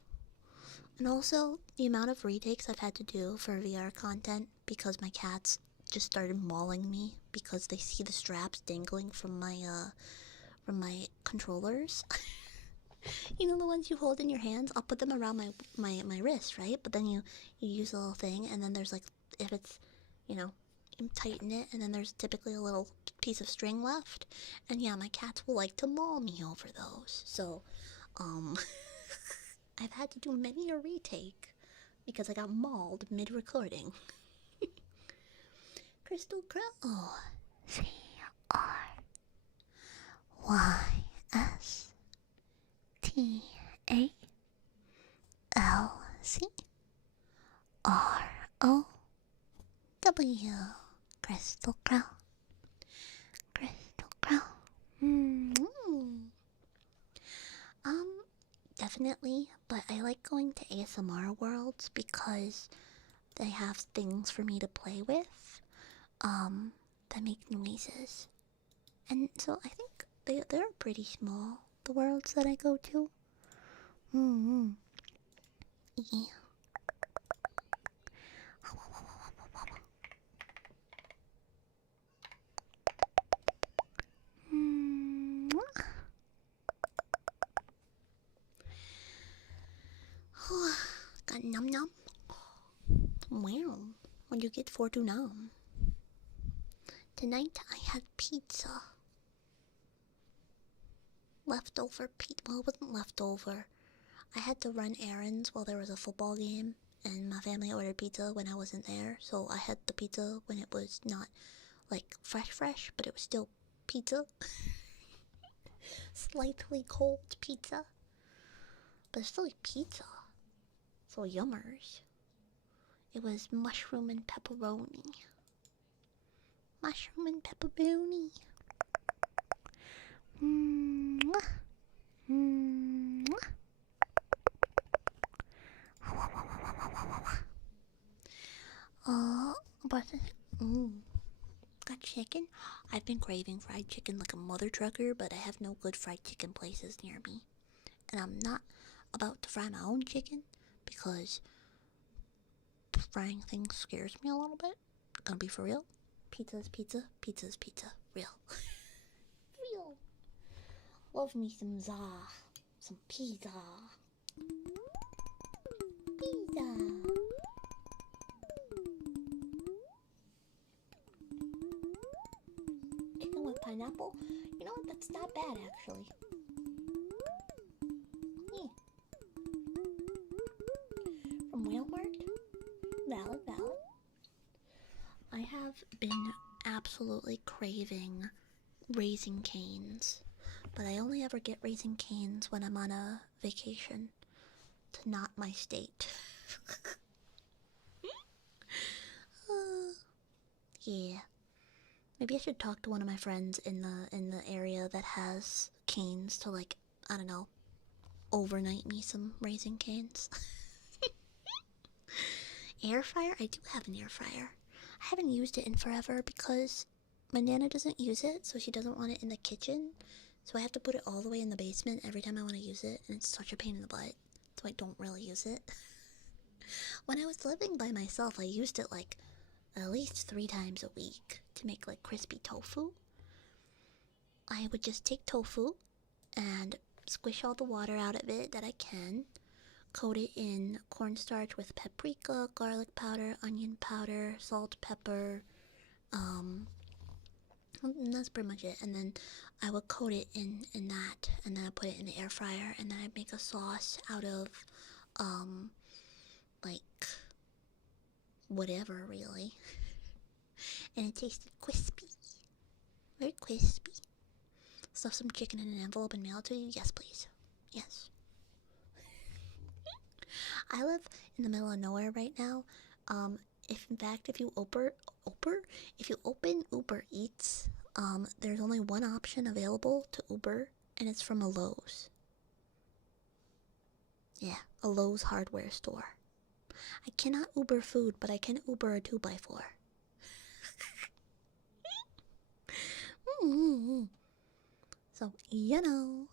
And also the amount of retakes I've had to do for VR content because my cats just started mauling me because they see the straps dangling from my controllers. You know, the ones you hold in your hands? I'll put them around my wrist, right? But then you use a little thing, and then there's like, if it's, you know, you tighten it, and then there's typically a little piece of string left. And yeah, my cats will like to maul me over those. So, I've had to do many a retake because I got mauled mid-recording. Crystal Crow. CRYSTLCROW. Crystal Crow. Crystal Crow. Definitely, but I like going to ASMR worlds because they have things for me to play with, that make noises. And so I think they're pretty small. the worlds that I go to. Mm-hmm. Yeah. Got num num. Wow, what'd you get for to num? Tonight I had pizza. Leftover pizza. Well, it wasn't leftover. I had to run errands while there was a football game, and my family ordered pizza when I wasn't there, so I had the pizza when it was not like fresh, but it was still pizza. Slightly cold pizza. But it's still like pizza. So yummers. It was mushroom and pepperoni. Mushroom and pepperoni. Mwah. Mwah. But got chicken. I've been craving fried chicken like a mother trucker, but I have no good fried chicken places near me. And I'm not about to fry my own chicken because frying things scares me a little bit. Gonna be for real. Pizza's pizza, pizza's pizza. Real. Real. Love me some some pizza. Pizza. Chicken with pineapple? You know what? That's not bad actually. Yeah. From Walmart? Valid. I have been absolutely craving Raising Canes, but I only ever get Raising Canes when I'm on a vacation to not my state. Yeah. Maybe I should talk to one of my friends in the area that has canes to, like, I don't know, overnight me some Raising Canes. Air fryer? I do have an air fryer. I haven't used it in forever because my Nana doesn't use it, so she doesn't want it in the kitchen. So I have to put it all the way in the basement every time I want to use it, and it's such a pain in the butt. So I don't really use it. When I was living by myself, I used it like at least 3 times a week to make like crispy tofu. I would just take tofu and squish all the water out of it that I can, coat it in cornstarch with paprika, garlic powder, onion powder, salt, pepper, and that's pretty much it. And then I would coat it in that, and then I put it in the air fryer, and then I'd make a sauce out of, like, whatever, really. And it tasted crispy. Very crispy. Stuff some chicken in an envelope and mail it to you? Yes, please. Yes. I live in the middle of nowhere right now. If you open Uber Eats, there's only one option available to Uber, and it's from a Lowe's. Yeah, a Lowe's hardware store. I cannot Uber food, but I can Uber a 2x4. So, you know.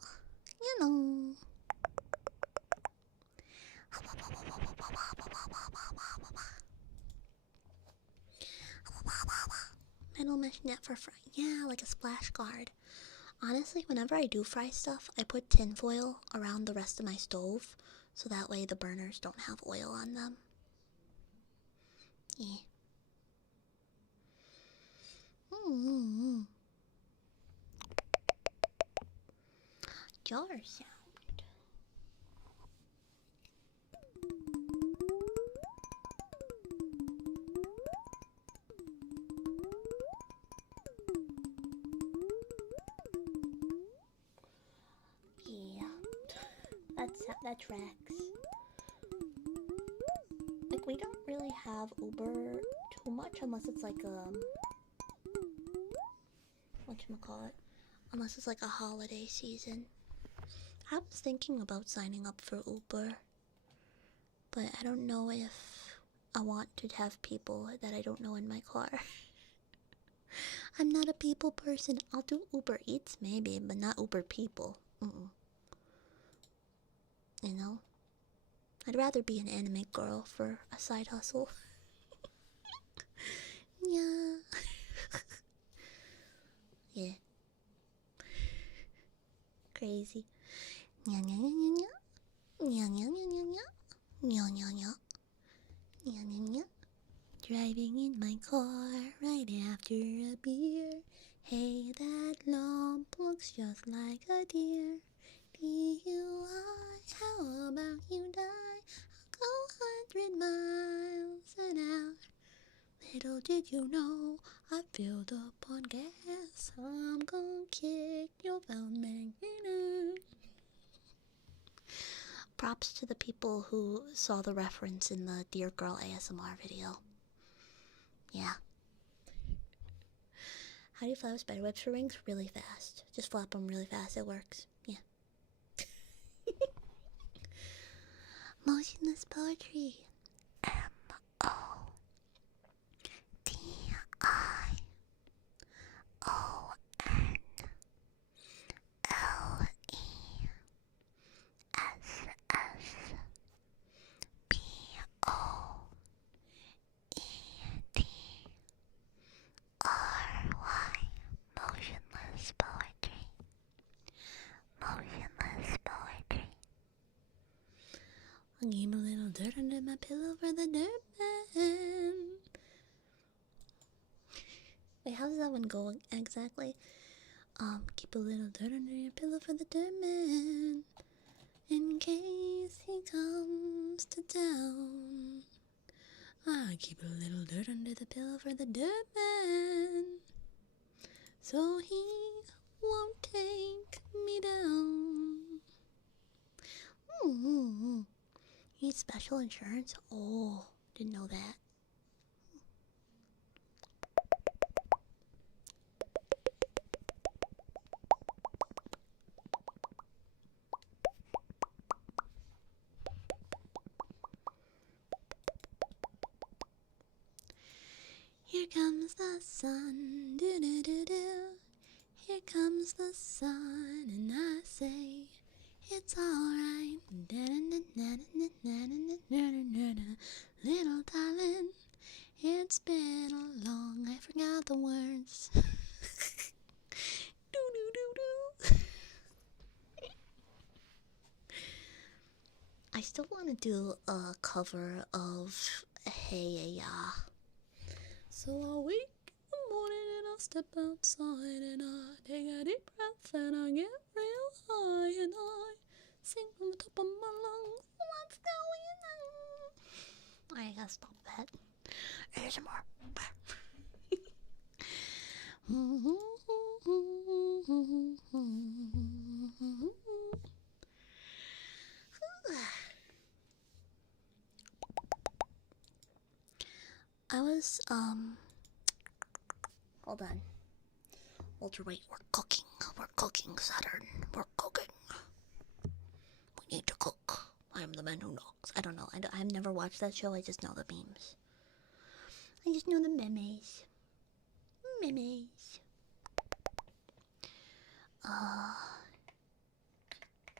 Metal mesh net for frying. Yeah, like a splash guard. Honestly, whenever I do fry stuff, I put tinfoil around the rest of my stove, so that way the burners don't have oil on them. Yeah. Jar sound. Yeah. That tracks. Like, we don't really have Uber too much unless it's like whatchamacallit? Unless it's like a holiday season. I was thinking about signing up for Uber, but I don't know if I want to have people that I don't know in my car. I'm not a people person. I'll do Uber Eats maybe, but not Uber people. you know? I'd rather be an anime girl for a side hustle. Yeah. Yeah. Crazy. Nya nya nya nya nya. Nya nya nya nya nya. Nya nya nya. Nya nya nya. Driving in my car right after a beer. Hey, that lump looks just like a deer. DUI, how about you die? I'll go 100 miles an hour. Little did you know, I filled up on gas. I'm gonna kick your phone. Props to the people who saw the reference in the Dear Girl ASMR video. Yeah. How do you flap spiderwebs for rings? Really fast. Just flap them really fast, it works. Yeah. Motionless poetry. Motionless poetry. Motionless poetry. I gave a little dirt under my pillow for the dirt man. Wait, how does that one go exactly? Keep a little dirt under your pillow for the dirt man, in case he comes to town. I keep a little dirt under the pillow for the dirt man, so he won't take me down. Need special insurance? Oh, didn't know that. Here comes the sun, do-do-do-do. Here comes the sun, and I say, it's alright. Little darling, it's been a long, I forgot the words. Do-do-do-do. I still want to do a cover of Hey Ya. So I'll wake in the morning and I'll step outside and I take a deep breath and I get real high and I sing from the top of my lungs. What's going on? I gotta stop that. ASMR. I was, hold on. Walter, wait, we're cooking. We're cooking, Saturn. We're cooking. We need to cook. I am the man who knocks. I don't know. I've never watched that show. I just know the memes. I just know the memes. Memes.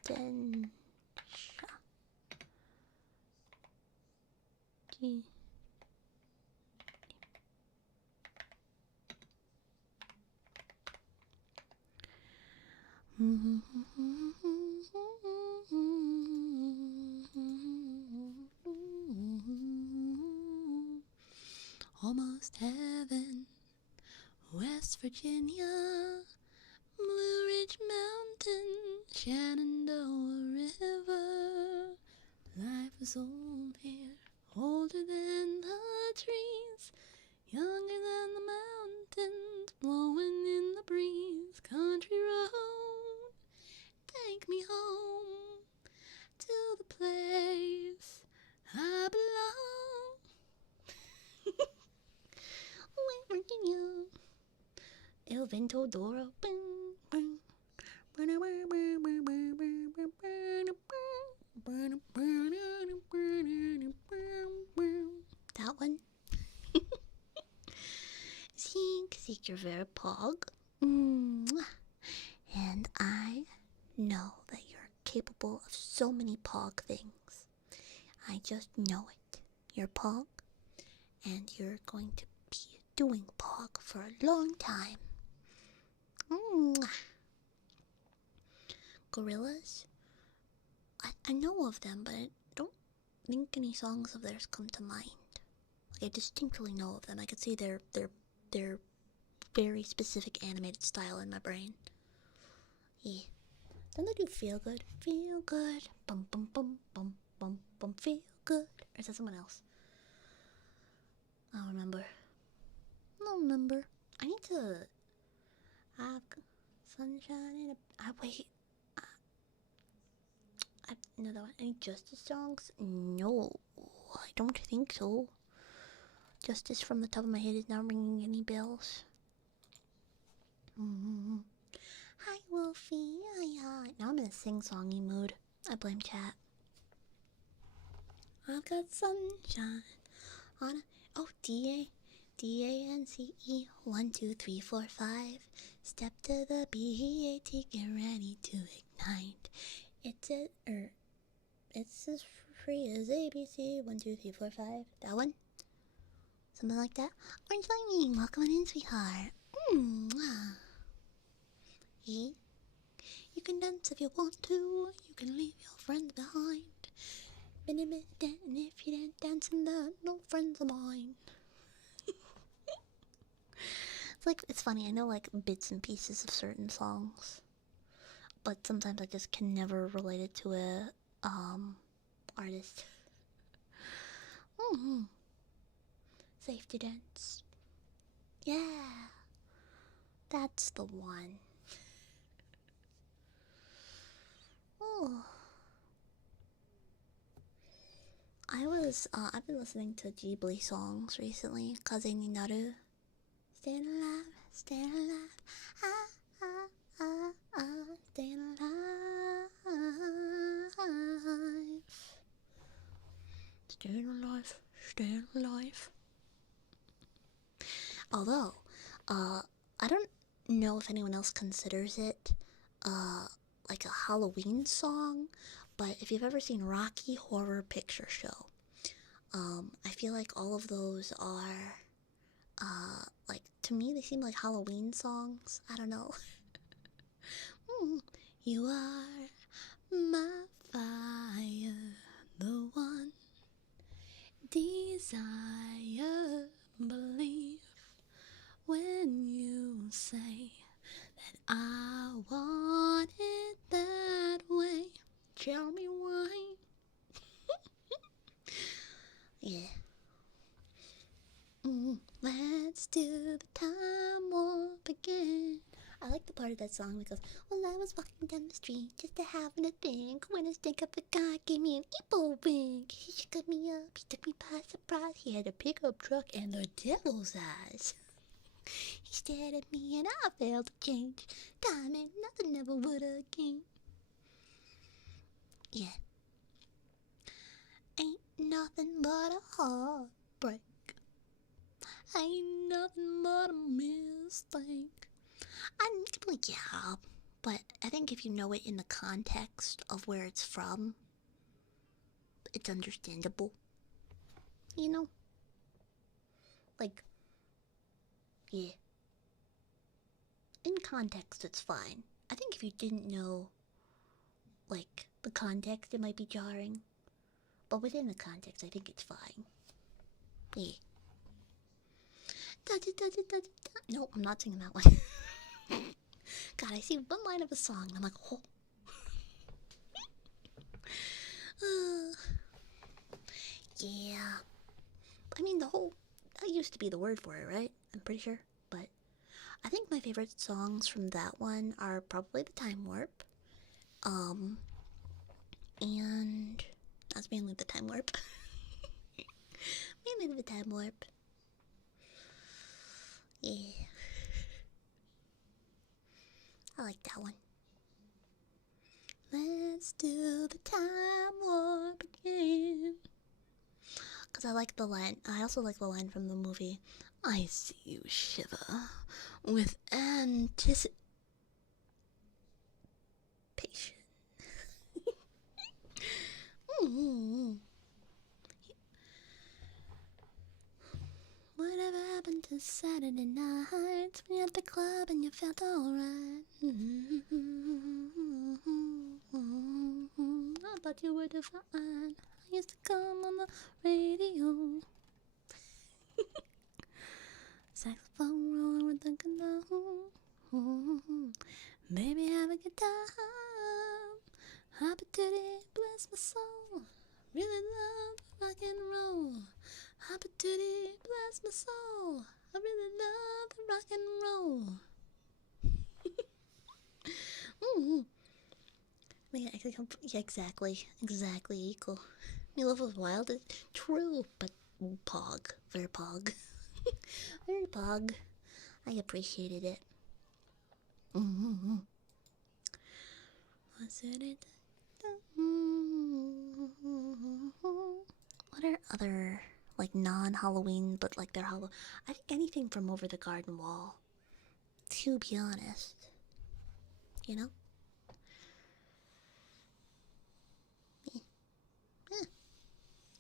Then... Almost heaven, West Virginia, Blue Ridge Mountain, Shenandoah River. Life is old here, older than the trees, younger than the mountains, blowing in the breeze. Country road, take me home to the place I belong. West Virginia, El Ventador. That one. Seek your very pog. And I know that you're capable of so many pog things. I just know it. You're pog, and you're going to be doing pog for a long time. Gorillas? I know of them, but I don't think any songs of theirs come to mind. Like, I distinctly know of them. I could see their very specific animated style in my brain. Yeah. Don't they do feel good? Feel good. Bum bum bum bum bum bum. Feel good. Or is that someone else? I don't remember. I need to have sunshine in a. Wait. Another one. Any Justice songs? No, I don't think so. Justice from the top of my head is not ringing any bells. Hi, Wolfie. Hi. Now I'm in a sing-songy mood. I blame chat. I've got sunshine on a... Oh, D-A-N-C-E. 1, 2, 3, 4, 5. Step to the B-A-T. Get ready to ignite. It's as free as ABC. 1, 2, 3, 4, 5. That one? Something like that? Orange Lightning, welcome on in, sweetheart. Yeah. You can dance if you want to. You can leave your friends behind. And if you didn't dance, then no friends of mine. It's funny, I know like bits and pieces of certain songs, but sometimes I just can never relate it to a artist. Safe to dance. Yeah, that's the one. Oh, I've been listening to Ghibli songs recently. Kaze ni naru. Staying alive, staying alive. Ah, ah, ah, ah, staying alive. Staying alive, staying alive. Although, I don't know if anyone else considers it, like a Halloween song, but if you've ever seen Rocky Horror Picture Show, I feel like all of those are, like, to me, they seem like Halloween songs. I don't know. You are my fire, the one desire, believe when you say that I want it that way. Tell me why. Yeah. Let's do the time warp again. I like the part of that song because, well, I was walking down the street just to having a think when a stink up a guy gave me an Epo wink. He shook me up, he took me by surprise. He had a pickup truck and the devil's eyes. He stared at me and I failed to change. Time ain't nothing, never would again. Yeah. Ain't nothing but a heartbreak. Ain't nothing but a mistake. I'm like, yeah, but I think if you know it in the context of where it's from, it's understandable. You know? Like, yeah. In context, it's fine. I think if you didn't know, like, the context, it might be jarring. But within the context, I think it's fine. Yeah. No, I'm not singing that one. God, I see one line of a song and I'm like, oh. Yeah. I mean, that used to be the word for it, right? I'm pretty sure. But I think my favorite songs from that one are probably The Time Warp. And that's mainly The Time Warp. Mainly The Time Warp. Yeah. I like that one. Let's do the time warp again. Because I like the line. I also like the line from the movie. I see you shiver with anticipation. Mm-hmm. Whatever happened to Saturday nights when you're at the club and you felt alright? I thought you were divine. I used to come on the radio. Saxophone rolling with the guitar. Baby, have a good time. Opportunity, bless my soul. Really love rock and roll. Opportunity, bless my soul. I really love rock and roll. Yeah, exactly equal. My love of wild is true, but pog, very pog, very pog. I appreciated it. Was it? What are other like non-Halloween, but like they're Halloween? I think anything from Over the Garden Wall. To be honest, you know. Eh,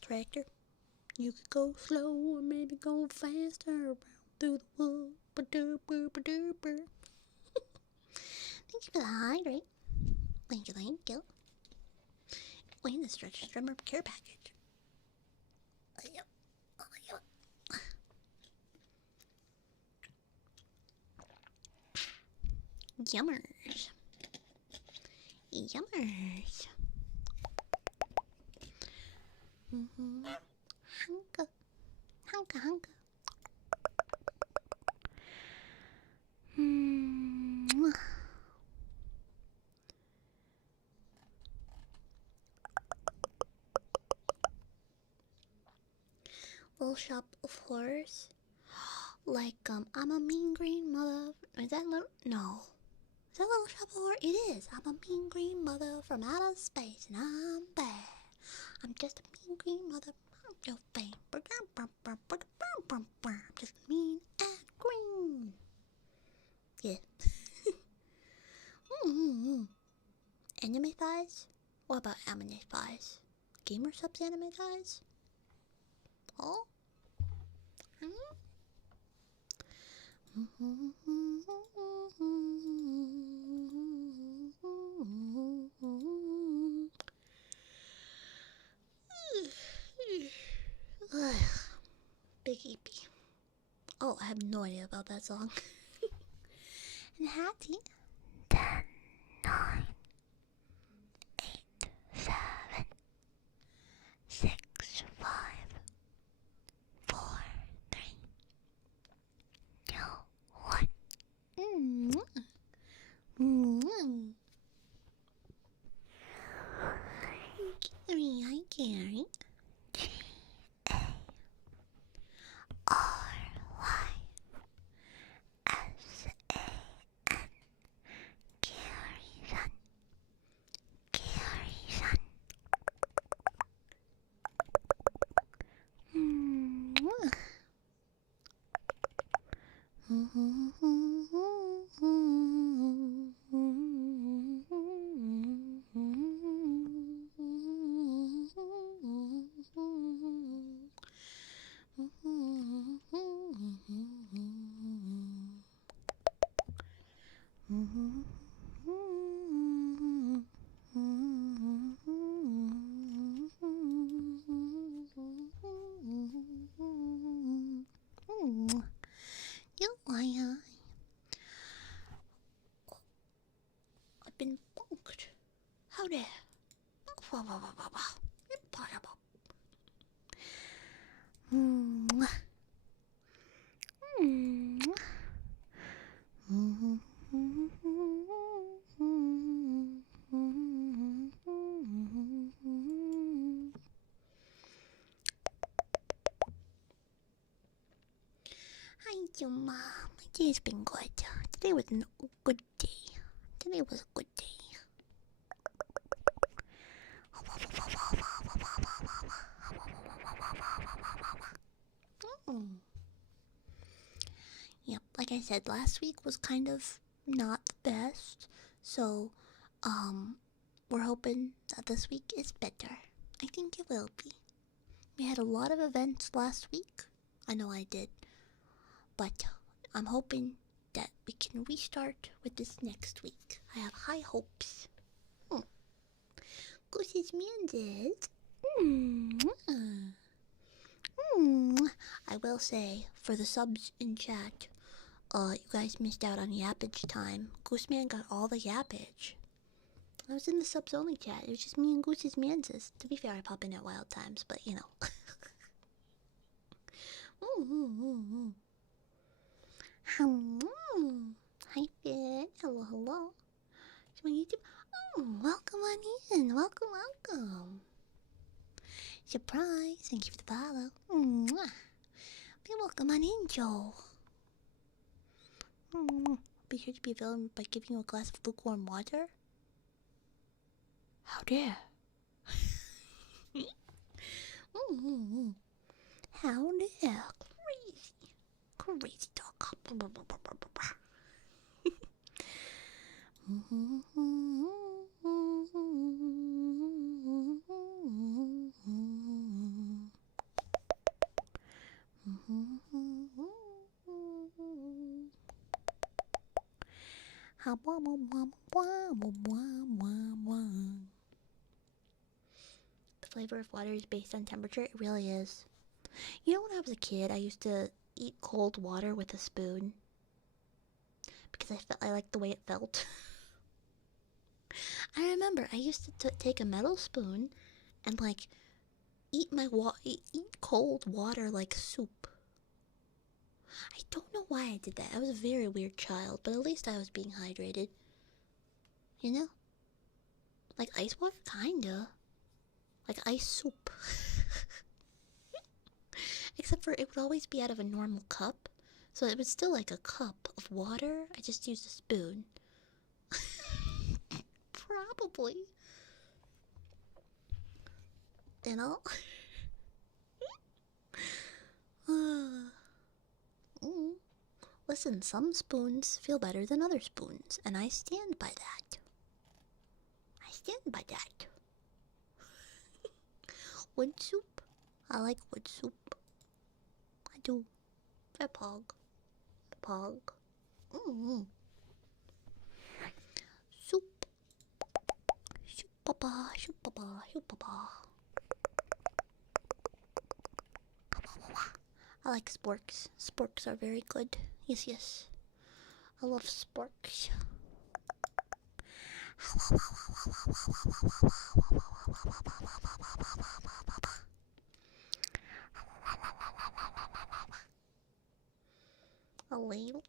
tractor. You could go slow or maybe go faster around through the wood. Ba-doop-boop-ba-doop-boop. Thank you for the hydrate. Thank you. Wait, the stretch drummer care package. Yep. Yummers. Yummers. Hunka. Little Shop of Horrors. Like, I'm a mean green mother. Is that little? No. Is that Little Shop of Horrors? It is. I'm a mean green mother from outer space, and I'm bad. I'm just a mean green mother. I'm your fame. I'm just mean and green. Yeah. Anime thighs? What about anime thighs? Gamer subs anime thighs? Oh? Big EP. Oh, I have no idea about that song. And Hattie. 10, 9, 8, 7, 6, 5, 4, 3, 2, 1. Gary, hi Gary. I've been bonked. How dare? Impossible. Hi, your mom. My day's been good. Today was a good day. Today was a good day. Yep, like I said, last week was kind of not the best. So, we're hoping that this week is better. I think it will be. We had a lot of events last week. I know I did. But I'm hoping that we can restart with this next week. I have high hopes. Goose's Manses. I will say, for the subs in chat, you guys missed out on yappage time. Gooseman got all the yappage. I was in the subs only chat. It was just me and Goose's Manses. To be fair, I pop in at wild times, but you know. Hi, Finn. Hello, hello. It's my YouTube. Welcome on in. Welcome. Surprise. Thank you for the follow. Be welcome on in, Joe. Be sure to be available by giving you a glass of lukewarm water. How dare. How dare. Crazy dog. The flavor of water is based on temperature. It really is. You know, when I was a kid, I used to eat cold water with a spoon because I liked the way it felt. I remember I used to take a metal spoon and like eat cold water like soup. I don't know why I did that. I was a very weird child, but at least I was being hydrated. You know? Like ice water? Kinda. Like ice soup. Except for it would always be out of a normal cup. So it was still like a cup of water. I just used a spoon. Probably. You know? Listen, some spoons feel better than other spoons, and I stand by that. Wood soup? I like wood soup. I do. I pog. Soup. Soup-papa. I like sporks. Sporks are very good. Yes. I love sporks. A ladle?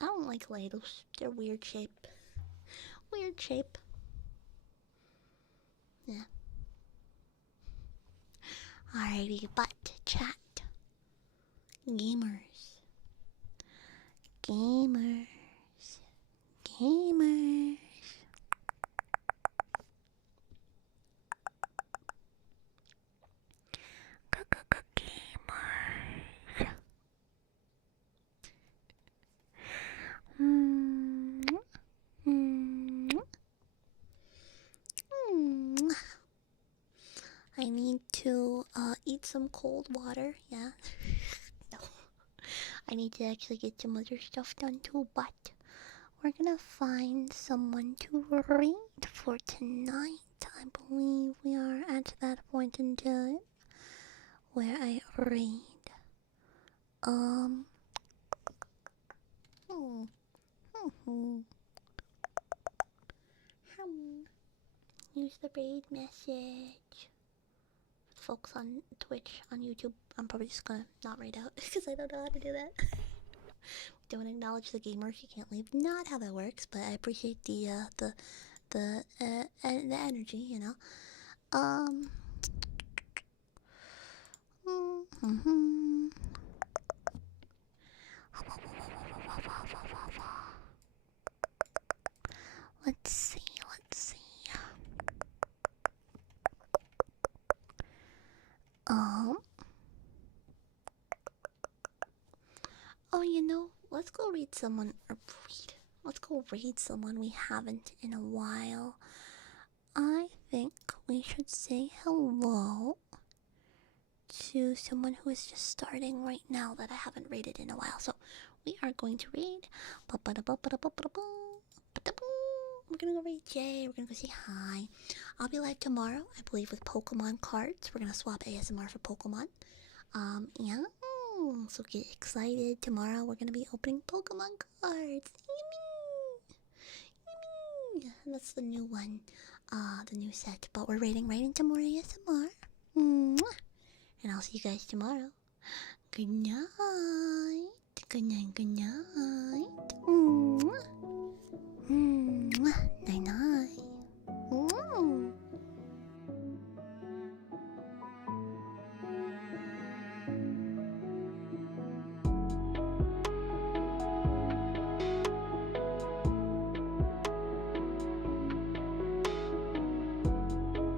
I don't like ladles. They're weird shape. Yeah. Alrighty, but chat. Gamers. I need to eat some cold water, yeah. No. I need to actually get some other stuff done too, but we're gonna find someone to read for tonight. I believe we are at that point in time where I read. Use the raid message. Folks on Twitch, on YouTube, I'm probably just gonna not raid out because I don't know how to do that. Don't acknowledge the gamers, you can't leave. Not how that works, but I appreciate the energy, you know. Let's see. Oh, you know, let's go read someone, let's go read someone we haven't in a while. I think we should say hello to someone who is just starting right now that I haven't rated in a while. So we are going to raid. We're gonna go raid Jay. We're gonna go say hi. I'll be live tomorrow, I believe, with Pokemon cards. We're gonna swap ASMR for Pokemon. Yeah. So get excited. Tomorrow we're gonna be opening Pokemon cards. And that's the new one. The new set. But we're raiding right into more ASMR. Mwah. And I'll see you guys tomorrow. Good night. Good night. Good night. Mwah.